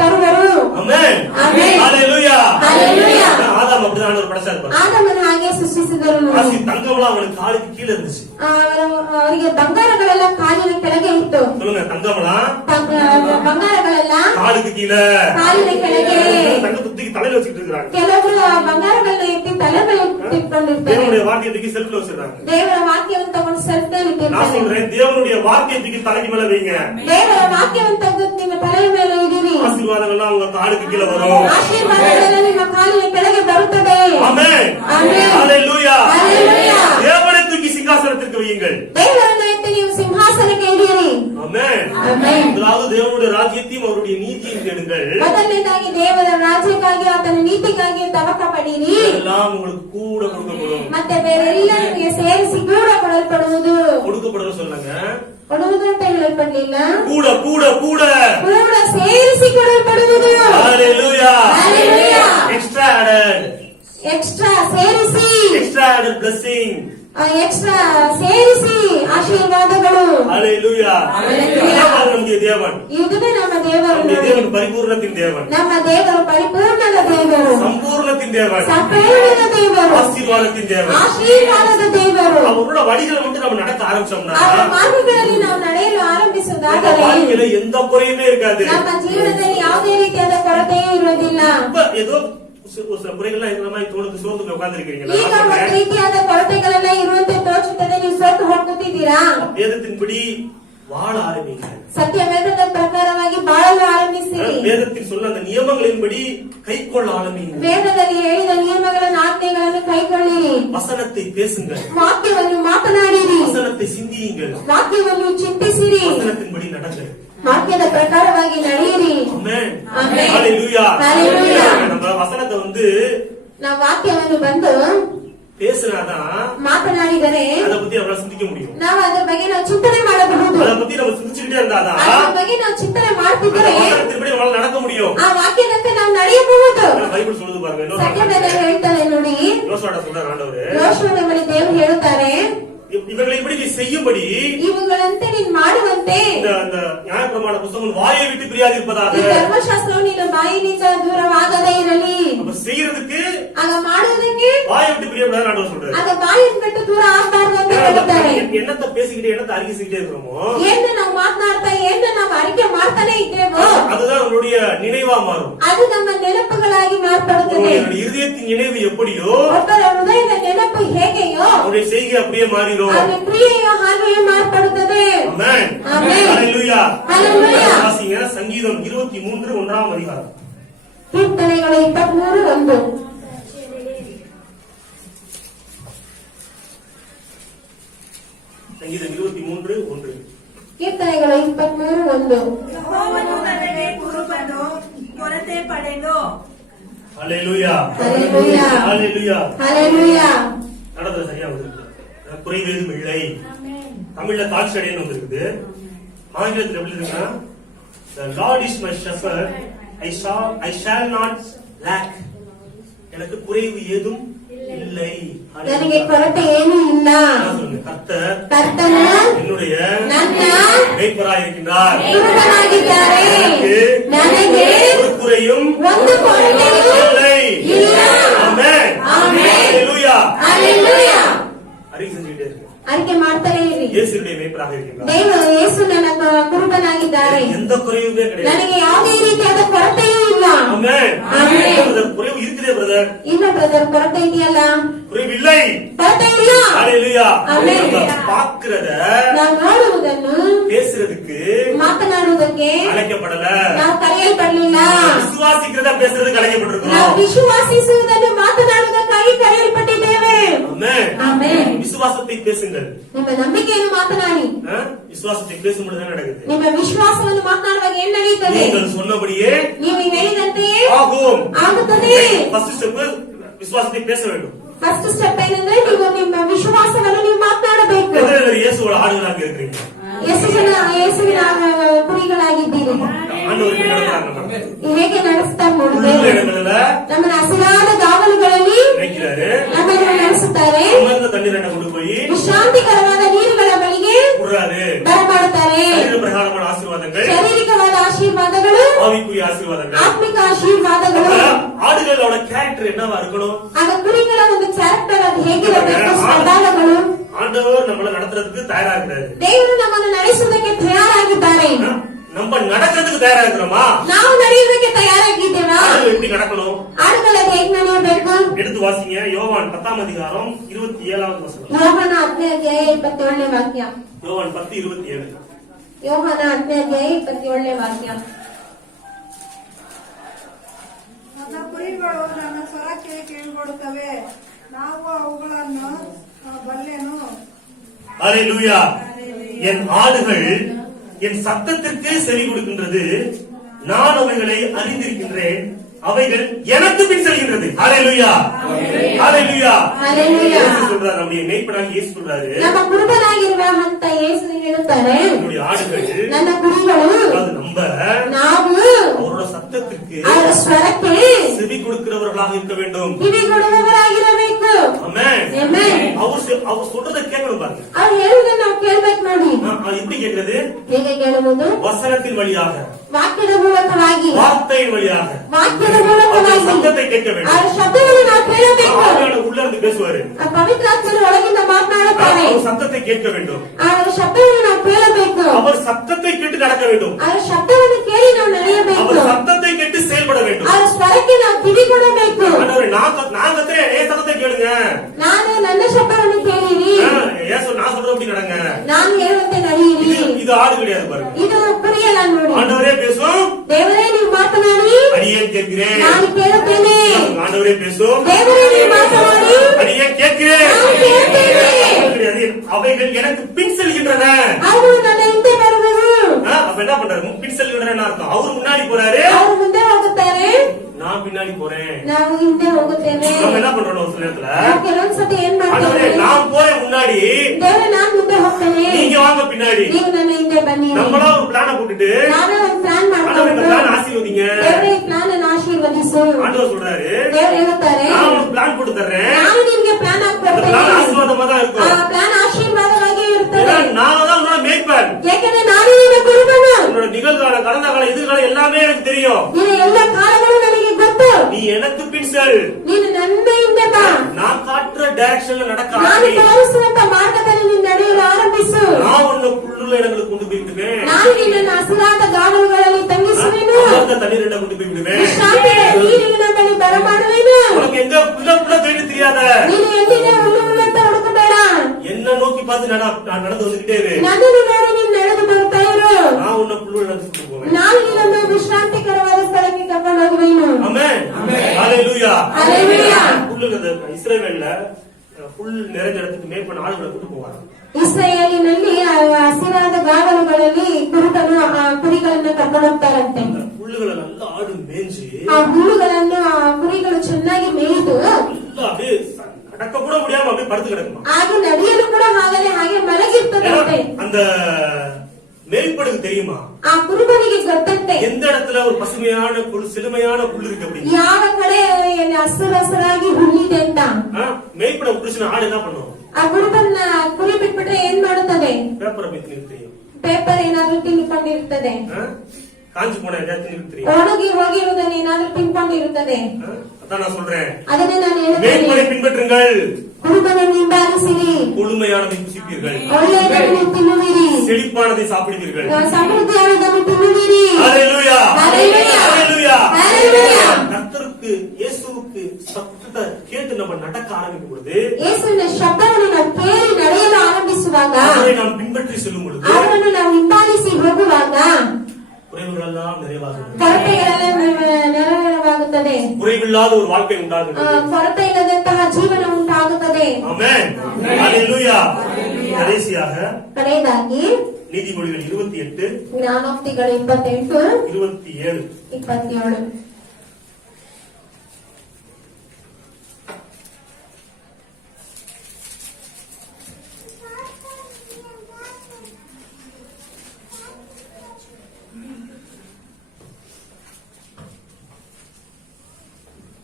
ತರುವರು. ஆமென். ஆமென். ஹalleluya. ஹalleluya. ஆதாம் அப்படிதான் ஆண்டவர் படைச்சார் பாருங்க. ಆದಮನ ಹಾಗೆ ಸೃಷ್ಟಿಸಿದರು. ஆசி தங்கம்லாம் அவனுக்கு காலுக்கு கீழ இருந்துச்சு. ಅವರಿಗೆ ಬಂಗಾರಗಳೆಲ್ಲ ಕಾಲಿನ ಕೆಳಗೆ ಇತ್ತು. சொல்லுங்க, தங்கம்லாம் ಬಂಗಾರಗಳೆಲ್ಲ காலுக்கு கீழ, ಕಾಲಿನ ಕೆಳಗೆ. தங்கத்தை தூக்கி தலையில வச்சுட்டு இருக்காங்க. ಕೆಲವರು ಆ ಬಂಗಾರಗಳನ್ನ ಎತ್ತಿ ತಲೆ ಮೇಲೆ ಇಟ್ಕೊಂಡಿರ್ತಾರೆ. தேவனுடைய வார்த்தையை தூக்கி செல்ஃப்ல வச்சிருக்காங்க. ದೇವರ ವಾಕ್ಯವನ್ನು ತಗೊಂಡು ಸೆಲ್ಫ್ ನಲ್ಲಿ நான் ಇಟ್ಟಿರ್ತಾರೆ. சொல்றேன், தேவனுடைய வார்த்தையை தூக்கி தலைக்கு மேல வைங்க. ದೇವರ ವಾಕ್ಯವನ್ನು ತೆಗೆದು ನಿಮ್ಮ ತಲೆಯ ಮೇಲೆ ಇಡಿರಿ. ஆசீர்வாதங்கள்லாம் உங்க காலுக்கு கீழ வரும். ಆಶೀರ್ವಾದಗಳೆಲ್ಲ ನಿಮ್ಮ ಕಾಲಿನ ಕೆಳಗೆ ಬರುತ್ತದೆ. ஆமென். ஆமென். ஹalleluya. ஹalleluya. தேவனை தூக்கி சிங்காசனத்திற்கு வையுங்கள். ದೇವರನ್ನು ಎತ್ತಿ ನೀವು ಸಿಂಹಾಸನಕ್ಕೆ ಇಡಿರಿ. ஆமென். ಆಮೆನ್. முதலாவது தேவனுடைய ராஜ்யத்தையும் அவருடைய நீதியையும் தேடுங்கள். ಮೊದಲನೇದಾಗಿ ದೇವರ ರಾಜ್ಯಕ್ಕಾಗಿ ಆತನ ನೀತಿಗಾಗಿ ತವಕ ಪಡೀರಿ. எல்லாம் உங்களுக்கு கூட கொடுக்கப்படும். ಮತ್ತೆ ಬೇರೆಲ್ಲ ನಿಮಗೆ ಸೇರಿಸಿ ಕೂಡ ಕೊಡಲ್ಪಡುವುದು. கொடுக்கப்படும் சொல்லுங்க. ಕೊಡುವುದು ಅಂತ ಹೇಳಲ್ಪಡಲಿಲ್ಲ, கூட கூட கூட ಕೂಡ ಸೇರಿಸಿ ಕೊಡಲ್ಪಡುವುದು. ஹalleluya. Hallelujah. Extra added. ಎಕ್ಸ್ಟ್ರಾ ಸೇರಿಸಿ, Extra added blessing. ಎಕ್ಸ್ಟ್ರಾ ಸೇರಿಸಿ ಆಶೀರ್ವಾದಗಳು. ஹalleluya. Hallelujah. நம்முடைய தேவன், இதுவே ನಮ್ಮ ದೇವರು. நம்முடைய தேவன் பரிபூரணத்தின் தேவன், ನಮ್ಮ ದೇವರು ಪರಿಪೂರ್ಣದ ದೇವರು, சம்பூர்ணத்தின் தேவன், ಸಂಪೂರ್ಣದ ದೇವರು, ஆசீர்வாதத்தின் தேவன். ಆಶೀರ್ವಾದದ ದೇವರು. அவரோட வழிகளை மட்டும் நம்ம நடக்க ஆரம்பிச்சோம்னா ಅವರ ಮಾರ್ಗಗಳಲ್ಲಿ ನಾವು ನಡೆಯಲು நம்ம ಆರಂಭಿಸುವುದಾದರೆ வாழ்க்கையில எந்த குறையுமே இருக்காது. ನಮ್ಮ ಜೀವನದಲ್ಲಿ ಯಾವುದೇ ರೀತಿಯಾದ ಕೊರತೆಯೂ ಇರುವುದಿಲ್ಲ. இப்ப ஏதோ ஒரு சில குறைகள்லாம் இருக்கிற மாதிரி தோணுது, சோர்ந்து ಈಗ உட்கார்ந்துருக்கீங்களா? ಒಂದು ರೀತಿಯಾದ ಕೊರತೆಗಳೆಲ್ಲ ಇರುವಂತೆ ತೋಚುತ್ತದೆ, ನೀವು ಸೋತು ಹೋಗ್ತಿದ್ದೀರಾ. வேதத்தின்படி வாழ ஆரம்பிங்க. ಸತ್ಯವೇದದ ಪ್ರಕಾರವಾಗಿ ಬಾಳಲು ಆರಂಭಿಸಿರಿ. வேதத்தில் சொன்ன அந்த நியமங்களின்படி கைக்கொள்ள ஆரம்பிங்க. ವೇದದಲ್ಲಿ ಹೇಳಿದ ನಿಯಮಗಳನ್ನು ಆಜ್ಞೆಗಳನ್ನು ಕೈಗೊಳ್ಳಿರಿ. வசனத்தை பேசுங்க, ವಾಕ್ಯವನ್ನು ಮಾತನಾಡಿರಿ, வசனத்தை சிந்தியுங்கள், ವಾಕ್ಯವನ್ನು ಚಿಂತಿಸಿರಿ, வசனத்தின்படி நடங்க. ವಾಕ್ಯದ ಪ್ರಕಾರವಾಗಿ ನಡೆಯಿರಿ. ஆமென். ஆமென். ஹalleluya. ஹalleluya. நம்ம வசனத்தை வந்து ನಾವು ವಾಕ್ಯವನ್ನು ಬಂದು பேசினாதான் ಮಾತನಾಡಿದರೆ அதை பத்தி நம்மளால சிந்திக்க முடியும். ನಾವು ಅದರ ಬಗ್ಗೆ ನಾವು ಚಿಂತನೆ ಮಾಡಬಹುದು. அதை பத்தி நம்ம சிந்திச்சுக்கிட்டே இருந்தாதான் ಅದರ ಬಗ್ಗೆ ನಾವು ಚಿಂತನೆ ಮಾಡ್ತಿದ್ರೆ வசனத்தின்படி நம்மளால நடக்க முடியும். ಆ ವಾಕ್ಯದಂತೆ ನಾವು ನಡೆಯಬಹುದು. பைபிள் சொல்லுது பாருங்க. இன்னொரு ಸತ್ಯವೇದ ಹೇಳ್ತಾರೆ ನೋಡಿ. யோசுவாட சொல்றாரு ஆண்டவரு, ಯೋಶುವನ ಬಳಿ ದೇವರು ಹೇಳುತ್ತಾರೆ, இவர்களை இப்படி நீ செய்யும்படி ಇವುಗಳಂತೆ ನೀನು ಮಾಡುವಂತೆ இந்த நியாயப்பிரமாண புத்தகம் வாயை விட்டு பிரியாதிருப்பதாக. ಈ ಧರ್ಮಶಾಸ್ತ್ರವು ನಿನ್ನ ಬಾಯಿನಿಂದ ದೂರವಾಗದೇ ಇರಲಿ. அப்ப செய்யறதுக்கு ಆಗ ಮಾಡುವುದಕ್ಕೆ வாயை விட்டு பிரியப்படாத ஆண்டவர் சொல்றாரு. ಆಗ ಬಾಯಿನ ಬಿಟ್ಟು ದೂರ ಆಗ್ಬಾರ್ದು ಅಂತ ಹೇಳ್ತಾರೆ. என்னத்தை பேசிக்கிட்டே என்னத்தை அறிக்கைக்கிட்டே இருக்கிறோமோ ಏನು ನಾವು ಮಾತನಾಡ್ತಾ ಏನು ನಾವು ಅರಿಕೆ ಮಾಡ್ತಾನೆ ಇದ್ದೇವೋ அதுதான் நம்மளுடைய நினைவா மாறும். ಅದು ನಮ್ಮ ನೆನಪುಗಳಾಗಿ ಮಾರ್ಪಡುತ್ತದೆ. உங்களுடைய இருதயத்தின் நினைவு எப்படியோ ಒಬ್ಬರ ಹೃದಯದ ನೆನಪು ಹೇಗೆಯೋ அவருடைய செய்கை அப்படியே மாறிடும். ಅವನ ಕ್ರಿಯೆಯೋ ಹಾಗೆಯೇ ಮಾರ್ಪಡುತ್ತದೆ. ஆமென். ஆமென். ஹalleluya. ஹalleluya. வாசிங்க சங்கீதம் 23 1ஆம் அதிகாரம். ಕೀರ್ತನೆಗಳು 23:1. சங்கீதம் 23:1. ಕೀರ್ತನೆಗಳು 23:1. ಯೆಹೋವನು ನನಗೆ ಕುರುಬನು, ಕೊರತೆ ಪಡೆದು. ஹalleluya. ஹalleluya. ஹalleluya. ஹalleluya. நடந்தது சரியா வந்திருக்கு. குறைவேதும் இல்லை. தமிழ்ல தாழ்ச்சடைன்னு வந்திருக்குது. ஆங்கிலத்தில் எப்படி இருக்குன்னா, the Lord is my shepherd, I shall not lack. எனக்கு குறைவு ஏதும் இல்லை. ನನಗೆ ಕೊರತೆ ಏನೂ ಇಲ್ಲ. சொல்லுங்க, கர்த்தர் ಕರ್ತನು என்னுடைய ನನ್ನ மேய்ப்பராய் இருக்கின்றார். ಕುರುಬನಾಗಿದ್ದಾರೆ. ನನಗೆ ஒரு குறையும் ಒಂದು ಕೊರತೆಯೂ இல்லை. ಇಲ್ಲ. ஆமென். ஆமென். ஹalleluya. ಹalleluya. அறிக்கை செஞ்சுட்டே இருக்கு. ಅರಿಕೆ ಮಾಡ್ತಾನೆ ಇರಿ. இயேசுவுடைய மேய்ப்பராக இருக்கின்றார். ದೇವರು ಯೇಸು ನನ್ನ ಕುರುಬನಾಗಿದ್ದಾರೆ. எந்த குறையுமே கிடையாது. ನನಗೆ ಯಾವುದೇ ರೀತಿಯಾದ ಕೊರತೆಯೂ ಇಲ್ಲ. ஆமென். ஆமென். பிரதர், குறைவு இருக்குதே பிரதர். ಇಲ್ಲ ಬ್ರದರ್, ಕೊರತೆ ಇದೆಯಲ್ಲ, குறைவு இல்லை. ಕೊರತೆ ಇಲ್ಲ. ஹalleluya. ஆமென். நம்ம பார்க்கிறத ನಾವು ನೋಡುವುದನ್ನು பேசுறதுக்கு ಮಾತನಾಡುವುದಕ್ಕೆ அழைக்கப்படல. ನಾವು ಕರೆಯಲ್ಪಡಲಿಲ್ಲ. விசுவாசிக்கிறத பேசுறதுக்கு ನಾವು அழைக்கப்பட்டிருக்கிறோம். ವಿಶ್ವಾಸಿಸುವುದನ್ನು ಮಾತನಾಡುವುದಕ್ಕಾಗಿ ಕರೆಯಲ್ಪಟ್ಟಿದ್ದೇವೆ. ஆமென். ಆಮೆನ್. விசுவாசத்தை பேசுங்கள். ನಿಮ್ಮ ನಂಬಿಕೆಯನ್ನು ಮಾತನಾಡಿ. விசுவாசத்தை பேசும்பொழுது என்ன நடக்குது? ನಿಮ್ಮ ವಿಶ್ವಾಸವನ್ನು ಮಾತನಾಡುವಾಗ ಏನ್ ನಡೆಯುತ್ತದೆ? நீங்கள் சொன்னபடியே ನೀವು ಹೇಳಿದಂತೆಯೇ ஆகும். ಆಗುತ್ತದೆ. ஃபர்ஸ்ட் ஸ்டெப் விசுவாசத்தை பேச வேண்டும். ಫಸ್ಟ್ ಸ್ಟೆಪ್ ಏನಂದ್ರೆ ನೀವು ನಿಮ್ಮ ವಿಶ್ವಾಸವನ್ನು ನೀವು ಮಾತನಾಡಬೇಕು. எத்தனை பேர் இயேசுவோட ஆடுகளாக இருக்கிறீங்க? ಯೇಸುವಿನ ಕುರಿಗಳಾಗಿದ್ದೀರಿ. ஆண்டவருக்கு நடக்கிறாங்க. ಹೇಗೆ ನಡೆಸ್ತಾ உள்ளூர் ನೋಡಿದ್ದೇವೆ. இடங்கள்ல ನಮ್ಮನ್ನ ಹಸಿರಾದ ಗಾವಲುಗಳಲ್ಲಿ நினைக்கிறாரு. ನಮ್ಮನ್ನು ನಡೆಸುತ್ತಾ ಮಾಡುತ್ತಾರೆ. ಅಮೃತ ತಣ್ಣೀರನ್ನ கொண்டு போய் ವಿಶ್ರಾಂತಿಕರವಾದ ನೀರುಗಳ ಬಳಿಗೆ விடுறாரு. ಬರಮಾಡುತ್ತಾರೆ. சரீர பிரகாரமான ஆசீர்வாதங்கள், ಶಾರೀರಿಕವಾದ ಆಶೀರ್ವಾದಗಳು, ஆவிக்குரிய ஆசீர்வாதங்கள். ಆತ್ಮಿಕ ಆಶೀರ್ವಾದಗಳು. ஆடுகளோட கேரக்டர் என்னவா இருக்கணும்? ಆಗ ಕುರಿಗಳ ಒಂದು ಕ್ಯಾರೆಕ್ಟರ್ ಅದು ಹೇಗಿರಬೇಕು? ಸ್ವಭಾವಗಳು. ஆண்டவர் நம்மள நடத்துறதுக்கு தயாரா இருக்கிறாரு. ದೇವರು ನಮ್ಮನ್ನು ನಡೆಸುವುದಕ್ಕೆ ತಯಾರಾಗಿದ್ದಾರೆ. நம்ம நடக்கிறதுக்கு தயாரா இருக்கிறோமா? ನಾವು ನಡೆಯುವುದಕ್ಕೆ ತಯಾರಾಗಿದ್ದೇವಾ? ஆடுகள் எப்படி நடக்கணும்? ಆಡುಗಳು ಹೇಗೆ ನಡೆಯಬೇಕು? எடுத்து வாசிங்க. யோவான் 10ஆம் அதிகாரம் 27வது வசனம். ಯೋಹಾನ 10ನೇ ಅಧ್ಯಾಯ 27ನೇ ವಾಕ್ಯ. யோவான் 10:27. ಯೋಹಾನ 10ನೇ ಅಧ್ಯಾಯ 27ನೇ ವಾಕ್ಯ. ನನ್ನ ಕುರಿಗಳು ನನ್ನ ಸ್ವರಕ್ಕೆ ಕೇಳಿಕೊಡುತ್ತವೆ, ನಾವು ಅವುಗಳನ್ನು ಬಲ್ಲೆನು. அல்லேலூயா. என் ஆடுகள் என் சத்தத்திற்கு செவி கொடுக்கின்றது, நான் அவைகளை அறிந்திருக்கின்றேன், அவைகள் எனக்கு பின் செல்கின்றது. அல்லேலூயா, அல்லேலூயா. அல்லேலூயா. இயேசு சொல்றாரு, நம்முடைய மேய்ப்பனாகிய இயேசு சொல்றாரு, ನಮ್ಮ ಕುರುಬನಾಗಿರುವ ಅಂತ ಯೇಸು ಹೇಳುತ್ತಾರೆ, நம்முடைய ஆடுகள் ನನ್ನ ಕುರಿಗಳು அது நம்ம ನಾವು அவரோட சத்தத்திற்கு ಅವರ ಸ್ವರಕ್ಕೆ செவி கொடுக்கிறவர்களாக இருக்க வேண்டும். ಕಿವಿಗೊಡುವವರಾಗಿರಬೇಕು. ஆமென். ಆಮೆನ್. அவர் சொல்றதை கேட்கணும் பாருங்க. ಅವ್ರು ಹೇಳುವುದನ್ನು ನಾವು ಕೇಳ್ಬೇಕು ನೋಡಿ. எப்படி கேட்கிறது? ಹೇಗೆ ಕೇಳುವುದು? வசனத்தின் வழியாக, ವಾಕ್ಯದ ಮೂಲಕವಾಗಿ, வார்த்தையின் வழியாக ವಾಕ್ಯದ அவர் ಮೂಲಕವಾಗಿ சத்தத்தை கேட்க வேண்டும். ಅವರ ಶಬ್ದವನ್ನು ನಾವು ಕೇಳಬೇಕು. ஆவியானவர் உள்ள இருந்து பேசுவாரு. ಆ ಪವಿತ್ರಾತ್ಮರು ಒಳಗಿಂದ ಮಾತನಾಡುತ್ತಾರೆ. அவர் சத்தத்தை கேட்க வேண்டும். ಅವರ ಶಬ್ದವನ್ನು ನಾವು ಕೇಳಬೇಕು. அவர் சத்தத்தை கேட்டு நடக்க வேண்டும். ಅವರ ಶಬ್ದವನ್ನು ಕೇಳಿ ನಾವು ನಡೆಯಬೇಕು. அவர் சத்தத்தை கேட்டு செயல்பட வேண்டும். ಅವರ ಸ್ವರಕ್ಕೆ ನಾವು ಕಿವಿಗೊಡಬೇಕು. ஆண்டவரே, நான் கத்துறேன், ஏன் சத்தத்தை கேளுங்க. ನಾನು ನನ್ನ ಶಬ್ದವನ್ನು ಕೇಳಿರಿ, நான் சொல்றபடி நடங்க. ನಾನು ಹೇಳುವಂತೆ ನಡೆಯಿರಿ. இது ஆடு கிடையாது பாருங்க. ಇದು ಕುರಿಯಲ್ಲ ನೋಡಿ. ஆண்டவரே பேசும், ದೇವರೇ ನೀವು ಮಾತನಾಡಿ, அடியேன் கேட்கிறேன். ನಾನು ಕೇಳುತ್ತೇನೆ. ஆண்டவரே பேசும், ದೇವರೇ ನೀವು ಮಾತನಾಡಿ, அடியேன் கேட்கிறேன். ನಾನು ಕೇಳುತ್ತೇನೆ. அவைகள் எனக்கு பின் செல்கின்றன. ಅವರು ನನ್ನ ಹಿಂದೆ ಬರುವರು. அப்ப என்ன பண்றாரு? பின் செல்கின்றன அர்த்தம். அவரு முன்னாடி போறாரு, ಅವರು ಮುಂದೆ ಹೋಗುತ್ತಾರೆ, நான் பின்னாடி போறேன். ನಾವು ಹಿಂದೆ ಹೋಗುತ್ತೇವೆ. நம்ம என்ன பண்றோம் ஒரு சில நேரத்துல? ನಾವು ಕೆಲವೊಂದ್ಸತಿ ಏನ್ ஆண்டவரே, ಮಾಡ್ತೇವೆ? நான் போறேன் முன்னாடி, ದೇವರೇ ನಾನು ಮುಂದೆ ಹೋಗ್ತೇನೆ, நீங்க வாங்க பின்னாடி. ನೀವು ನನ್ನ ಹಿಂದೆ ಬನ್ನಿ. நம்மளா ஒரு பிளான போட்டுட்டு, ನಾವೇ ಒಂದು ಪ್ಲಾನ್ ஆண்டவரே இந்த ಮಾಡ್ಕೊಂಡು, பிளான் ஆசீர்வதிங்க. ದೇವರೇ ಈ ಪ್ಲಾನ್ ಅನ್ನು ಆಶೀರ್ವದಿಸು. ஆண்டவர் சொல்றாரு, ದೇವರು ಹೇಳುತ್ತಾರೆ, நான் ஒரு பிளான் போட்டு தர்றேன். ನಾನು ನಿಮ್ಗೆ ಪ್ಲಾನ್ அந்த ಹಾಕ್ಕೊಡ್ತೇನೆ. பிளான் ஆசீர்வாதமா தான் ಆ இருக்கும். ಪ್ಲಾನ್ ಆಶೀರ್ವಾದವಾಗಿ ಇರುತ್ತದೆ. ஏன்னா நான் தான் உன்னோட மேய்ப்பன். ಯಾಕಂದ್ರೆ ನಾನು ನಿನ್ನ ಕುರುಬನು. உன்னோட நிகழ்கால, கடந்த காலம், எதிர்காலம் எல்லாமே எனக்கு தெரியும். ನಿನ್ನ ಎಲ್ಲ ಕಾಲಗಳು ನನಗೆ ಗೊತ್ತು. நீ எனக்கு பின் செல். ನೀನು ನನ್ನ ಹಿಂದೆ ಬಾ. நான் காட்டுற டைரக்ஷன்ல நடக்க ನಾನು ஆரம்பி. ತೋರಿಸುವಂತ ಮಾರ್ಗದಲ್ಲಿ ನೀನು ನಡೆಯಲು ಆರಂಭಿಸು. நான் உன்னை புல்லுள்ள இடங்களுக்கு கொண்டு போய் விடுவேன். ನಾನು ನಿನ್ನನ್ನು ಹಸಿರಾದ ಗಾವಲುಗಳಲ್ಲಿ ತಂಗಿಸುವೆನು. அமர்ந்த தண்ணீர் கொண்டு போய் விடுவேன். ವಿಶ್ರಾಂತಿಯ ನೀರಿನ ಬಳಿ ಬರಮಾಡುವೆನು. உனக்கு எங்க புள்ள புள்ள தேடி தெரியாத, ನೀನು ಎಲ್ಲಿದೆ ಹುಲ್ಲುತ್ತ ಹುಡುಕಬೇಡ. என்ன நோக்கி பார்த்து நான் நடந்து வந்துகிட்டே இரு. ನನ್ನನ್ನು ನೋಡಿ ನೀನು ನಡೆದು ಬರ್ತಾ ಇರು. நான் உன்னை புல்லுள்ள இடத்துக்கு கொண்டு போவேன். ನಾನು ನಿನ್ನನ್ನು ವಿಶ್ರಾಂತಿಕರವಾದ ಸ್ಥಳಕ್ಕೆ ಕರ್ಕೊಂಡು ಹೋಗುವೆನು. ஆமென். ஹalleluya. ஹalleluya. புல்லுங்க இஸ்ரவேல்ல புல் நிறைஞ்ச இடத்துக்கு மேய்ப்பன் ஆளுகளை கூட்டு போவாங்க. ಇಸ್ರಾಯೇಲಿನಲ್ಲಿ ಹಸಿರಾದ ಗಾವಲುಗಳಲ್ಲಿ ಕುರುಬನು ಆ ಕುರಿಗಳನ್ನು ಕರ್ಕೊಂಡು ಹೋಗ್ತಾರಂತೆ. அந்த புல்லுகளை நல்லா ஆடு மேய்ஞ்சி ಆ ಹುಲ್ಲುಗಳನ್ನು ಆ ಕುರಿಗಳು ಚೆನ್ನಾಗಿ ಮೇಯ್ದು நல்லா அப்படியே நடக்க கூட முடியாம அப்படியே படுத்து கிடக்குமா. ಹಾಗೆ ನಡೆಯಲು ಕೂಡ ಹಾಗೆ ಮಲಗಿರ್ತದಂತೆ. அந்த மேய்ப்பனுக்கு தெரியுமா ಆ ಕುರುಬನಿಗೆ ಗೊತ್ತಂತೆ எந்த இடத்துல ஒரு பசுமையான புல், செழுமையான புல் இருக்கு அப்படின்னு. ಯಾವ ಕಡೆ ಹಸಿರಾಗಿ ಹುಲ್ಲಿದೆ ಅಂತ. மேய்ப்பனை புடிச்சுனா ஆடு என்ன பண்ணும்? ಆ ಕುರುಬನ್ನ ಕುರಿ ಬಿಟ್ಬಿಟ್ರೆ ಏನ್ ಮಾಡುತ್ತದೆ? பேப்பரை பத்தி எனக்கு தெரியும். ಪೇಪರ್ ಏನಾದ್ರೂ ತಿನ್ಕೊಂಡಿರುತ್ತದೆ. காஞ்சி போன எல்லாத்தையும் தெரியும். ಒಣಗಿ ಹೋಗಿರುವುದನ್ನ ಏನಾದ್ರೂ ತಿನ್ಕೊಂಡಿರುತ್ತದೆ. அதான் நான் சொல்றேன், ಅದನ್ನೇ ನಾನು மேய்ப்பனை ಹೇಳ್ತೇನೆ. பின்பற்றுங்கள், ಕುರುಬನನ್ನು ಹಿಂಬಾಲಿಸಿರಿ, கொழுமையானதை புசிப்பீர்கள், ಒಳ್ಳೆಯದನ್ನು ತಿನ್ನುವಿರಿ, செழிப்பானதை சாப்பிடுவீர்கள். ಸಮೃದ್ಧಿಯಾனದನ್ನು ತಿನ್ನುವಿರಿ. ஹalleluya. ஹalleluya. ஹalleluya. ஹalleluya. கர்த்தருக்கு இயேசுவுக்கு சத்தத்தை கேட்டு நம்ம நடக்க ஆரம்பிக்கும் பொழுது, ಯೇಸುವಿನ ಶಬ್ದವನ್ನು ನಾವು ಕೇಳಿ ನಡೆಯಲು ಆರಂಭಿಸುವಾಗ, அவரை நாம் பின்பற்றி செல்லும் பொழுது ಅವರನ್ನು ನಾವು ಹಿಂಬಾಲಿಸಿ ಹೋಗುವಾಗ குறைவுகளெல்லாம் நிறைவாகிறது. ಕೊರತೆಗಳೆಲ್ಲ ನೆರವೇರವಾಗುತ್ತದೆ. குறைவில்லாத ஒரு வாழ்க்கை உண்டாகுகிறது. ಕೊರತೆ ಇಲ್ಲದಂತಹ ಜೀವನ ಉಂಟಾಗುತ್ತದೆ. ஆமென். ஹalleluya. கடைசியாக ಕಡೆಯದಾಗಿ நீதிமொழிகள் 28 ಜ್ಞಾನೋಕ್ತಿಗಳು 28 27. 27.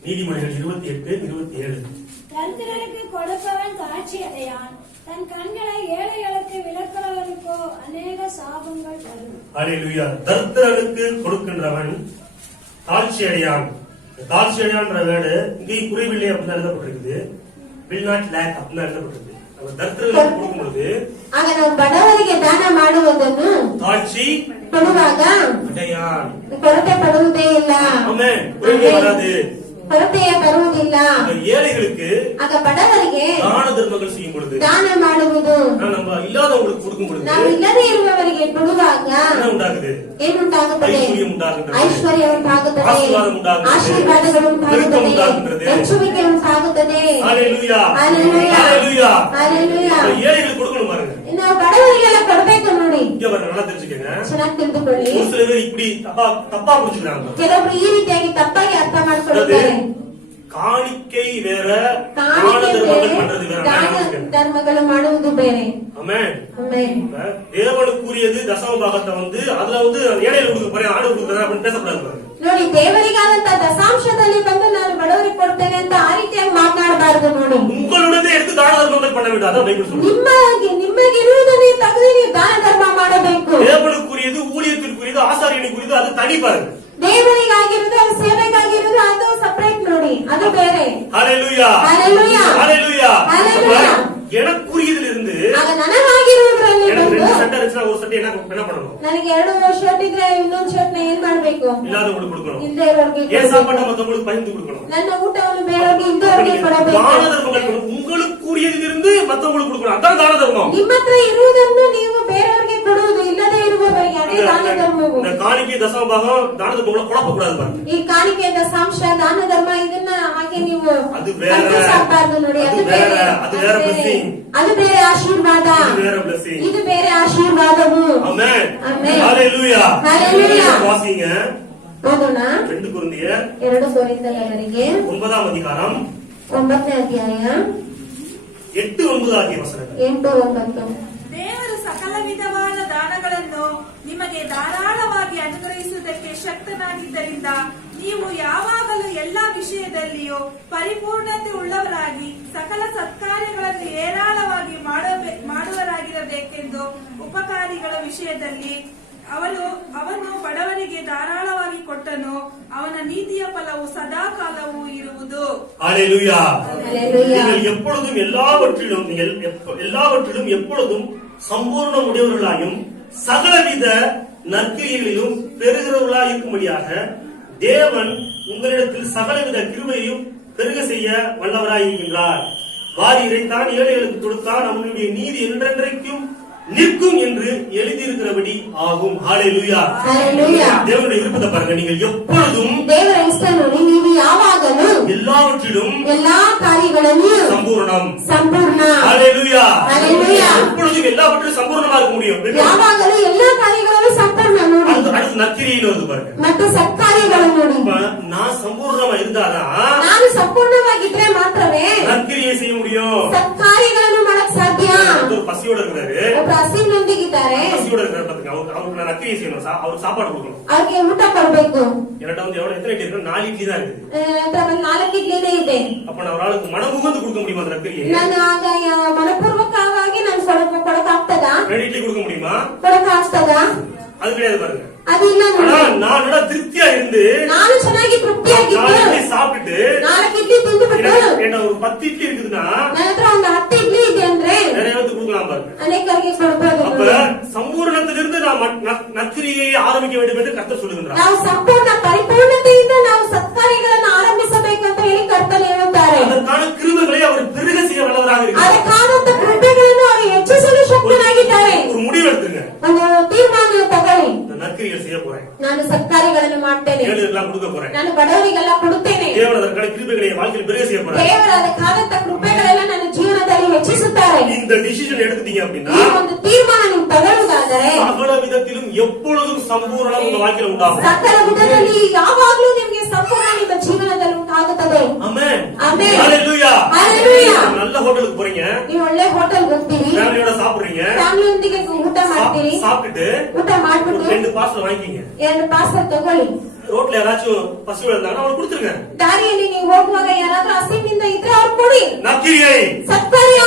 நீதிமொழிகள் 28 27. தரித்திரருக்கு கொடுப்பவன் தாழ்ச்சி அடையான். தன் கண்களை ஏழைகளுக்கு விலக்கிறவனுக்கோ அநேக சாபங்கள் வரும். ஹalleluya. தரித்திரனுக்கு கொடுக்கின்றவன் தாழ்ச்சி அடையான். தாழ்ச்சி அடையான்ற வேர்டு இங்கே குறைவில்லை அப்படின்னு எழுதப்பட்டிருக்குது. will not lack அப்படின்னு எழுதப்பட்டிருக்கு. அவர் தரித்திரனுக்கு கொடுக்கும்போது ಆಗ ನಾವು ಬಡವರಿಗೆ ದಾನ ಮಾಡುವುದನ್ನು தாழ்ச்சி ಕೊಡುವಾಗ அடையான். ಕೊರತೆ ಪಡುವುದೇ ಇಲ್ಲ, ஆமென். குறைவே வராது. ಕೊರತೆಯ ಬರುವುದಿಲ್ಲ. ஏழைகளுக்கு ಆಗ ಬಡವರಿಗೆ தான தர்மங்கள் செய்யும் பொழுது ದಾನ ಮಾಡುವುದು, நம்ம இல்லாதவங்களுக்கு கொடுக்கும் பொழுது ನಾವು ಇಲ್ಲದೇ ಇರುವವರಿಗೆ ಕೊಡುವಾಗ என்ன உண்டாகுது? ಏನುಂಟಾಗುತ್ತದೆ? ஐஸ்வர்யம் உண்டாகுகிறது. ಐಶ್ವರ್ಯ ಉಂಟಾಗುತ್ತದೆ, ಆಶೀರ್ವಾದ ಉಂಟಾಗುತ್ತದೆ. ಆಶೀರ್ವಾದಗಳು பெருக்கம் ಉಂಟಾಗುತ್ತದೆ, ಉಂಟಾಗುತ್ತದೆ. ಮೆಚ್ಚುವಿಕೆ ಉಂಟಾಗುತ್ತದೆ. ஹalleluya. ஹalleluya. ஹalleluya. ஹalleluya. ஏழைகளுக்கு கொடுக்கணும் பாருங்க. ನಾವು ಬಡವರಿಗೆಲ್ಲ ಕೊಡಬೇಕು ನೋಡಿ. இங்க பாருங்க, நல்லா தெரிஞ்சுக்கங்க. ಚೆನ್ನಾಗಿ ತಿಳಿದುಕೊಳ್ಳಿ. ஒரு சில பேர் இப்படி தப்பா புரிஞ்சுக்கிறாங்க. ಕೆಲವೊಬ್ರು ಈ ರೀತಿಯಾಗಿ ತಪ್ಪಾಗಿ ಅರ್ಥ ಮಾಡ್ಕೊಳ್ಳುತ್ತಾರೆ. காணிக்கை வேற, தான ಕಾಣಿಕೆ தர்மங்கள் ಬೇರೆ, பண்றது வேற. ದಾನ ಧರ್ಮಗಳು ಮಾಡುವುದು ಬೇರೆ. ஆமென். ಆಮೆನ್. தேவனுக்குரியது தசம பாகத்தை அதுல ஏழைகளுக்கு கொடுக்க போறேன், ஆடு கொடுக்குறேன் அப்படின்னு பேசக்கூடாது பாருங்க. ನೋಡಿ, ದೇವರಿಗಾದಂತ ದಶಾಂಶದಲ್ಲಿ ಬಂದು ನಾನು ಬಡವರಿಗೆ ಕೊಡ್ತೇನೆ ಅಂತ ಆ ರೀತಿಯಾಗಿ ಮಾತನಾಡಬಾರದು ನೋಡಿ. உங்களுடைய எடுத்து தான தர்மங்கள் பண்ண வேண்டும். அதான் பைபிள் சொல்லுது. ನಿಮಗಿರುವುದನ್ನು ತೆಗೆದು ನೀವು ದಾನ ಧರ್ಮ ಮಾಡಬೇಕು. தேவனுக்குரியது, ஊழியத்திற்குரியது, ஆசாரியனுக்குரியது அது தனி பாருங்க. ದೇವರಿಗಾಗಿರುವುದು, ಅದು ಸೇವೆಗಾಗಿರುವುದು, ಅದು ಸಪರೇಟ್ ನೋಡಿ, ಅದು ಬೇರೆ. ஹalleluya. ஹalleluya. ஹalleluya. ஹalleluya. எனக்குரியதில் இருந்து ಆಗ ನನಗಾಗಿರುವುದರಲ್ಲಿ எனக்கு ಬಂದು 2 சட்டை இருந்துச்சுன்னா ஒரு சட்டை என்ன பண்ணணும்? ನನಗೆ 2 ಶರ್ಟ್ ಇದ್ರೆ ಇನ್ನೊಂದು ಶರ್ಟ್ ನ ಏನ್ ಮಾಡ್ಬೇಕು? இல்லாதவங்களுக்கு கொடுக்கணும். ಇಲ್ಲದೆ ಇರೋರಿಗೆ ஏன் சாப்பாட்டை மத்தவங்களுக்கு பகிர்ந்து கொடுக்கணும். ನನ್ನ ಊಟವನ್ನು ಬೇರೆಯವರಿಗೆ ಇದ್ದವರಿಗೆ ಕೊಡಬೇಕು. தான தர்மங்கள் உங்களுக்குரியதிலிருந்து மத்தவங்களுக்கு கொடுக்கணும். அதான் தான தர்மம். ನಿಮ್ಮ ಹತ್ರ ಇರುವುದನ್ನು ನೀವು ಬೇರೆಯವರಿಗೆ ಕೊಡುವುದು, ಇಲ್ಲದೆ ಇರುವವರಿಗೆ ಅದೇ ದಾನ ಧರ್ಮವು. இந்த காணிக்கை தசம பாகம் தான தர்மங்களை குழப்ப கூடாது பாருங்க. ಈ ಕಾಣಿಕೆ ದಶಾಂಶ ದಾನ ಧರ್ಮ ಇದನ್ನ ಹಾಗೆ ನೀವು ಅದು ಬೇರೆ, ಕಲ್ಪಿಸಬಾರದು ನೋಡಿ. ಅದು ಅದು ಬೇರೆ, ಬೇರೆ, ಅದು ಬೇರೆ blessing. ಅದು ಬೇರೆ ಆಶೀರ್ವಾದ, இது வேற blessing. ಇದು ಬೇರೆ ಆಶೀರ್ವಾದವು. ஆமென். ஆமென். ஹalleluya. ஹalleluya. வாசிங்க. ಓದೋಣ. 2 கொரிந்தியர் 2 ಕೊರಿಂಥದವರಿಗೆ 9ஆம் அதிகாரம் 9ನೇ ಅಧ್ಯಾಯ 8-9 ಆகிய ವಚನಗಳು. 8-9. ದೇವರು ಸಕಲ ವಿಧವಾದ ದಾನಗಳನ್ನು ನಿಮಗೆ ಧಾರಾಳವಾಗಿ ಅನುಗ್ರಹಿಸುವುದಕ್ಕೆ ಶಕ್ತನಾಗಿದ್ದರಿಂದ ನೀವು ಯಾವಾಗಲೂ ಎಲ್ಲಾ ವಿಷಯದಲ್ಲಿಯೂ ಪರಿಪೂರ್ಣತೆ ಉಳ್ಳವರಾಗಿ ಸಕಲ ಸತ್ಕಾರ್ಯಗಳನ್ನು ಏರಾಳವಾಗಿ ಮಾಡುವರಾಗಿರಬೇಕೆಂದು ಉಪಕಾರಿಗಳ ವಿಷಯದಲ್ಲಿ ಅವನು ಬಡವರಿಗೆ ಧಾರಾಳವಾಗಿ ಕೊಟ್ಟನು, ಅವನ ನೀತಿಯ ಫಲವು ಸದಾ ಕಾಲವೂ ಇರುವುದು. ஹalleluya. ஹalleluya. நீங்கள் எப்பொழுதும் எல்லாவற்றிலும் எப்பொழுதும் சம்பூர்ண உடையவர்களாயும் சகலவித நற்கிரியைகளிலும் பெறுகிறவர்களாய் இருக்கும்படியாக தேவன் உங்களிடத்தில் சகலவித கிருபையையும் பெருக செய்ய வல்லவராய் இருக்கின்றார். வாரி இறைத்தான், ஏழைகளுக்கு கொடுத்தான், அவனுடைய நீதி என்றென்றைக்கும் நிற்கும் என்று எழுதியிருக்கிறபடி ஆகும். ஹalleluya. ஹalleluya. தேவனுடைய விருப்பத்தை பாருங்க. நீங்கள் எப்பொழுதும் ದೇವರ ಇಷ್ಟ ನೋಡಿ, ನೀವು ಯಾವಾಗಲೂ எல்லாவற்றிலும் ಎಲ್ಲಾ ಕಾರ್ಯಗಳನ್ನು சம்பூர்ணம். ಸಂಪೂರ್ಣ. ஹalleluya. ஹalleluya. எப்பொழுதும் எல்லாவற்றிலும் சம்பூர்ணமா இருக்க முடியும். ಯಾವಾಗಲೂ ಎಲ್ಲಾ ಕಾರ್ಯಗಳನ್ನು ಸಂಪೂರ್ಣ ನೋಡಿ. அடுத்து நற்கிரின்னு வருது பாருங்க. ಮತ್ತು ಸತ್ಕಾರ್ಯಗಳು ನೋಡಿ. இப்ப நான் சம்பூர்ணமா இருந்தாதான் ನಾನು ಸಂಪೂರ್ಣವಾಗಿದ್ರೆ ಮಾತ್ರವೇ நற்கிரியை செய்ய முடியும். ಸತ್ಕಾರ್ಯಗಳನ್ನು ಮಾಡಕ್ ಸಾಧ್ಯ. ஒரு பசியோட இருக்கிறாரு, ಒಬ್ಬ ಹಸಿವಿನೊಂದಿಗಿದ್ದಾರೆ, பசியோட இருக்கிறாரு பாத்துங்க. அவருக்கு நான் நற்கிரியை செய்யணும், அவருக்கு சாப்பாடு கொடுக்கணும். ಅವ್ರಿಗೆ ಊಟ ಕೊಡ್ಬೇಕು. என்கிட்ட எத்தனை இட்லி இருக்கு? 4 இட்லி தான் இருக்குது. ನಂತರ ಒಂದು 4 ಇಡ್ಲಿನೇ ಇದೆ. அப்ப நான் ஒரு ஆளுக்கு மனமுகந்து கொடுக்க முடியுமா அந்த நற்கிரியை? ನಾನು ಆಗ ಮನಪೂರ್ವಕವಾಗಿ ನಾನು ಕೊಡಕ್ ಆಗ್ತದ? 2 ಇட்ಲಿ கொடுக்க முடியுமா? ಕೊಡಕ್ ಆಗ್ತದ? அது கிடையாது பாருங்க. ಅದಿಲ್ಲ ஆனா ನೋಡಿ. நான் நல்லா திருப்தியா இருந்து ನಾನು ಚೆನ್ನಾಗಿ 4 ತೃಪ್ತಿಯಾಗಿದ್ದು இட்லி சாப்பிட்டுட்டு 4 ಇಡ್ಲಿ ತಿಂದುಬಿಟ್ಟು என்ன ஒரு 10 இட்லி இருக்குதுன்னா ನನ್ನ ಹತ್ರ ಒಂದು 10 ಇಡ್ಲಿ ಇದೆ ಅಂದ್ರೆ நிறைய பேருக்கு கொடுக்கலாம் பாருங்க. ಅನೇಕರಿಗೆ ಕೊಡ್ಬೋದು. அப்ப சம்பூர்ணத்திலிருந்து நாம் நற்கிரியை ஆரம்பிக்க வேண்டும் என்று கர்த்தர் சொல்லுகின்றார். ನಾವು ಸಂಪೂರ್ಣ ಪರಿಪೂರ್ಣತೆಯಿಂದ ನಾವು ಸತ್ಕಾರ್ಯಗಳನ್ನು ಆರಂಭಿಸಬೇಕಂತ ಹೇಳಿ ಕರ್ತನು ಹೇಳುತ್ತಾರೆ. அதற்கான கிருபைகளை அவர் பெருக செய்ய வல்லவராக இருக்கிறார். ಅದಕ್ಕಾದಂತ ಕೃಪೆಗಳನ್ನು ಅವರು ಹೆಚ್ಚಿಸಲು ಶಕ್ತನಾಗಿದ್ದಾರೆ. ஒரு முடிவு எடுத்துங்க. ಒಂದು ತೀರ್ಮಾನ ತಗೊಳ್ಳಿ. நான் நற்கிரியை செய்ய போறேன், ನಾನು ಸತ್ಕಾರ್ಯಗಳನ್ನು ಮಾಡ್ತೇನೆ, ஏழைகளுக்கெல்லாம் கொடுக்க போறேன், ನಾನು ಬಡವರಿಗೆಲ್ಲ ಕೊಡುತ್ತೇನೆ. தேவன் அதற்கான கிருபைகளை என் வாழ்க்கையில் பெருக செய்ய போறேன். ದೇವರ ಅದಕ್ಕಾದಂತ ಕೃಪೆಗಳೆಲ್ಲ ನನ್ನ ಜೀವನದಲ್ಲಿ ಹೆಚ್ಚಿಸುತ್ತಾರೆ. இந்த டிசிஷன் எடுத்துட்டீங்க அப்படின்னா ಈ ಒಂದು ತೀರ್ಮಾನ ನೀವು ತಗೊಳ್ಳುವುದಾದರೆ சகல விதத்திலும் எப்பொழுதும் சம்பூர்ணம் உங்க வாழ்க்கையில் உண்டாகும். ಸಕಲ ವಿಧದಲ್ಲಿ ಯಾವಾಗಲೂ ನಿಮಗೆ ಸಂಪೂರ್ಣ ನಿಮ್ಮ ಜೀವನದಲ್ಲಿ ಉಂಟಾಗುತ್ತದೆ. ஆமென். ஆமென். ஹalleluya. ஹalleluya. நல்ல ஹோட்டலுக்கு போறீங்க, ನೀವು ಒಳ್ಳೆ ಹೋಟೆಲ್ ಹೋಗ್ತೀರಿ, ஃபேமிலியோட சாப்பிடுறீங்க, ಫ್ಯಾಮಿಲಿಯೊಂದಿಗೆ ಊಟ ಮಾಡ್ತೀರಿ, சாப்பிட்டுட்டு ಊಟ ಮಾಡ್ಬಿಟ್ಟು 2 பார்சல் வாங்கிக்கிங்க. 2 ಪಾರ್ಸಲ್ ತಗೊಳ್ಳಿ. ரோட்ல யாராச்சும் பசியோட இருந்தாங்கன்னா அவங்களுக்கு கொடுத்துருங்க. ದಾರಿಯಲ್ಲಿ ನೀವು ಹೋಗುವಾಗ ಯಾರಾದ್ರೂ ಹಸಿವಿನಿಂದ ಇದ್ರೆ ಅವ್ರು ಕೊಡಿ. நற்கிரியை ಸತ್ಕಾರ್ಯ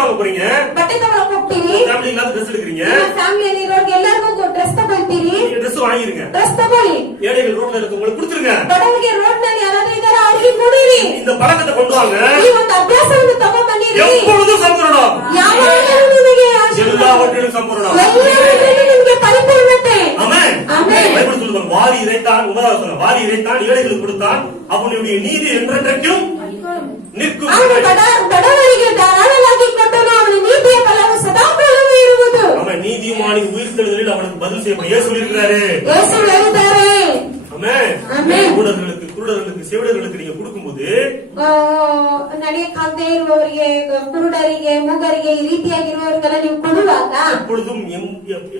வாங்க போறீங்க, ಬಟ್ಟೆ ತಗೊಳಕ್ ಹೋಗ್ತೀರಿ, ஃபேமிலி எல்லாரும் ட்ரெஸ் எடுக்கிறீங்க, ನಿಮ್ಮ ಫ್ಯಾಮಿಲಿಯಲ್ಲಿ ಇರೋರ್ಗೆ ಎಲ್ಲರಿಗೂ ಡ್ರೆಸ್ ತಗೊಳ್ತೀರಿ, நீங்க ட்ரெஸ் வாங்கிருங்க. ಡ್ರೆಸ್ ತಗೊಳ್ಳಿ. ஏழைகள் ரோட்ல இருக்கவங்களுக்கு கொடுத்துருங்க. ಬಡವರಿಗೆ ರೋಡ್ ನಲ್ಲಿ ಯಾರಾದ್ರೂ ಇದಾರೆ ಅವ್ರಿಗೆ ಕೊಡಿರಿ. இந்த பழக்கத்தை கொண்டு வாங்க. ಈ ಒಂದು ಅಭ್ಯಾಸವನ್ನು ತಗೊಂಡ್ಬನ್ನಿರಿ. எப்பொழுதும் சம்பூரணம், ಯಾವಾಗಲೂ ನಿಮಗೆ எல்லாவற்றிலும் சம்பூரணம். ಎಲ್ಲದರಲ್ಲೂ ನಿಮಗೆ ಪರಿಪೂರ್ಣತೆ. ஆமென். ஆமென். பைபிள் சொல்லுவாங்க, வாரி இறைத்தான், முதலாவது வாரி இறைத்தான், ஏழைகளுக்கு கொடுத்தான், அவனுடைய நீதி என்றென்றைக்கும் நிற்கும். ಅವನು ಬಡವರಿಗೆ ಧಾರಾಳವಾಗಿ ಕೊಟ್ಟನು, ಅವನ ನೀತಿಯ ಫಲವು ಸದಾಕಾಲವೂ ಇರುವುದು. அவன் நீதிமானின் உயிர்த்தெழுதலில் அவனுக்கு பதில் செய்யப்படும். ஏசு சொல்லியிருக்கிறாரு. ಯೇಸು ಹೇಳಿದ್ದಾರೆ. ஆமென். ஆமென். குருடர்களுக்கு செவிடர்களுக்கு நீங்க கொடுக்கும்போது ನಡೆಯಕ್ಕಾಗದೇ ಇರುವವರಿಗೆ, ಕುರುಡರಿಗೆ, ಮೂಗರಿಗೆ, ಈ ರೀತಿಯಾಗಿರುವವರಿಗೆಲ್ಲ ನೀವು ಕೊಡುವಾಗ எப்பொழுதும்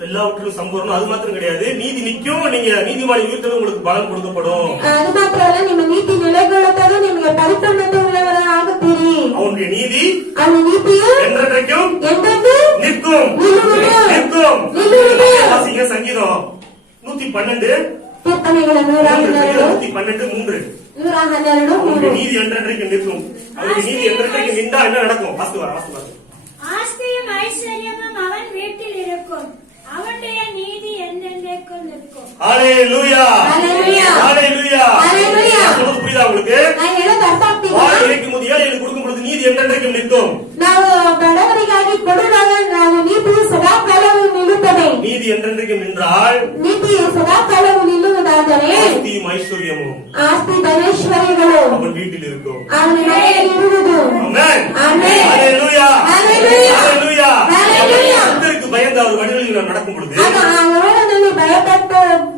எல்லாவற்றிலும் சம்பூர்ணம். அது மாத்திரம் கிடையாது, நீதி நிற்கும். நீங்க நீதிமானின் உயிர்த்தெழுதல் உங்களுக்கு பலன் கொடுக்கப்படும். ಅದು ಮಾತ್ರ ಅಲ್ಲ, ನಿಮ್ಮ ನೀತಿ ನೆಲೆಗೊಳ್ಳುತ್ತದೆ, ನಿಮಗೆ ಪರಿಪೂರ್ಣತೆ ಉಳ್ಳವರಾಗುತ್ತೀರಿ. அவனுடைய நீதி ಅವನ ನೀತಿಯು என்றென்றைக்கும் ಎಂದೆಂದೂ நிற்கும். நிற்கும். வாசிங்க சங்கீதம் 112 ಕೀರ್ತನೆಗಳ 112 112:3. 112 அவனுடைய நீதி என்றென்றைக்கு நிற்கும். அவனுடைய நீதி என்றென்றைக்கு நின்றா என்ன நடக்கும்? வாசித்து வர. ஆஸ்தியும் ஐஸ்வர்யமும் அவன் வீட்டில் இருக்கும், அவனுடைய நீதி என்றென்றைக்கும் நிற்கும். ஹalleluya. ஹalleluya. ஹalleluya. ஹalleluya. சொல்றது புரியுதா உங்களுக்கு? ನಾನು ಹೇಳೋದು ಅರ್ಥ ಆಗ್ತಿದೆಯಾ? வாரி இறைக்கும் போது ஏழைகளுக்கு கொடுக்கும் பொழுது நீதி என்றென்றைக்கும் நிற்கும். ನಾವು ಬಡವರಿಗಾಗಿ ಕೊಡುವಾಗ ನಾವು ನೀತಿಯು ಸದಾಕಾಲವೂ ನಿಲ್ಲುತ್ತದೆ. நீதி என்றென்றைக்கும் நின்றால் ನೀತಿಯು ಸದಾಕಾಲವೂ ನಿಲ್ಲುವುದಾದರೆ ஆஸ்தியும் ஐஸ்வர்யமும் ಆಸ್ತಿ ಧನೇಶ್ವರಿಗಳು அவன் வீட்டில் இருக்கும். ಅವನ ಮನೆಯಲ್ಲಿ ಇರುವುದು. ஆமென். ஆமென். ஹalleluya. ஹalleluya. ஹalleluya. ஹalleluya. கர்த்தருக்கு பயந்த ஒரு வழிகளில் நாம் நடக்கும் பொழுது ಆಗ ಆ ಯೆಹೋವನಲ್ಲಿ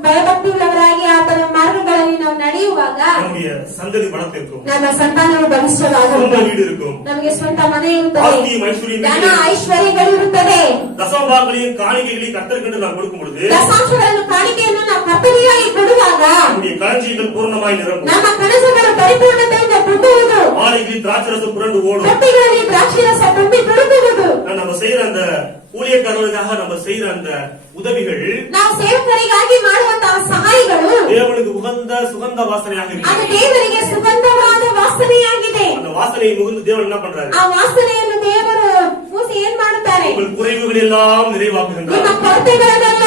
ಭಯಭಕ್ತಿಯುಳ್ಳವರಾಗಿ ಆತನ ಮಾರ್ಗಗಳಲ್ಲಿ ನಾವು ನಡೆಯುವಾಗ நம்முடைய சந்ததி வளர்த்திருக்கும். ನಮ್ಮ ಸಂತಾನವು சொந்த ಬಲಿಷ್ಠವಾಗುತ್ತದೆ. வீடு இருக்கும். ನಮಗೆ ಸ್ವಂತ ಮನೆ ಇರುತ್ತದೆ, ஆஸ்தியும் ஐஸ்வர்யம் ಧನ ಐಶ್ವರ್ಯಗಳು ಇರುತ್ತದೆ. தசமபாகங்களையும் காணிக்கைகளையும் கர்த்தருக்கு நாம் கொடுக்கும் பொழுது ದಶಾಂಶಗಳನ್ನು ಕಾಣಿಕೆಯನ್ನು ನಾವು ಕರ್ತನಿಗಾಗಿ ಕೊಡುವಾಗ நம்முடைய களஞ்சியங்கள் பூர்ணமாய் நிரம்பும். ನಮ್ಮ ಕನಸುಗಳು ಪರಿಪೂರ್ಣತೆಯಿಂದ ತುಂಬುವುದು. மாலைகளில் திராட்சரசம் புரண்டு ஓடும். ಕಟ್ಟಿಗಳಲ್ಲಿ ದ್ರಾಕ್ಷಿರಸ ತುಂಬಿ ತುಳುಕುವುದು. நம்ம செய்யற அந்த ஊழியக்காரர்களுக்காக நம்ம செய்யற அந்த உதவிகள் ನಾವು ಸೇವಕರಿಗಾಗಿ ಮಾಡುವಂತಹ ಸಹಾಯಗಳು தேவனுக்கு உகந்த சுகந்த வாசனையாக ಅದು இருக்கு. ದೇವರಿಗೆ ಸುಗಂಧವಾದ ವಾಸನೆಯಾಗಿದೆ. அந்த வாசனையை முகந்து தேவன் என்ன பண்றாரு? ಆ ವಾಸನೆಯನ್ನು ದೇವರು ಮೂಸಿ ಏನ್ ಮಾಡುತ್ತಾರೆ? உங்கள் குறைவுகள் எல்லாம் நிறைவாக்குகின்றார். ನಿಮ್ಮ ಕೊರತೆಗಳನ್ನೆಲ್ಲ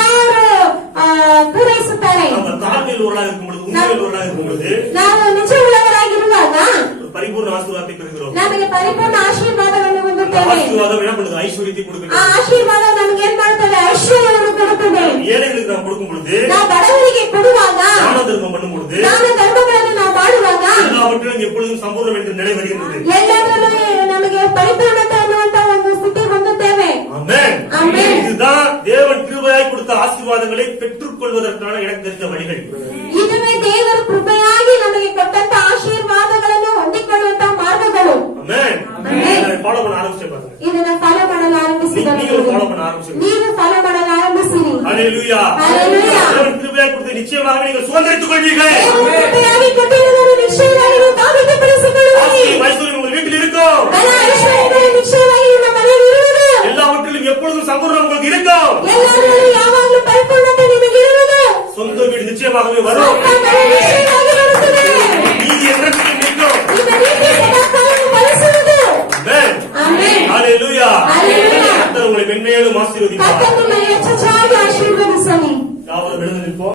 ಪೂರೈಸುತ್ತಾರೆ. நம்ம தாழ்மையில் ஒருவராக இருக்கும் பொழுது, உண்மையில் ஒருவராக இருக்கும் பொழுது ನಾವು ನಿಜವುಳ್ಳವರಾಗಿರುವಾಗ ஒரு பரிபூர்ண ஆசீர்வாதத்தை பெறுகிறோம். ನಮಗೆ ಪರಿಪೂರ್ಣ ಆಶೀರ್ವಾದವನ್ನು அந்த ಹೊಂದುತ್ತೇವೆ. ஆசீர்வாதம் என்ன பண்ணுது? ஐஸ்வர்யத்தை ಆ கொடுக்கிறது. ಆಶೀರ್ವಾದ ನಮಗೆ ಏನ್ ಮಾಡ್ತದೆ? ಐಶ್ವರ್ಯವನ್ನು ಕೊಡುತ್ತದೆ. ஏழைகளுக்கு நாம் கொடுக்கும் பொழுது, ನಾವು ಬಡವರಿಗೆ ಕೊಡುವಾಗ, தான தர்மம் பண்ணும் பொழுது ದಾನ ಧರ್ಮಗಳನ್ನು ನಾವು ಮಾಡುವಾಗ எல்லாவற்றிலும் எப்பொழுதும் சம்பூர்ணம் என்ற நிலை வருகின்றது. ಎಲ್ಲದರಲ್ಲೂ ನಮಗೆ ಪರಿಪೂರ್ಣತೆ ಅನ್ನುವಂತ ಒಂದು ಸ್ಥಿತಿ ಹೊಂದುತ್ತೇವೆ. ஆமென். ஆமென். இதுதான் தேவன் கிருபையாய் கொடுத்த ஆசீர்வாதங்களை பெற்றுக் கொள்வதற்கான எனக்கு தெரிந்த வழிகள். ಇದುವೇ ದೇವರು ಕೃಪೆಯಾಗಿ ನಮಗೆ ಕೊಟ್ಟಂತ ಆಶೀರ್ವಾದಗಳನ್ನು ಹೊಂದಿಕೊಳ್ಳುವಂತ ಮಾರ್ಗಗಳು. ஆமென். ஆமென். ஃபாலோ பண்ண ஆரம்பிச்சு பாருங்க. ಇದನ್ನ ಫಾಲೋ ಮಾಡಲು ಆರಂಭಿಸಿದರು. நீங்களும் ஃபாலோ பண்ண ஆரம்பிச்சு. ನೀವು ಫಾಲೋ ಮಾಡಲು ಆರಂಭಿಸಿರಿ. ஹalleluya. ஹalleluya. தேவன் கிருபையாய் கொடுத்த நிச்சயமாக நீங்கள் சுதந்திரித்துக் கொள்வீர்கள். ದೇವರು ಕೃಪೆಯಾಗಿ ಕೊಟ್ಟಿರುವುದನ್ನು ನಿಶ್ಚಯವಾಗಿ ನೀವು ಸಾಬೀತುಪಡಿಸಿಕೊಳ್ಳುವಿರಿ. ஆசீர்வாதம் ஐஸ்வர்யம் உங்கள் வீட்டில் இருக்கும். ಧನ ಐಶ್ವರ್ಯಗಳು ನಿಶ್ಚಯವಾಗಿ ನಿಮ್ಮ ಮನೆಯಲ್ಲಿ ಇರುವುದು. எல்லாவற்றிலும் எப்பொழுதும் சம்பூர்ணம் உங்களுக்கு இருக்கும். ಎಲ್ಲದರಲ್ಲೂ ಯಾವಾಗಲೂ ಪರಿಪೂರ್ಣತೆ ನಿಮಗೆ ಇರುವುದು. சொந்த வீடு நிச்சயமாகவே வரும். ಸ್ವಂತ ಮನೆ ನಿಶ್ಚಯವಾಗಿ ಬರುತ್ತದೆ. நீதி என்றென்றைக்கும் நிற்கும். ನಿಮ್ಮ ನೀತಿ ಸದಾಕಾಲವೂ ಫಲಿಸುವುದು. ஆமென். ಆಮೆನ್. ஹalleluya. ஹalleluya. கர்த்தர் உங்களை மென்மேலும் ஆசீர்வதிப்பார். ಕರ್ತನು ನಿಮ್ಮನ್ನು ಹೆಚ್ಚಾಗಿ ಆಶೀರ್ವದಿಸಲಿ. யாவரும் எழுந்து நிற்போம்.